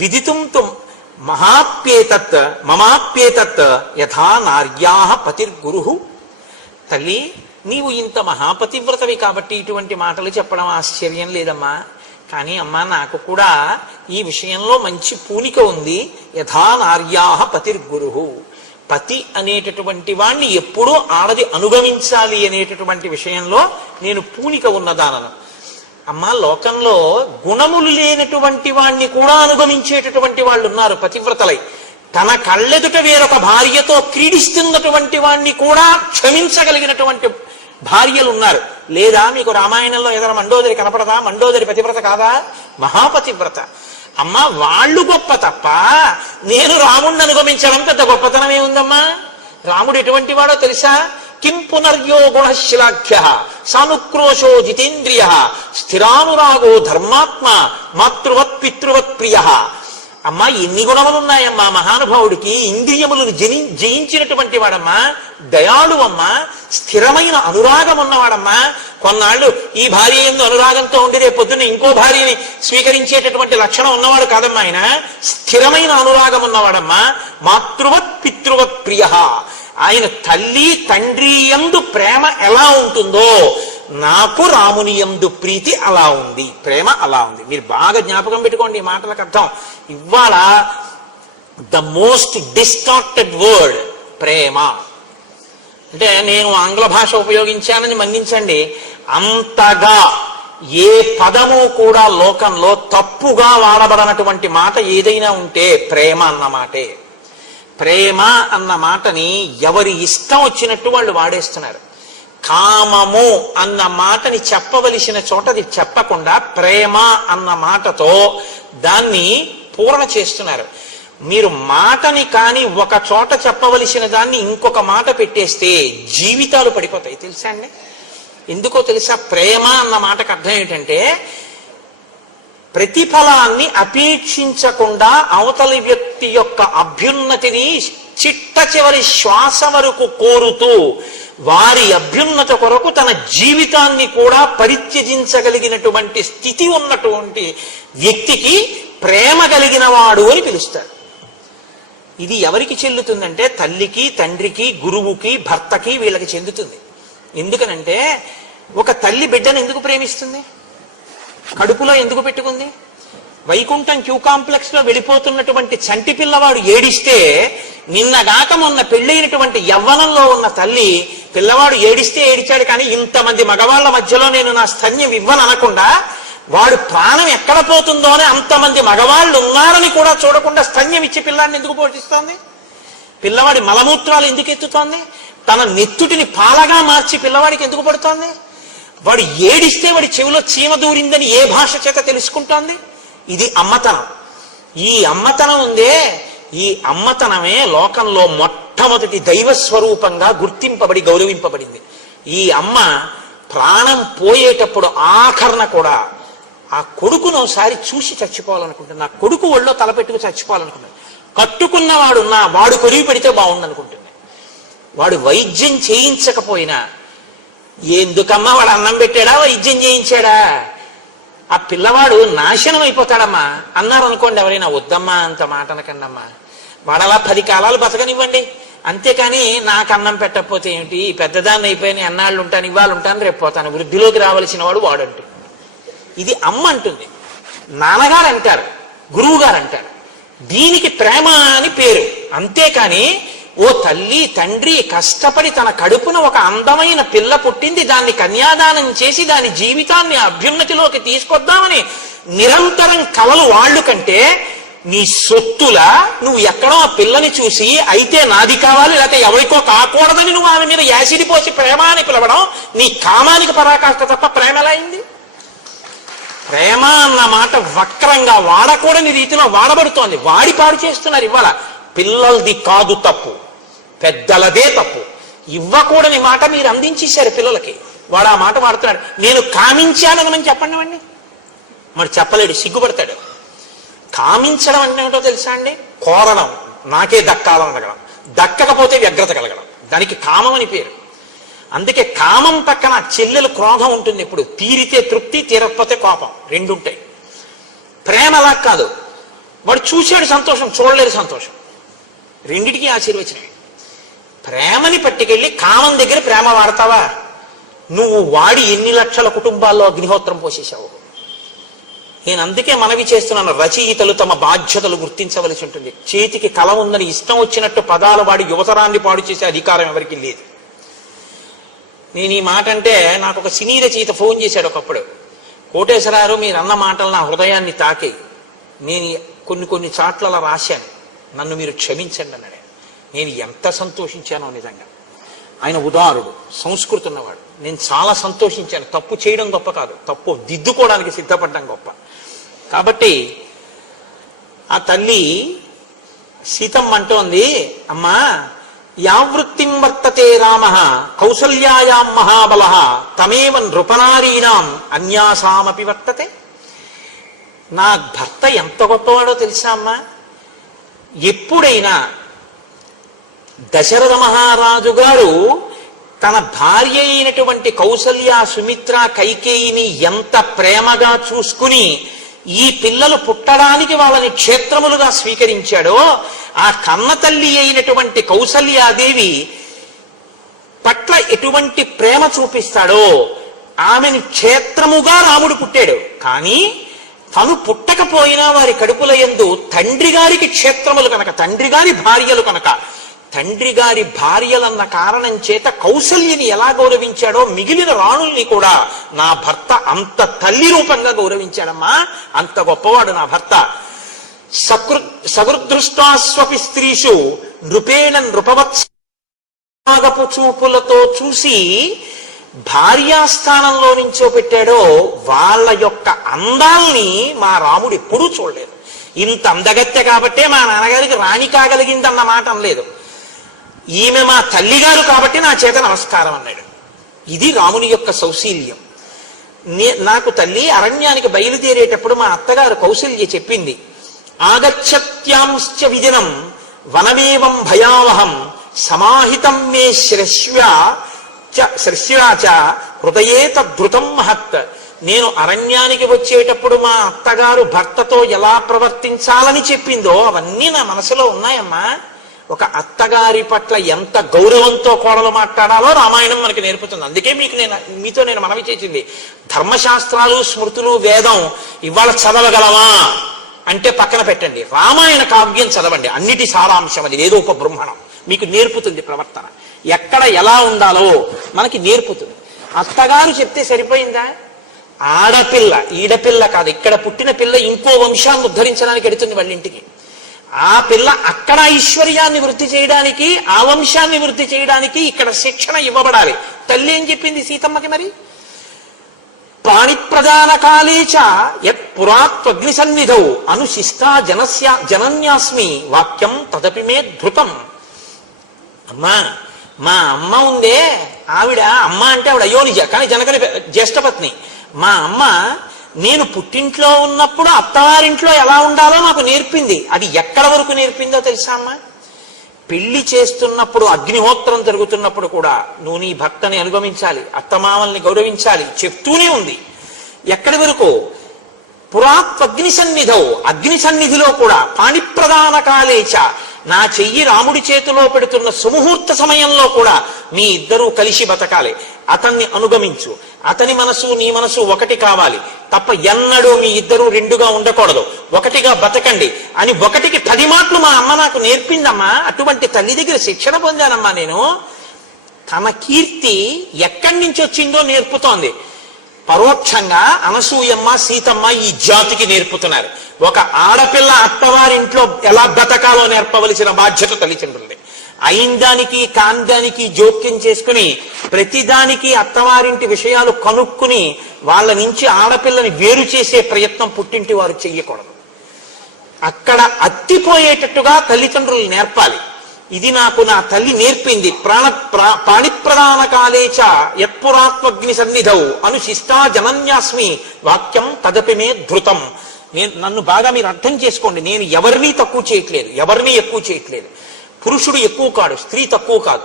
విదితుం తు మహాప్యేతత్ మమాప్యేతత్ యథా నార్యాః పతిర్గురుః. తల్లి, నీవు ఇంత మహాపతివ్రతవి కాబట్టి ఇటువంటి మాటలు చెప్పడం ఆశ్చర్యం లేదమ్మా. కానీ అమ్మా, నాకు కూడా ఈ విషయంలో మంచి పూనిక ఉంది. యథా నార్యాః పతిర్గురుః. పతి అనేటటువంటి వాణ్ణి ఎప్పుడూ ఆడది అనుగమించాలి అనేటటువంటి విషయంలో నేను పూనిక ఉన్నదానను. అమ్మా, లోకంలో గుణములు లేనటువంటి వాణ్ణి కూడా అనుగమించేటటువంటి వాళ్ళు ఉన్నారు పతివ్రతలై. తన కళ్ళెదుట వేరొక భార్యతో క్రీడిస్తున్నటువంటి వాణ్ణి కూడా క్షమించగలిగినటువంటి భార్యలు ఉన్నారు. లేదా మీకు రామాయణంలో ఏదైనా మండోదరి కనపడదా? మండోదరి పతివ్రత కాదా? మహాపతివ్రత. అమ్మ, వాళ్ళు గొప్ప తప్ప నేను రాముణ్ణి అనుగమించడం పెద్ద గొప్పతనమే ఉందమ్మా. రాముడు ఎటువంటి వాడో తెలుసా? కిం పునర్యో గుణశ్లాఘ్య సానుక్రోశో జితేంద్రియ స్థిరానురాగో ధర్మాత్మ మాతృవత్ పితృవత్ ప్రియ. అమ్మా, ఎన్ని గుణములున్నాయమ్మా మహానుభావుడికి! ఇంద్రియములను జయించినటువంటి వాడమ్మా, దయాళువమ్మా, స్థిరమైన అనురాగం ఉన్నవాడమ్మా. కొన్నాళ్ళు ఈ భార్య యందు అనురాగంతో ఉండి రేపు పొద్దున్న ఇంకో భార్యని స్వీకరించేటటువంటి లక్షణం ఉన్నవాడు కాదమ్మా ఆయన. స్థిరమైన అనురాగం ఉన్నవాడమ్మా. మాతృవత్ పితృవత్ ప్రియ. ఆయన తల్లి తండ్రి యందు ప్రేమ ఎలా ఉంటుందో నాకు రాముని యందు ప్రీతి అలా ఉంది, ప్రేమ అలా ఉంది. మీరు బాగా జ్ఞాపకం పెట్టుకోండి ఈ మాటలకు అర్థం. ఇవాళ ద మోస్ట్ డిస్టార్టెడ్ వర్డ్ ప్రేమ అంటే, నేను ఆంగ్ల భాష ఉపయోగించానని మన్నించండి, అంతగా ఏ పదము కూడా లోకంలో తప్పుగా వాడబడనటువంటి మాట ఏదైనా ఉంటే ప్రేమ అన్న మాటే. ప్రేమ అన్న మాటని ఎవరి ఇష్టం వచ్చినట్టు వాళ్ళు వాడేస్తున్నారు. కామము అన్న మాటని చెప్పవలసిన చోటది చెప్పకుండా ప్రేమ అన్న మాటతో దాన్ని పూర్ణ చేస్తున్నారు. మీరు మాటని కానీ ఒక చోట చెప్పవలసిన దాన్ని ఇంకొక మాట పెట్టేస్తే జీవితాలు పడిపోతాయి. తెలుసా అండి? ఎందుకో తెలుసా? ప్రేమ అన్న మాటకు అర్థం ఏంటంటే, ప్రతిఫలాన్ని అపేక్షించకుండా అవతలి వ్యక్తి యొక్క అభ్యున్నతిని చిట్ట చివరి శ్వాస వరకు కోరుతూ వారి అభ్యున్నత కొరకు తన జీవితాన్ని కూడా పరిత్యజించగలిగినటువంటి స్థితి ఉన్నటువంటి వ్యక్తికి ప్రేమ కలిగిన వాడు అని పిలుస్తారు. ఇది ఎవరికి చెల్లుతుందంటే తల్లికి, తండ్రికి, గురువుకి, భర్తకి, వీళ్ళకి చెందుతుంది. ఎందుకనంటే ఒక తల్లి బిడ్డను ఎందుకు ప్రేమిస్తుంది? కడుపులో ఎందుకు పెట్టుకుంది? వైకుంఠం క్యూ కాంప్లెక్స్ లో వెళ్ళిపోతున్నటువంటి చంటి పిల్లవాడు ఏడిస్తే, నిన్నగాక మొన్న పెళ్ళైనటువంటి యవ్వనంలో ఉన్న తల్లి పిల్లవాడు ఏడిస్తే ఏడిచాడు కానీ ఇంతమంది మగవాళ్ల మధ్యలో నేను నా స్తన్యం ఇవ్వను అనకుండా, వాడు ప్రాణం ఎక్కడ పోతుందో అని అంతమంది మగవాళ్ళు ఉన్నారని కూడా చూడకుండా స్తన్యం ఇచ్చి పిల్లాడిని ఎందుకు పోషిస్తోంది? పిల్లవాడి మలమూత్రాలు ఎందుకు ఎత్తుతోంది? తన నెత్తుటిని పాలగా మార్చి పిల్లవాడికి ఎందుకు పడుతోంది? వాడు ఏడిస్తే వాడి చెవిలో చీమ దూరిందని ఏ భాష చేత తెలుసుకుంటోంది? ఇది అమ్మతనం. ఈ అమ్మతనం ఉందే, ఈ అమ్మతనమే లోకంలో మొట్టమొదటి దైవ స్వరూపంగా గుర్తింపబడి గౌరవింపబడింది. ఈ అమ్మ ప్రాణం పోయేటప్పుడు ఆఖరణ కూడా ఆ కొడుకును ఒకసారి చూసి చచ్చిపోవాలనుకుంటుంది. నా కొడుకు ఒళ్ళో తలపెట్టుకు చచ్చిపోవాలనుకుంటుంది. కట్టుకున్నవాడున్నా వాడు కొరివి పెడితే బాగుండనుకుంటుంది. వాడు వైద్యం చేయించకపోయినా, ఎందుకమ్మా వాడు అన్నం పెట్టాడా వైద్యం చేయించాడా, ఆ పిల్లవాడు నాశనం అయిపోతాడమ్మా అన్నారు అనుకోండి ఎవరైనా, వద్దమ్మా అంత మాట అనకండమ్మా, వాడలా 10 కాలాలు బతకనివ్వండి, అంతేకాని నాకు అన్నం పెట్టకపోతే ఏమిటి, పెద్దదాన్ని అయిపోయిన ఎన్నాళ్ళు ఉంటాను, ఇవాళ ఉంటాను రేపు పోతాను, వృద్ధిలోకి రావలసిన వాడు వాడంటుంది. ఇది అమ్మ అంటుంది. నాన్నగారు అంటారు, గురువు గారు అంటారు. దీనికి ప్రేమ అని పేరు. అంతేకాని ఓ తల్లి తండ్రి కష్టపడి తన కడుపున ఒక అందమైన పిల్ల పుట్టింది, దాన్ని కన్యాదానం చేసి దాని జీవితాన్ని అభ్యున్నతిలోకి తీసుకొద్దామని నిరంతరం కలలు వాళ్ళు కంటే, నీ సొత్తులా నువ్వు ఎక్కడో ఆ పిల్లని చూసి అయితే నాది కావాలి లేకపోతే ఎవరికో కాకూడదని నువ్వు ఆమె మీద యాసిడి పోసి ప్రేమ అని పిలవడం నీ కామానికి పరాకాష్ట తప్ప ప్రేమ ఎలా అయింది? ప్రేమ అన్న మాట వక్రంగా వాడకూడని రీతిలో వాడబడుతోంది. వాడి పాడు చేస్తున్నారు. ఇవాళ పిల్లలది కాదు తప్పు, పెద్దలదే తప్పు. ఇవ్వకూడని మాట మీరు అందించేశారు పిల్లలకి. వాడు ఆ మాట వాడుతున్నాడు. నేను కామించానని చెప్పండి అండి, మరి చెప్పలేడు, సిగ్గుపడతాడు. కామించడం అంటే ఏమిటో తెలుసా అండి? కోరడం, నాకే దక్కాలని అడగడం, దక్కకపోతే వ్యగ్రత కలగడం, దానికి కామం అని పేరు. అందుకే కామం పక్కన చెల్లెలు క్రోధం ఉంటుంది. ఎప్పుడు తీరితే తృప్తి, తీరకపోతే కోపం, రెండు ఉంటాయి. ప్రేమ అలా కాదు. వాడు చూశాడు సంతోషం, చూడలేదు సంతోషం, రెండిటికీ ఆశీర్వచనమే. ప్రేమని పట్టుకెళ్ళి కామం దగ్గర ప్రేమ వాడతావా? నువ్వు వాడి ఎన్ని లక్షల కుటుంబాల్లో అగ్నిహోత్రం పోసేశావు. నేను అందుకే మనవి చేస్తున్నాను, రచయితలు తమ బాధ్యతలు గుర్తించవలసి ఉంటుంది. చేతికి కళ ఉందని ఇష్టం వచ్చినట్టు పదాలు వాడి యువతరాన్ని పాడు చేసే అధికారం ఎవరికి లేదు. నేను ఈ మాట అంటే నాకు ఒక సినీ రచయిత ఫోన్ చేశాడు ఒకప్పుడు. కోటేశ్వరారు మీరు అన్న మాటలు నా హృదయాన్ని తాకాయి, నేను కొన్ని చాట్ల రాశాను, నన్ను మీరు క్షమించండి అన్నాడు. నేను ఎంత సంతోషించానో నిజంగా. ఆయన ఉదారుడు, సంస్కృతి ఉన్నవాడు. నేను చాలా సంతోషించాను. తప్పు చేయడం గొప్ప కాదు, తప్పు దిద్దుకోవడానికి సిద్ధపడడం గొప్ప. కాబట్టి ఆ తల్లి సీతమ్మ అంటోంది, అమ్మా యావృత్తిం వర్తతే రామ కౌసల్యాయాం మహాబల తమేవ నృపనారీణాం అన్యాసామపి వర్తతే. నా భర్త ఎంత గొప్పవాడో తెలుసా అమ్మా? ఎప్పుడైనా దశరథ మహారాజు గారు తన భార్య అయినటువంటి కౌసల్య, సుమిత్ర, కైకేయిని ఎంత ప్రేమగా చూసుకుని ఈ పిల్లలు పుట్టడానికి వాళ్ళని క్షేత్రములుగా స్వీకరించాడో, ఆ కన్న తల్లి అయినటువంటి కౌసల్యాదేవి పట్ల ఎటువంటి ప్రేమ చూపిస్తాడో ఆమెను క్షేత్రముగా రాముడు పుట్టాడు. కానీ తను పుట్టకపోయినా వారి కడుపుల యందు తండ్రి గారికి క్షేత్రములు కనుక, తండ్రి గారి భార్యలు కనుక, తండ్రి గారి భార్యలన్న కారణం చేత కౌసల్యని ఎలా గౌరవించాడో మిగిలిన రాణుల్ని కూడా నా భర్త అంత తల్లి రూపంగా గౌరవించాడమ్మా. అంత గొప్పవాడు నా భర్త. సగృదృష్టాస్వపి స్త్రీషు నృపేణ నృపవత్సపు చూపులతో చూసి భార్యాస్థానంలో నించోపెట్టాడో వాళ్ళ యొక్క అందాల్ని మా రాముడు ఎప్పుడూ చూడలేదు. ఇంత అందగత్తె కాబట్టే మా నాన్నగారికి రాణి కాగలిగిందన్న మాట అనలేదు. ఈమె మా తల్లిగారు కాబట్టి నా చేత నమస్కారం అన్నాడు. ఇది రాముని యొక్క సౌశీల్యం. నాకు తల్లి అరణ్యానికి బయలుదేరేటప్పుడు మా అత్తగారు కౌసల్య చెప్పింది, ఆగచ్చత్యాంశ్చ విదినం వనమేవం భయావహం సమాహితం మే శ్రశ్వాచ హృదయే తద్ధృతం మహత్. నేను అరణ్యానికి వచ్చేటప్పుడు మా అత్తగారు భర్తతో ఎలా ప్రవర్తించాలని చెప్పిందో అవన్నీ నా మనసులో ఉన్నాయమ్మా. ఒక అత్తగారి పట్ల ఎంత గౌరవంతో కోడలు మాట్లాడాలో రామాయణం మనకి నేర్పుతుంది. అందుకే మీతో నేను మనవి చేసింది, ధర్మశాస్త్రాలు, స్మృతులు, వేదం ఇవాళ చదవగలవా అంటే పక్కన పెట్టండి, రామాయణ కావ్యం చదవండి. అన్నిటి సారాంశం అది, ఏదో ఒక బ్రహ్మణం మీకు నేర్పుతుంది. ప్రవర్తన ఎక్కడ ఎలా ఉండాలో మనకి నేర్పుతుంది. అత్తగారు చెప్తే సరిపోయిందా? ఆడపిల్ల, ఈడపిల్ల కాదు, ఇక్కడ పుట్టిన పిల్ల ఇంకో వంశాన్ని ఉద్ధరించడానికి ఎడుతుంది వాళ్ళ ఇంటికి. ఆ పిల్ల అక్కడ ఐశ్వర్యాన్ని వృద్ధి చేయడానికి, ఆ వంశాన్ని వృద్ధి చేయడానికి ఇక్కడ శిక్షణ ఇవ్వబడాలి. తల్లి ఏం చెప్పింది సీతమ్మకి మరి? ప్రాణిప్రదాన కాలేచ యత్ పురాత్వగ్ని సన్నిధౌ అనుశిష్టా జనన్యాస్మి వాక్యం తదపి మే ధృతం. అమ్మా, మా అమ్మ ఉందే, ఆవిడ అమ్మ అంటే ఆవిడ అయోనిజ, కానీ జనకని జ్యేష్ఠపత్ని. మా అమ్మ నేను పుట్టింట్లో ఉన్నప్పుడు అత్తవారింట్లో ఎలా ఉండాలో నాకు నేర్పింది. అది ఎక్కడ వరకు నేర్పిందో తెలుసా అమ్మా? పెళ్లి చేస్తున్నప్పుడు, అగ్నిహోత్రం జరుగుతున్నప్పుడు కూడా నువ్వు నీ భర్తని అనుగమించాలి, అత్తమామల్ని గౌరవించాలి చెప్తూనే ఉంది. ఎక్కడి వరకు? పురాత్వగ్ని సన్నిధౌ, అగ్ని సన్నిధిలో కూడా. పాణిప్రదాన కాలేచ, నా చెయ్యి రాముడి చేతిలో పెడుతున్న సుముహూర్త సమయంలో కూడా మీ ఇద్దరూ కలిసి బతకాలి. అతన్ని అనుగమించు, అతని మనసు నీ మనసు ఒకటి కావాలి తప్ప ఎన్నడూ మీ ఇద్దరూ రెండుగా ఉండకూడదు, ఒకటిగా బతకండి అని 1కి 10 మాటలు మా అమ్మ నాకు నేర్పిందమ్మా. అటువంటి తల్లి దగ్గర శిక్షణ పొందానమ్మా నేను. తమ కీర్తి ఎక్కడి నుంచి వచ్చిందో నేర్పుతోంది. పరోక్షంగా అనసూయమ్మ, సీతమ్మ ఈ జాతికి నేర్పుతున్నారు. ఒక ఆడపిల్ల అత్తవారింట్లో ఎలా బతకాలో నేర్పవలసిన బాధ్యత తల్లిదండ్రులది. అయిందానికి కాందానికి జోక్యం చేసుకుని ప్రతిదానికి అత్తవారింటి విషయాలు కనుక్కుని వాళ్ళ నుంచి ఆడపిల్లని వేరు చేసే ప్రయత్నం పుట్టింటి వారు చెయ్యకూడదు. అక్కడ అత్తిపోయేటట్టుగా తల్లిదండ్రులు నేర్పాలి. ఇది నాకు నా తల్లి నేర్పింది. ప్రాణిప్రదాన కాలేచ యత్పురాత్మగ్ని సన్నిధౌ అనుశిష్టా జనన్యాస్మి వాక్యం తదపి మే ధృతం. నన్ను బాగా మీరు అర్థం చేసుకోండి. నేను ఎవరిని తక్కువ చేయట్లేదు, ఎవరిని ఎక్కువ చేయట్లేదు. పురుషుడు ఎక్కువ కాడు, స్త్రీ తక్కువ కాదు.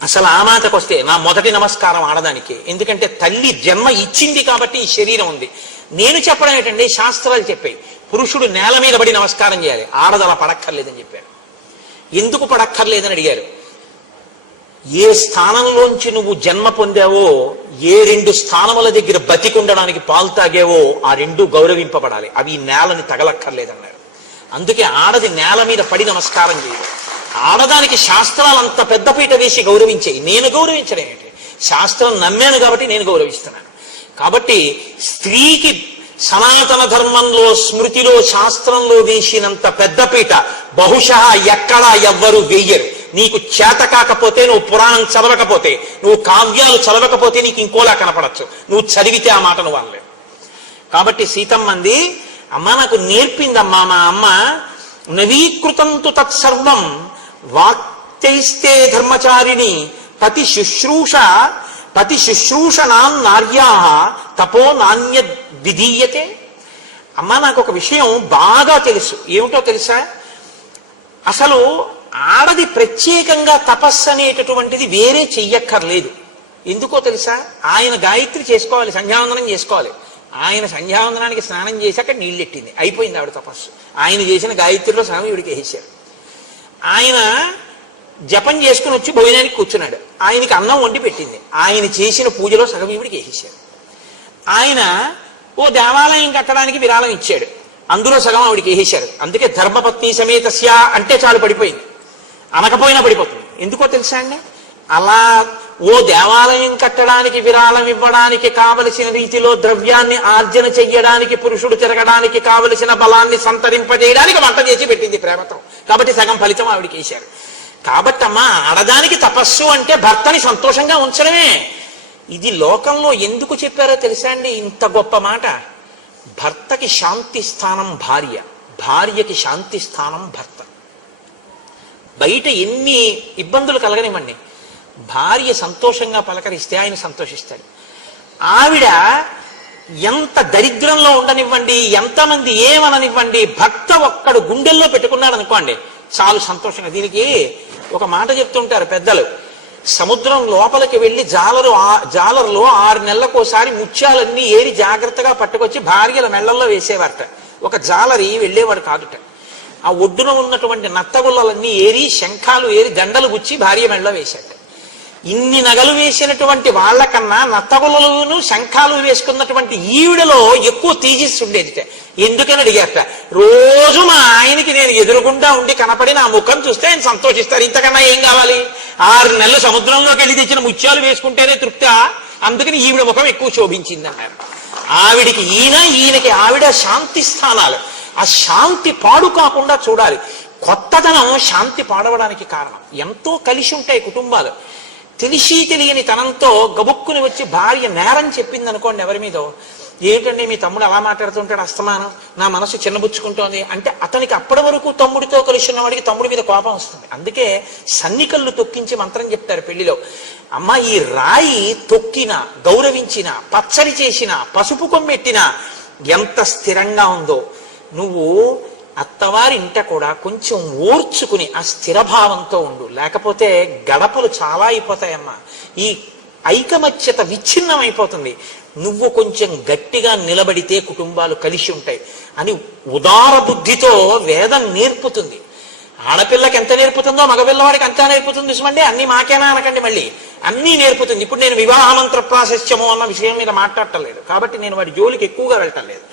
అసలు ఆ మాటకు వస్తే నా మొదటి నమస్కారం ఆడదానికి. ఎందుకంటే తల్లి జన్మ ఇచ్చింది కాబట్టి ఈ శరీరం ఉంది. నేను చెప్పడం ఏంటంటే శాస్త్రాలు చెప్పాయి, పురుషుడు నేల మీద పడి నమస్కారం చేయాలి, ఆడదల పడక్కర్లేదని చెప్పారు. ఎందుకు పడక్కర్లేదని అడిగారు. ఏ స్థానంలోంచి నువ్వు జన్మ పొందావో, ఏ 2 స్థానముల దగ్గర బతికుండడానికి పాలు తాగావో ఆ 2 గౌరవింపబడాలి, అవి నేలని తగలక్కర్లేదన్నారు. అందుకే ఆడది నేల మీద పడి నమస్కారం చేయదు. ఆడదానికి శాస్త్రాలు అంత పెద్దపీట వేసి గౌరవించేయి. నేను గౌరవించడం ఏంటి? శాస్త్రం నమ్మాను కాబట్టి నేను గౌరవిస్తున్నాను. కాబట్టి స్త్రీకి సనాతన ధర్మంలో, స్మృతిలో, శాస్త్రంలో వేసినంత పెద్దపీట బహుశా ఎక్కడా ఎవ్వరూ వేయరు. నీకు చేత కాకపోతే, నువ్వు పురాణం చదవకపోతే, నువ్వు కావ్యాలు చదవకపోతే నీకు ఇంకోలా కనపడచ్చు. నువ్వు చదివితే ఆ మాట నువ్వు అనలేవు. కాబట్టి సీతమ్మంది, అమ్మ నాకు నేర్పిందమ్మా మా అమ్మ, నవీకృతంతు తత్సర్వం వాక్తైస్తే ధర్మచారిణి పతి శుశ్రూషణాం నార్యా తపో నాణ్య విధీయతే. అమ్మ నాకు ఒక విషయం బాగా తెలుసు. ఏమిటో తెలుసా? అసలు ఆడది ప్రత్యేకంగా తపస్సు అనేటటువంటిది వేరే చెయ్యక్కర్లేదు. ఎందుకో తెలుసా? ఆయన గాయత్రి చేసుకోవాలి, సంధ్యావందనం చేసుకోవాలి. ఆయన సంధ్యావందనానికి స్నానం చేశాక నీళ్ళెట్టింది, అయిపోయింది ఆవిడ తపస్సు. ఆయన చేసిన గాయత్రిలో సగం ఈవిడికి వేసేశారు. ఆయన జపం చేసుకుని వచ్చి భోజనానికి కూర్చున్నాడు, ఆయనకి అన్నం వండి పెట్టింది, ఆయన చేసిన పూజలో సగం ఈవిడికి వేసేశారు. ఆయన ఓ దేవాలయం కట్టడానికి విరాళం ఇచ్చాడు, అందులో సగం ఆవిడికి వేసేశారు. అందుకే ధర్మపత్ని సమేతస్య అంటే చాలు పడిపోయింది, అనకపోయినా పడిపోతుంది. ఎందుకో తెలుసా అండి? అలా ఓ దేవాలయం కట్టడానికి విరాళం ఇవ్వడానికి కావలసిన రీతిలో ద్రవ్యాన్ని ఆర్జన చెయ్యడానికి, పురుషుడు తిరగడానికి కావలసిన బలాన్ని సంతరింపజేయడానికి వంట చేసి పెట్టింది ప్రేమతో. కాబట్టి సగం ఫలితం ఆవిడికి వేశారు. కాబట్టి అమ్మా, ఆడదానికి తపస్సు అంటే భర్తని సంతోషంగా ఉంచడమే. ఇది లోకంలో ఎందుకు చెప్పారో తెలుసా అండి ఇంత గొప్ప మాట? భర్తకి శాంతి స్థానం భార్య, భార్యకి శాంతి స్థానం భర్త. బయట ఎన్ని ఇబ్బందులు కలగనివ్వండి, భార్య సంతోషంగా పలకరిస్తే ఆయన సంతోషిస్తాడు. ఆవిడ ఎంత దరిద్రంలో ఉండనివ్వండి, ఎంతమంది ఏమననివ్వండి, భర్త ఒక్కడు గుండెల్లో పెట్టుకున్నాడు అనుకోండి చాలు సంతోషంగా. దీనికి ఒక మాట చెప్తుంటారు పెద్దలు, సముద్రం లోపలికి వెళ్ళి జాలరులో 6 నెలలకోసారి ముత్యాలన్నీ ఏరి జాగ్రత్తగా పట్టుకొచ్చి భార్యల మెళ్ళల్లో వేసేవారట. ఒక జాలరి వెళ్ళేవాడు కాదుట. ఆ ఒడ్డున ఉన్నటువంటి నత్తగుల్లలన్నీ ఏరి, శంఖాలు ఏరి, దండలు గుచ్చి భార్య మెడలో వేశాడు. ఇన్ని నగలు వేసినటువంటి వాళ్ళకన్నా నత్తగులలను శంఖాలు వేసుకున్నటువంటి ఈవిడలో ఎక్కువ తేజస్సు ఉండేది. ఎందుకని అడిగారట. రోజు మా ఆయనకి నేను ఎదురుగుండా ఉండి కనపడి నా ముఖం చూస్తే ఆయన సంతోషిస్తారు, ఇంతకన్నా ఏం కావాలి? 6 నెలలు సముద్రంలోకి వెళ్ళి తెచ్చిన ముత్యాలు వేసుకుంటేనే తృప్తి, అందుకని ఈవిడ ముఖం ఎక్కువ శోభించింది అన్నారు. ఆవిడికి ఈయనకి ఆవిడ శాంతి స్థానాలు. ఆ శాంతి పాడు కాకుండా చూడాలి. కొత్తదనం శాంతి పాడవడానికి కారణం. ఎంతో కలిసి ఉంటాయి కుటుంబాలు. తెలిసి తెలియని తనంతో గబుక్కుని వచ్చి భార్య నేరం చెప్పింది అనుకోండి ఎవరి మీదో, ఏంటండి మీ తమ్ముడు అలా మాట్లాడుతుంటాడు అస్తమానం, నా మనసు చిన్నబుచ్చుకుంటోంది అంటే, అతనికి అప్పటి వరకు తమ్ముడితో కలిసి ఉన్నవాడికి తమ్ముడి మీద కోపం వస్తుంది. అందుకే సన్నికళ్ళు తొక్కించి మంత్రం చెప్తారు పెళ్లిలో. అమ్మ, ఈ రాయి తొక్కినా, గౌరవించినా, పచ్చడి చేసినా, పసుపు కొమ్మెట్టినా ఎంత స్థిరంగా ఉందో, నువ్వు అత్తవారి ఇంట కూడా కొంచెం ఓర్చుకుని ఆ స్థిరభావంతో ఉండు, లేకపోతే గడపలు చాలా అయిపోతాయమ్మా. ఈ ఐకమత్యత విచ్ఛిన్నం అయిపోతుంది. నువ్వు కొంచెం గట్టిగా నిలబడితే కుటుంబాలు కలిసి ఉంటాయి అని ఉదార బుద్ధితో వేదం నేర్పుతుంది. ఆడపిల్లకి ఎంత నేర్పుతుందో మగపిల్లవాడికి అంతా నేర్పుతుంది. చూసమండి, అన్ని మాకేనా అనకండి, మళ్ళీ అన్నీ నేర్పుతుంది. ఇప్పుడు నేను వివాహ మంత్ర ప్రాశస్త్యము అన్న విషయం మీద మాట్లాడటలేదు కాబట్టి నేను వాడి జోలికి ఎక్కువగా వెళ్ళటం లేదు.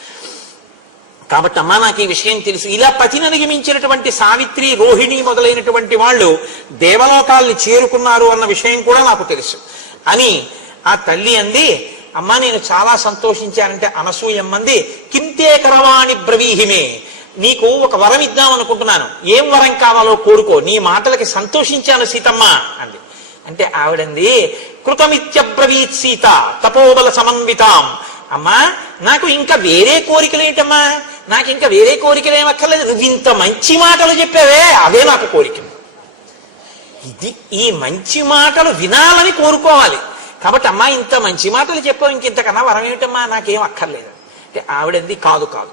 కాబట్టి అమ్మా, నాకు ఈ విషయం తెలుసు. ఇలా పతిని అధిగమించినటువంటి సావిత్రి, రోహిణి మొదలైనటువంటి వాళ్ళు దేవలోకాల్ని చేరుకున్నారు అన్న విషయం కూడా నాకు తెలుసు అని ఆ తల్లి అంది. అమ్మా, నేను చాలా సంతోషించానంటే అనసూయమ్మంది, కింతే కరవాణి బ్రవీహిమే, నీకు ఒక వరం ఇద్దాం అనుకుంటున్నాను, ఏం వరం కావాలో కోరుకో, నీ మాటలకి సంతోషించాను సీతమ్మ అంది. అంటే ఆవిడంది, కృతమిత్యబ్రవీత్ సీత తపోబల సమన్వితాం. అమ్మా, నాకు ఇంకా వేరే కోరికలు ఏంటమ్మా, నాకు ఇంకా వేరే కోరికలు ఏమక్కర్లేదు, నువ్వు ఇంత మంచి మాటలు చెప్పావే అవే నాకు కోరికలు. ఈ మంచి మాటలు వినాలని కోరుకోవాలి. కాబట్టి అమ్మా, ఇంత మంచి మాటలు చెప్పావు, ఇంకింతకన్నా వరం ఏమిటమ్మా, నాకేం అక్కర్లేదు అంటే ఆవిడంది, కాదు కాదు,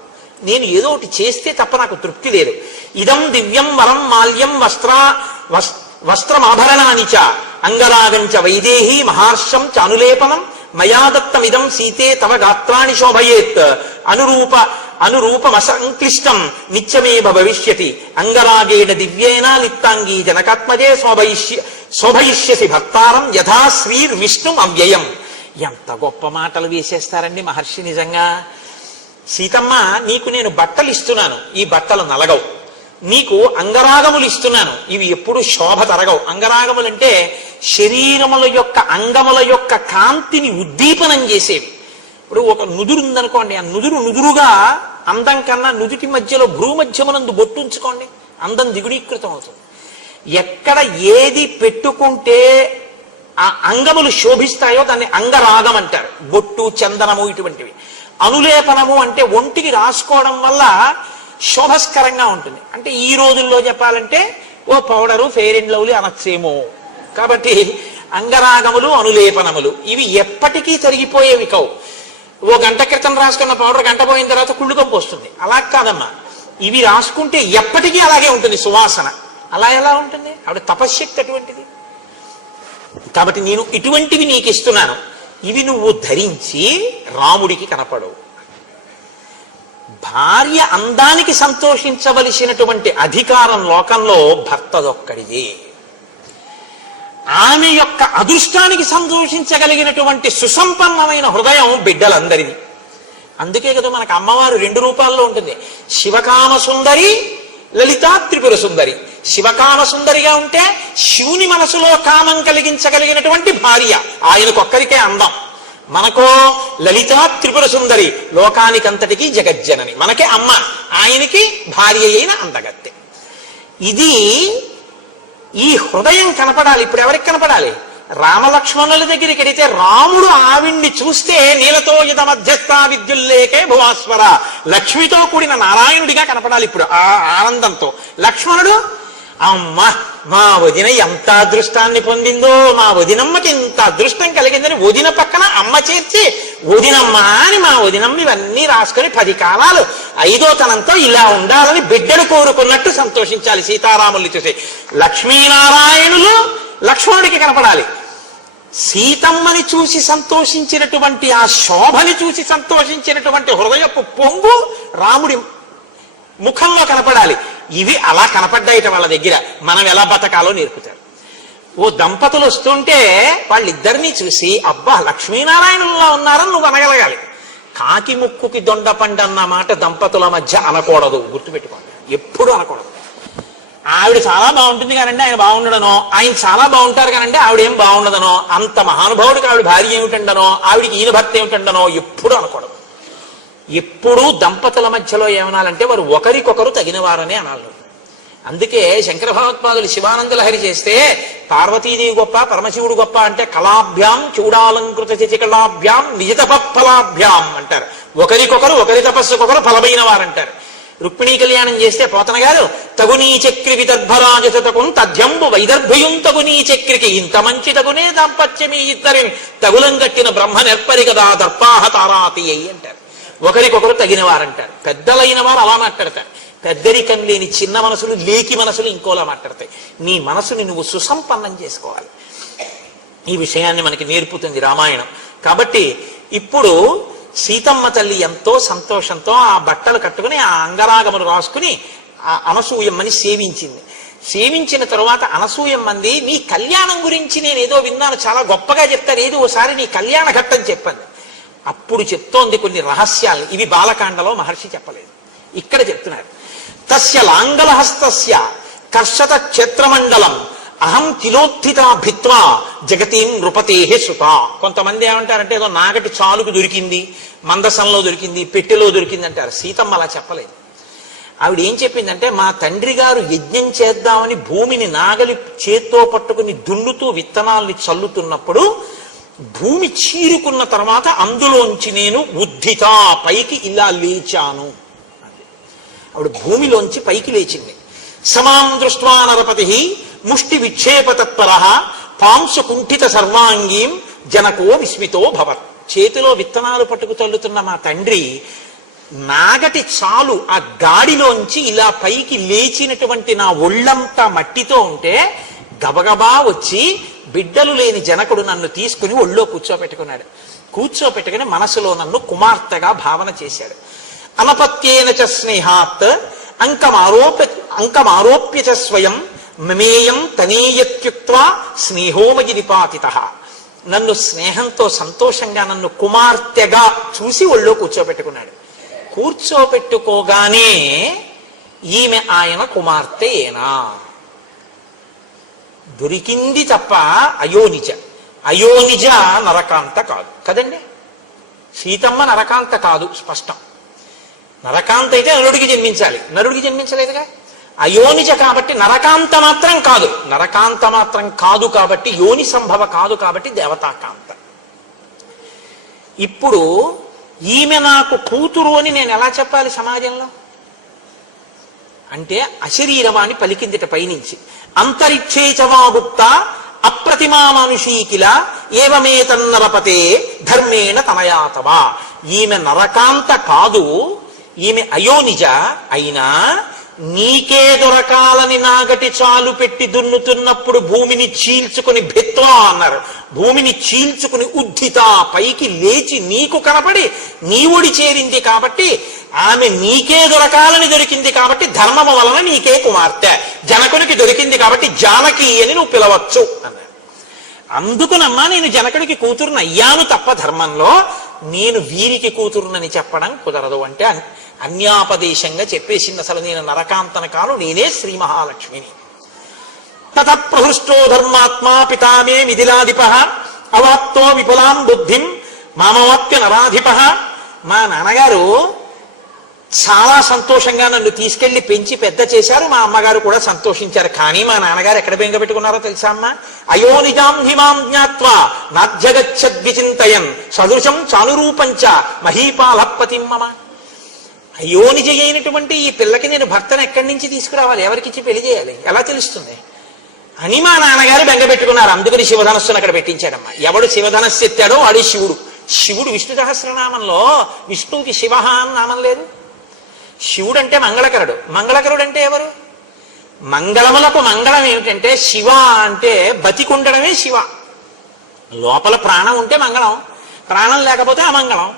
నేను ఏదో ఒకటి చేస్తే తప్ప నాకు తృప్తి లేదు. ఇదం దివ్యం వరం మాల్యం వస్త్రమాభరణానిచ అంగరాగంచ వైదేహి మహార్షం చ అనులేపనం మయా దత్తమిదం సీతే తవ గాత్రాణి శోభయేత్ అనురూపమసంక్లిష్టం నిత్యమేవ భవిష్యతి అంగరాగేణ దివ్యేన నిత్తాంగీ జనకాత్మజే శోభయిష్యసి భక్తారం యథా శ్రీర్ విష్ణుం అవ్యయం. ఎంత గొప్ప మాటలు వేసేస్తారండి మహర్షి నిజంగా. సీతమ్మ, నీకు నేను బట్టలు ఇస్తున్నాను, ఈ బట్టలు నలగవు. నీకు అంగరాగములు ఇస్తున్నాను, ఇవి ఎప్పుడు శోభ తరగవు. అంగరాగములంటే శరీరముల యొక్క అంగముల యొక్క కాంతిని ఉద్దీపనం చేసేవి. ఇప్పుడు ఒక నుదురు ఉందనుకోండి, ఆ నుదురుగా అందం కన్నా నుదుటి మధ్యలో భ్రూమధ్యమునందు బొట్టు ఉంచుకోండి, అందం దిగుడీకృతం అవుతుంది. ఎక్కడ ఏది పెట్టుకుంటే ఆ అంగములు శోభిస్తాయో దాన్ని అంగరాగం అంటారు. బొట్టు, చందనము ఇటువంటివి. అనులేపనము అంటే ఒంటికి రాసుకోవడం వల్ల శోభస్కరంగా ఉంటుంది. అంటే ఈ రోజుల్లో చెప్పాలంటే ఓ పౌడరు, ఫెయిర్ అండ్ లవ్లీ అనొచ్చేమో. కాబట్టి అంగరాగములు, అనులేపనములు ఇవి ఎప్పటికీ తరిగిపోయేవి కావు. ఓ గంట క్రితం రాసుకున్న పౌడర్ గంట పోయిన తర్వాత కుళ్ళుకంపు వస్తుంది. అలా కాదమ్మా, ఇవి రాసుకుంటే ఎప్పటికీ అలాగే ఉంటుంది సువాసన. అలా ఎలా ఉంటుంది? ఆవిడ తపశ్శక్తి అటువంటిది. కాబట్టి నేను ఇటువంటివి నీకు ఇస్తున్నాను, ఇవి నువ్వు ధరించి రాముడికి కనపడవు. భార్య అందానికి సంతోషించవలసినటువంటి అధికారం లోకంలో భర్తదొక్కడిదే. ఆమె యొక్క అదృష్టానికి సంతోషించగలిగినటువంటి సుసంపన్నమైన హృదయం బిడ్డలందరిది. అందుకే కదా మనకు అమ్మవారు 2 రూపాల్లో ఉంటుంది. శివకామ సుందరి, లలితా త్రిపుర సుందరి. శివకామ సుందరిగా ఉంటే శివుని మనసులో కామం కలిగించగలిగినటువంటి భార్య, ఆయనకొక్కరికే అందం. మనకో లలితా త్రిపుర సుందరి, లోకానికంతటికీ జగజ్జనని, మనకే అమ్మ, ఆయనకి భార్య అయిన అందగత్తె. ఇది ఈ హృదయం కనపడాలి. ఇప్పుడు ఎవరికి కనపడాలి? రామలక్ష్మణుల దగ్గరికి వెడితే రాముడు ఆవిడ్ని చూస్తే నీలతో ఇద మధ్యస్థ విద్యుల్లేకే భువాస్వర, లక్ష్మితో కూడిన నారాయణుడిగా కనపడాలి. ఇప్పుడు ఆ ఆనందంతో లక్ష్మణుడు, అమ్మ మా వదిన ఎంత అదృష్టాన్ని పొందిందో, మా వదినమ్మకి ఇంత అదృష్టం కలిగిందని వదిన పక్కన అమ్మ చేర్చి వదినమ్మ అని మా వదినమ్మ ఇవన్నీ రాసుకొని 10 కాలాలు 5వ తనంతో ఇలా ఉండాలని బిడ్డలు కోరుకున్నట్టు సంతోషించాలి సీతారాముల్ని చూసి. లక్ష్మీనారాయణులు లక్ష్మణుడికి కనపడాలి. సీతమ్మని చూసి సంతోషించినటువంటి ఆ శోభని చూసి సంతోషించినటువంటి హృదయపు పొంగు రాముడి ముఖంలో కనపడాలి. ఇవి అలా కనపడ్డాయిట వాళ్ళ దగ్గర. మనం ఎలా బతకాలో నేర్పుతారు. ఓ దంపతులు వస్తుంటే వాళ్ళిద్దరినీ చూసి అబ్బా లక్ష్మీనారాయణుల్లా ఉన్నారని నువ్వు అనగలగాలి. కాకి ముక్కుకి దొండపండు అన్న మాట దంపతుల మధ్య అనకూడదు, గుర్తుపెట్టుకోండి, ఎప్పుడు అనకూడదు. ఆవిడ చాలా బాగుంటుంది కానండి ఆయన బాగుండడనో, ఆయన చాలా బాగుంటారు కానండి ఆవిడ ఏం బాగుండదనో, అంత మహానుభావుడికి ఆవిడ భార్య ఏమిటండనో, ఆవిడికి ఈయన భర్త ఏమిటండనో ఎప్పుడు అనకూడదు. ఎప్పుడూ దంపతుల మధ్యలో ఏమనాలంటే వారు ఒకరికొకరు తగినవారనే అనాలి. అందుకే శంకర భగవత్పాదులు శివానంద లహరి చేస్తే పార్వతీదేవి గొప్ప పరమశివుడు గొప్ప అంటే కళాభ్యాం చూడాలంకృత చికళాభ్యాం నిజతపఫలాభ్యాం అంటారు. ఒకరికొకరు ఒకరి తపస్సుకొకరు ఫలమైన వారంటారు. రుక్మిణీ కళ్యాణం చేస్తే పోతన గారు తగునీ చక్రి విదర్భరాజతకు తథ్యంబు వైదర్భయుం తగునీ చక్రికి ఇంత మంచి తగునే దాంపత్యమీ ఇద్దరిని తగులం కట్టిన బ్రహ్మ నెర్పరి కదా దర్పాహ తారాతి అయ్యి అంటారు. ఒకరికొకరు తగిన వారంటారు. పెద్దలైన వారు అలా మాట్లాడతారు. పెద్దరికం లేని చిన్న మనసులు లేకి మనసులు ఇంకోలా మాట్లాడతాయి. నీ మనసుని నువ్వు సుసంపన్నం చేసుకోవాలి. ఈ విషయాన్ని మనకి నేర్పుతుంది రామాయణం. కాబట్టి ఇప్పుడు సీతమ్మ తల్లి ఎంతో సంతోషంతో ఆ బట్టలు కట్టుకుని ఆ అంగరాగములు రాసుకుని ఆ అనసూయమ్మని సేవించింది. సేవించిన తరువాత అనసూయమ్మంది నీ కళ్యాణం గురించి నేను ఏదో విన్నాను, చాలా గొప్పగా చెప్తారు, ఏదో ఓసారి నీ కళ్యాణ ఘట్టం చెప్పండి. అప్పుడు చెప్తోంది కొన్ని రహస్యాలు. ఇవి బాలకాండలో మహర్షి చెప్పలేదు, ఇక్కడ చెప్తున్నారు. తస్య లాంగలహస్తస్య కర్షత క్షేత్రమండలం అహం కిలోత్థిత భిత్వా జగతీం నృపతేహే సుత. కొంతమంది ఏమంటారంటే ఏదో నాగటి చాలుకు దొరికింది, మందసంలో దొరికింది, పెట్టెలో దొరికింది అంటారు. సీతమ్మ అలా చెప్పలేదు. ఆవిడ ఏం చెప్పిందంటే మా తండ్రి గారు యజ్ఞం చేద్దామని భూమిని నాగలి చేత్తో పట్టుకుని దున్నుతూ విత్తనాల్ని చల్లుతున్నప్పుడు భూమి చీరుకున్న తర్వాత అందులోంచి నేను ఉద్ధిత పైకి ఇలా లేచాను. ఆవిడ భూమిలోంచి పైకి లేచింది. సమాం దృష్ట్వా నరపతి ముష్టి విక్షేపతత్పర పాంసు కుంఠిత సర్వాంగీం జనకో విస్మితో భవత్. చేతిలో విత్తనాలు పట్టుకు తల్లుతున్న మా తండ్రి నాగటి చాలు ఆ గాడిలోంచి ఇలా పైకి లేచినటువంటి నా ఒళ్ళంతా మట్టితో ఉంటే గబగబా వచ్చి బిడ్డలు లేని జనకుడు నన్ను తీసుకుని ఒళ్ళో కూర్చోపెట్టుకున్నాడు. కూర్చోపెట్టుకుని మనసులో నన్ను కుమార్తెగా భావన చేశాడు. అనపత్యేన చ స్నేహాత్ అంకమారోప్య చ స్వయం మమేయం తనేయత్యుక్త్వా స్నేహోమగి నిపాతితః. నన్ను స్నేహంతో సంతోషంగా నన్ను కుమార్తెగా చూసి ఒళ్ళో కూర్చోపెట్టుకున్నాడు. కూర్చోపెట్టుకోగానే ఈమె ఆయన కుమార్తె ఏనా దొరికింది తప్ప అయోనిజ. అయోనిజ నరకాంత కాదు కదండి. సీతమ్మ నరకాంత కాదు, స్పష్టం. నరకాంత అయితే నరుడికి జన్మించాలి, నరుడికి జన్మించలేదుగా. అయోనిజ కాబట్టి నరకాంత మాత్రం కాదు. నరకాంత మాత్రం కాదు కాబట్టి యోని సంభవ కాదు కాబట్టి దేవతాకాంత. ఇప్పుడు ఈమె నాకు కూతురు అని నేను ఎలా చెప్పాలి సమాజంలో అంటే అశరీరవాణి పలికిందిట పైనుంచి. అంతరిక్షేచవాగుప్త అప్రతిమా మనుషీకిల ఏవమే తన్నరపతే ధర్మేణ తనయాతవా. ఈమె నరకాంత కాదు, ఈమె అయోనిజ. అయినా నీకే దొరకాలని నాగటి చాలు పెట్టి దున్నుతున్నప్పుడు భూమిని చీల్చుకుని భిత్వా అన్నారు. భూమిని చీల్చుకుని ఉద్ధిత పైకి లేచి నీకు కనపడి నీ ఒడి చేరింది కాబట్టి ఆమె నీకే దొరకాలని దొరికింది కాబట్టి ధర్మము వలన నీకే కుమార్తె. జనకునికి దొరికింది కాబట్టి జానకి అని నువ్వు పిలవచ్చు అన్నారు. అందుకునమ్మా నేను జనకుడికి కూతురుని అయ్యాను తప్ప ధర్మంలో నేను వీరికి కూతురునని చెప్పడం కుదరదు అంటే అన్యాపదేశంగా చెప్పేసింది. అసలు నేను నరకాంతన కాను, నేనే శ్రీ మహాలక్ష్మిని. తత ప్రహృష్టో ధర్మాత్మా పితామే మిథిలాధిప అవాప్తో విపులాం బుద్ధిం మామవాప్య నరాధిప. మా నాన్నగారు చాలా సంతోషంగా నన్ను తీసుకెళ్లి పెంచి పెద్ద చేశారు. మా అమ్మగారు కూడా సంతోషించారు. కానీ మా నాన్నగారు ఎక్కడ బెంగ పెట్టుకున్నారో తెలుసా అమ్మ? అయోనిజాం హిమాం జ్ఞాత్వా నాధ్యగచ్చద్విచింతయన్ సదృశం చానురూపంచ మహీపాలపతిం మమ. అయోనిజ అయినటువంటి ఈ పిల్లకి నేను భర్తను ఎక్కడి నుంచి తీసుకురావాలి, ఎవరికిచ్చి పెళ్లి చేయాలి, ఎలా తెలుస్తుంది అని మా నాన్నగారు బెంగ పెట్టుకున్నారు. అందుకని శివధనస్సును అక్కడ పెట్టించాడమ్మా. ఎవడు శివధనస్సు ఎత్తాడో వాడి శివుడు. శివుడు విష్ణు సహస్రనామంలో విష్ణువుకి శివ అని నామం లేదు. శివుడు అంటే మంగళకరుడు. మంగళకరుడు అంటే ఎవరు? మంగళములకు మంగళం ఏమిటంటే శివ అంటే బతికుండడమే శివ. లోపల ప్రాణం ఉంటే మంగళం, ప్రాణం లేకపోతే అమంగళం.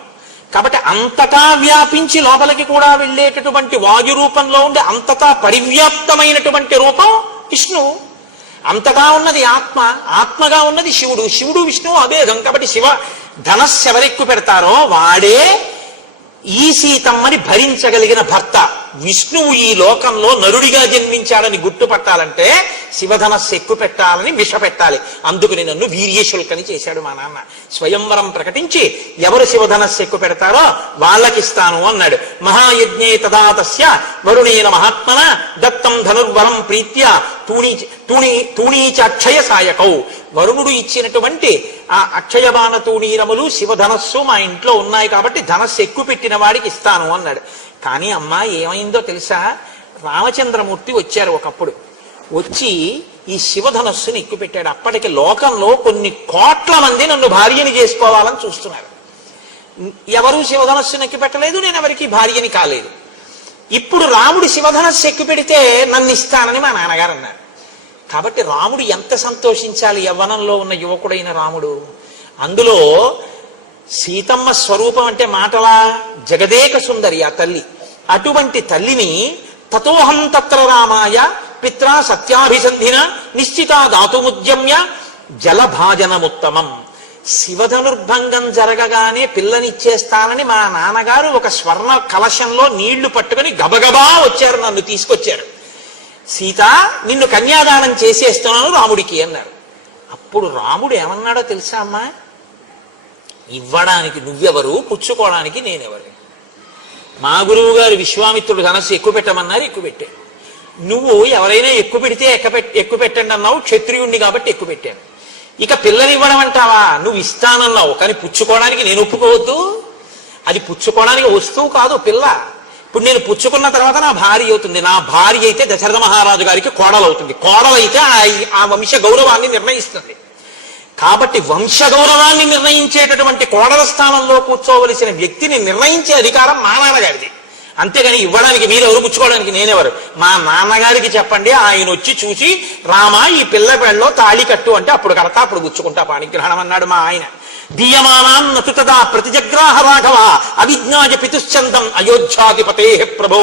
కాబట్టి అంతటా వ్యాపించి లోపలికి కూడా వెళ్ళేటటువంటి వాయు రూపంలో ఉండి అంతటా పరివ్యాప్తమైనటువంటి రూపం విష్ణువు. అంతటా ఉన్నది ఆత్మ, ఆత్మగా ఉన్నది శివుడు, శివుడు విష్ణువు అభేదం. కాబట్టి శివ ధనస్సు ఎవరెక్కు పెడతారో వాడే ఈ సీతమ్మని భరించగలిగిన భర్త. విష్ణువు ఈ లోకంలో నరుడిగా జన్మించాడని గుర్తుపట్టాలంటే శివధనస్సు ఎక్కువ పెట్టాలని విష పెట్టాలి. అందుకని నన్ను వీర్యశుల్కని చేశాడు మా నాన్న. స్వయంవరం ప్రకటించి ఎవరు శివధనస్సు ఎక్కువ పెడతారో వాళ్ళకిస్తాను అన్నాడు. మహాయజ్ఞే తదా తస్య వరుణేన మహాత్మన దత్తం ధనుర్వరం ప్రీత్య తూణీచాక్షయ సాయకౌ. వరుణుడు ఇచ్చినటువంటి ఆ అక్షయబాణ తూణీరములు శివధనస్సు మా ఇంట్లో ఉన్నాయి కాబట్టి ధనస్సు ఎక్కువ పెట్టిన వాడికి ఇస్తాను అన్నాడు. కానీ అమ్మా ఏమైందో తెలుసా, రామచంద్రమూర్తి వచ్చారు ఒకప్పుడు. వచ్చి ఈ శివధనస్సుని ఎక్కువ పెట్టాడు. అప్పటికి లోకంలో కొన్ని కోట్ల మంది నన్ను భార్యని చేసుకోవాలని చూస్తున్నారు. ఎవరు శివధనస్సుని ఎక్కువ పెట్టలేదు, నేను ఎవరికి భార్యని కాలేదు. ఇప్పుడు రాముడు శివధనస్సు ఎక్కువ పెడితే నన్ను ఇస్తానని మా నాన్నగారు అన్నారు. కాబట్టి రాముడు ఎంత సంతోషించాలి, యవ్వనంలో ఉన్న యువకుడైన రాముడు. అందులో సీతమ్మ స్వరూపం అంటే మాటలా జగదేక సుందరి ఆ తల్లి. అటువంటి తల్లిని తతోహం తత్ర రామాయ పిత్రా సత్యాభిసంధిన నిశ్చితా దాతుముద్యమ్య జలభాజనముత్తమం. శివధనుర్భంగం జరగగానే పిల్లనిచ్చేస్తానని మా నాన్నగారు ఒక స్వర్ణ కలశంలో నీళ్లు పట్టుకుని గబగబా వచ్చారు, నన్ను తీసుకొచ్చారు. సీత నిన్ను కన్యాదానం చేసేస్తున్నాను రాముడికి అన్నారు. అప్పుడు రాముడు ఏమన్నాడో తెలుసా అమ్మా, ఇవ్వడానికి నువ్వెవరు, పుచ్చుకోవడానికి నేనెవరు. మా గురువు గారు విశ్వామిత్రుడు ధనస్సు ఎక్కువ పెట్టమన్నారు, ఎక్కువ పెట్టాను. నువ్వు ఎవరైనా ఎక్కువ పెడితే ఎక్కువ పెట్టండి అన్నావు, క్షత్రియుణ్ణి కాబట్టి ఎక్కువ పెట్టాను. ఇక పిల్లనివ్వడం అంటావా, నువ్వు ఇస్తానన్నావు కానీ పుచ్చుకోవడానికి నేను ఒప్పుకోవద్దు. అది పుచ్చుకోవడానికి వస్తువు కాదు పిల్ల. ఇప్పుడు నేను పుచ్చుకున్న తర్వాత నా భార్య అవుతుంది. నా భార్య అయితే దశరథ మహారాజు గారికి కోడలవుతుంది. కోడలైతే ఆ వంశ గౌరవాన్ని నిర్ణయిస్తుంది. కాబట్టి వంశ గౌరవాన్ని నిర్ణయించేటటువంటి కోడల స్థానంలో కూర్చోవలసిన వ్యక్తిని నిర్ణయించే అధికారం మా నాన్నగారిది. అంతేగాని ఇవ్వడానికి మీరెవరు, పుచ్చుకోవడానికి నేనెవరు. మా నాన్నగారికి చెప్పండి, ఆయన వచ్చి చూసి రామ ఈ పిల్ల పెళ్ళలో తాళి కట్టు అంటే అప్పుడు కడతా, అప్పుడు పుచ్చుకుంటా పాణిగ్రహణం అన్నాడు మా ఆయన. దీయమానాన్ నతు తదా ప్రతిజగ్రాహ రాఘవ అవిజ్ఞాయ పితుశ్చందం అయోధ్యాధిపతే ప్రభో.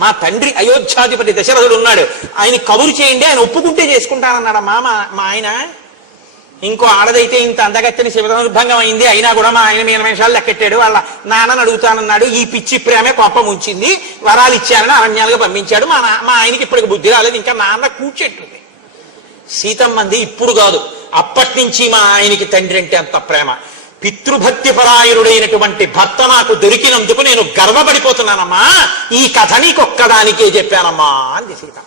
మా తండ్రి అయోధ్యాధిపతి దశరథుడు ఉన్నాడు, ఆయన కబురు చేయండి, ఆయన ఒప్పుకుంటే చేసుకుంటానన్నాడు మా ఆయన. ఇంకో ఆడదైతే ఇంత అందగత్తని శివధనుర్భంగం అయింది, అయినా కూడా మా ఆయన మీద నిమిషాలు లెక్కెట్టాడు. వాళ్ళ నాన్నని అడుగుతానన్నాడు, ఈ పిచ్చి ప్రేమే కోపం ఉంచింది, వరాలు ఇచ్చానని అరణ్యాలుగా పంపించాడు. మా ఆయనకి ఇప్పటికి బుద్ధి రాలేదు, ఇంకా నాన్న కూర్చెట్టుంది. సీతమ్మంది ఇప్పుడు కాదు, అప్పటి నుంచి మా ఆయనకి తండ్రి అంటే అంత ప్రేమ. పితృభక్తి పరాయణుడైనటువంటి భర్త నాకు దొరికినందుకు నేను గర్వపడిపోతున్నానమ్మా. ఈ కథ నీకొక్కదానికే చెప్పానమ్మా అంది సీత.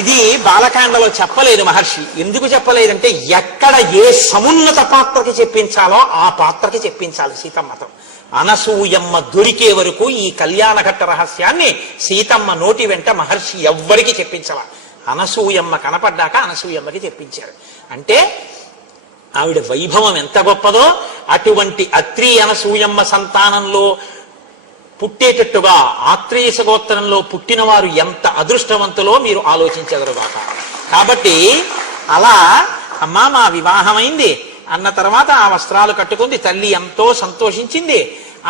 ఇది బాలకాండలో చెప్పలేదు మహర్షి. ఎందుకు చెప్పలేదంటే ఎక్కడ ఏ సమున్నత పాత్రకి చెప్పించాలో ఆ పాత్రకి చెప్పించాలి సీతమ్మతో. అనసూయమ్మ దొరికే వరకు ఈ కళ్యాణఘట్ట రహస్యాన్ని సీతమ్మ నోటి వెంట మహర్షి ఎవ్వరికి చెప్పించాల. అనసూయమ్మ కనపడ్డాక అనసూయమ్మకి చెప్పించారు. అంటే ఆవిడ వైభవం ఎంత గొప్పదో, అటువంటి అత్రి అనసూయమ్మ సంతానంలో పుట్టేటట్టుగా ఆత్రేయ గోత్రంలో పుట్టిన వారు ఎంత అదృష్టవంతులో మీరు ఆలోచించగలగాక. కాబట్టి అలా అమ్మా మా వివాహమైంది అన్న తర్వాత ఆ వస్త్రాలు కట్టుకుంది. తల్లి ఎంతో సంతోషించింది.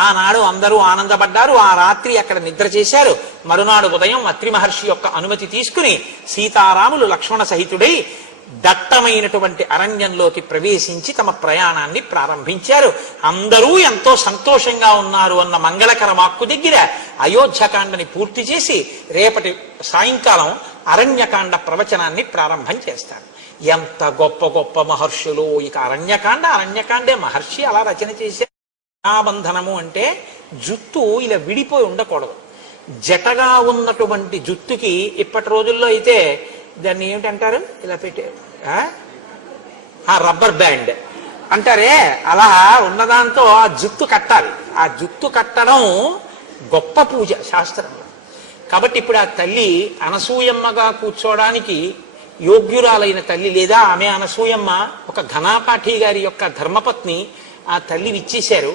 ఆనాడు అందరూ ఆనందపడ్డారు. ఆ రాత్రి అక్కడ నిద్ర చేశారు. మరునాడు ఉదయం అత్రి మహర్షి యొక్క అనుమతి తీసుకుని సీతారాములు లక్ష్మణ సహితుడై దట్టమైనటువంటి అరణ్యంలోకి ప్రవేశించి తమ ప్రయాణాన్ని ప్రారంభించారు. అందరూ ఎంతో సంతోషంగా ఉన్నారు అన్న మంగళకర వాక్కు దగ్గర అయోధ్యకాండని పూర్తి చేసి రేపటి సాయంకాలం అరణ్యకాండ ప్రవచనాన్ని ప్రారంభం చేస్తారు. ఎంత గొప్ప గొప్ప మహర్షులు. ఇక అరణ్యకాండే మహర్షి అలా రచన చేశారు. బంధనము అంటే జుత్తు ఇలా విడిపోయి ఉండకూడదు. జటగా ఉన్నటువంటి జుత్తుకి ఇప్పటి రోజుల్లో అయితే దాన్ని ఏమిటంటారు, ఇలా పెట్టారు రబ్బర్ బ్యాండ్ అంటారే, అలా ఉన్నదాంతో ఆ జుత్తు కట్టాలి. ఆ జుత్తు కట్టడం గొప్ప పూజ శాస్త్రంలో. కాబట్టి ఇప్పుడు ఆ తల్లి అనసూయమ్మగా కూర్చోవడానికి యోగ్యురాలైన తల్లి, లేదా ఆమె అనసూయమ్మ ఒక ఘనాపాఠి గారి యొక్క ధర్మపత్ని ఆ తల్లి ఇచ్చేశారు.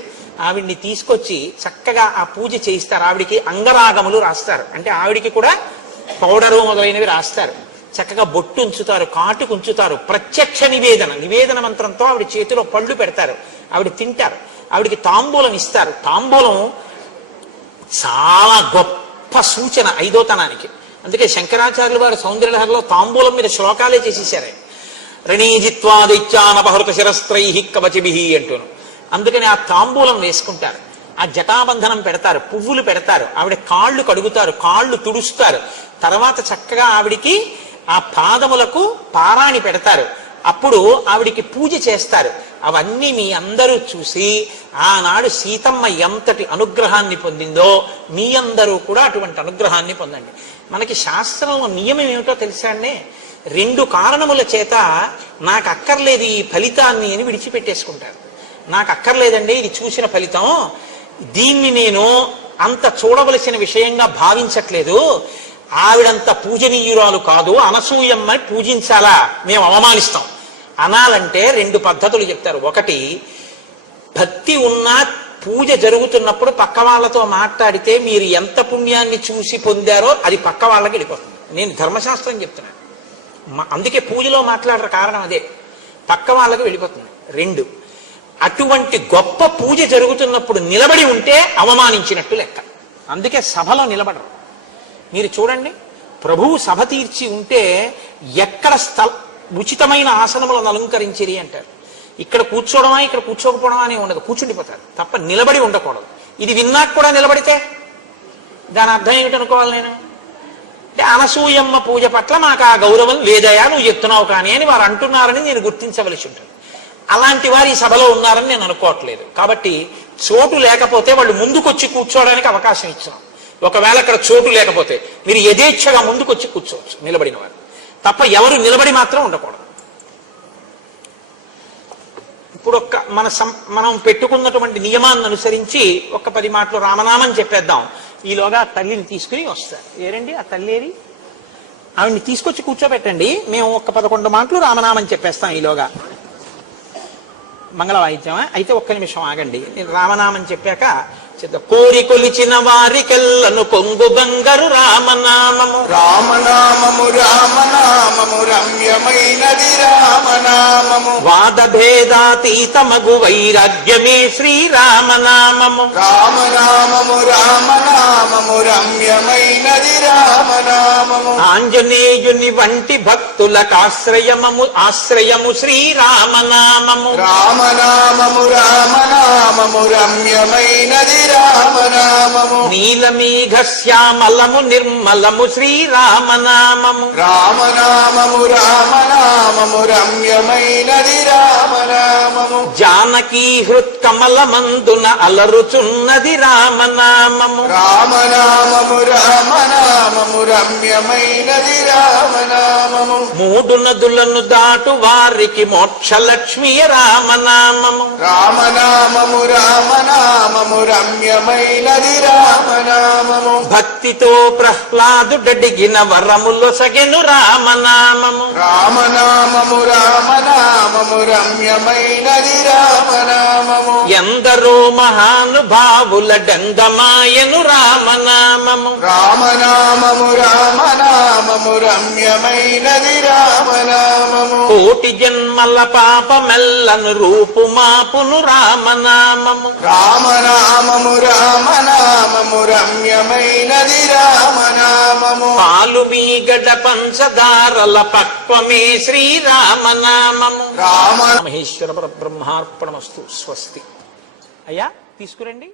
ఆవిడ్ని తీసుకొచ్చి చక్కగా ఆ పూజ చేయిస్తారు. ఆవిడికి అంగరాగములు రాస్తారు, అంటే ఆవిడికి కూడా పౌడరు మొదలైనవి రాస్తారు. చక్కగా బొట్టు ఉంచుతారు, కాటుకు ఉంచుతారు. ప్రత్యక్ష నివేదన మంత్రంతో ఆవిడ చేతిలో పళ్ళు పెడతారు. ఆవిడ తింటారు. ఆవిడికి తాంబూలం ఇస్తారు. తాంబూలం చాలా గొప్ప సూచన ఐదోతనానికి. అందుకే శంకరాచార్యులు వారు సౌందర్యలహరిలో తాంబూలం మీద శ్లోకాలే చేసేసారు. రణీజిత్వాదిత్యానపహృత శిరస్త్రై కవచిభి అంటూను. అందుకని ఆ తాంబూలం వేసుకుంటారు, ఆ జటాబంధనం పెడతారు, పువ్వులు పెడతారు, ఆవిడ కాళ్ళు కడుగుతారు, కాళ్ళు తుడుస్తారు. తర్వాత చక్కగా ఆవిడికి ఆ పాదములకు పారాణి పెడతారు. అప్పుడు ఆవిడికి పూజ చేస్తారు. అవన్నీ మీ అందరూ చూసి ఆనాడు సీతమ్మ ఎంతటి అనుగ్రహాన్ని పొందిందో మీ అందరూ కూడా అటువంటి అనుగ్రహాన్ని పొందండి. మనకి శాస్త్రంలో నియమం ఏమిటో తెలుసా అండి? 2 కారణముల చేత నాకు అక్కర్లేదు ఈ ఫలితాన్ని అని విడిచిపెట్టేసుకుంటారు. నాకు అక్కర్లేదండి ఇది చూసిన ఫలితం, దీన్ని నేను అంత చూడవలసిన విషయంగా భావించట్లేదు, ఆవిడంత పూజనీయురాలు కాదు, అనసూయమ్మని పూజించాలా, మేము అవమానిస్తాం అనాలంటే 2 పద్ధతులు చెప్తారు. ఒకటి, భక్తి ఉన్నా పూజ జరుగుతున్నప్పుడు పక్క వాళ్ళతో మాట్లాడితే మీరు ఎంత పుణ్యాన్ని చూసి పొందారో అది పక్క వాళ్ళకి వెళ్ళిపోతుంది. నేను ధర్మశాస్త్రం చెప్తున్నాను, అందుకే పూజలో మాట్లాడరు, కారణం అదే, పక్క వాళ్ళకి వెళ్ళిపోతుంది. 2, అటువంటి గొప్ప పూజ జరుగుతున్నప్పుడు నిలబడి ఉంటే అవమానించినట్టు లెక్క. అందుకే సభలో నిలబడరు. మీరు చూడండి, ప్రభువు సభ తీర్చి ఉంటే ఎక్కడ ఉచితమైన ఆసనములను అలంకరించిరి అంటారు. ఇక్కడ కూర్చోవడమా ఇక్కడ కూర్చోకపోవడమా అని ఉండదు, కూర్చుండిపోతారు తప్ప నిలబడి ఉండకూడదు. ఇది విన్నాక కూడా నిలబడితే దాని అర్థం ఏమిటనుకోవాలి నేను? అంటే అనసూయమ్మ పూజ పట్ల మాకు ఆ గౌరవం లేదయా నువ్వు చెప్తున్నావు కానీ అని వారు అంటున్నారని నేను గుర్తించవలసి ఉంటుంది. అలాంటి వారు ఈ సభలో ఉన్నారని నేను అనుకోవట్లేదు. కాబట్టి చోటు లేకపోతే వాళ్ళు ముందుకొచ్చి కూర్చోవడానికి అవకాశం ఇచ్చినాం. ఒకవేళ అక్కడ చోటు లేకపోతే మీరు యథేచ్ఛగా ముందుకొచ్చి కూర్చోవచ్చు నిలబడిన వారు, తప్ప ఎవరు నిలబడి మాత్రం ఉండకూడదు. ఇప్పుడు మనం పెట్టుకున్నటువంటి నియమాన్ని అనుసరించి 10 మాటలు రామనామం చెప్పేద్దాం. ఈలోగా తల్లిని తీసుకుని వస్తారు. ఏరండి ఆ తల్లి ఏరి? ఆవిడ్ని తీసుకొచ్చి కూర్చోబెట్టండి, మేము 11 మాటలు రామనామం చెప్పేస్తాం. ఈలోగా మంగళ వాయిద్యమా? అయితే 1 నిమిషం ఆగండి, నేను రామనామం చెప్పాక కోరి కొలిచిన వారికెల్లను కొంగు బంగారు రామనామము. రామనామము రామనామము రమ్యమైనది రామనామము. వాద భేదాతీతమగు వైరాగ్యమే శ్రీరామనామము. రామనామము రామనామము రమ్యమైనది రామనామము. ఆంజనేయుని వంటి భక్తులకు ఆశ్రయము శ్రీరామనామము. రామనామము రామనామము రమ్యమైనది రామనామము. నీలమేఘ శ్యామలము నిర్మలము శ్రీరామనామము. రామనామము రామనామము రమ్యమైనది రామనామము. జానకీ హృత్కమలమందున అలరుచున్నది రామనామము. రామనామము రామనామము రమ్యమైనది రామనామము. 3 నదులను దాటు వారికి మోక్షలక్ష్మి రామనామము. రామనామము రామనామము రమ్యమైనది రామనామము. భక్తితో ప్రహ్లాదుడడిగిన వరములొసగెను రామనామము. రామనామము రామనామము రమ్యమైనది రామనామము. ఎందరో మహానుభావుల గంధమాయను రామనామము. రామనామము రామనామము రమ్యమైనది రామనామము. కోటి జన్మల పాపమెల్లను రూపుమాపును రామనామము. రామనామము రామనామము రమ్యమైనది రామనామము. పాలు మీగడ పంచదారల పక్వమే శ్రీరామనామము. రామ మహేశ్వర పరబ్రహ్మార్పణమస్తు. స్వస్తి. అయ్యా తీసుకురండి.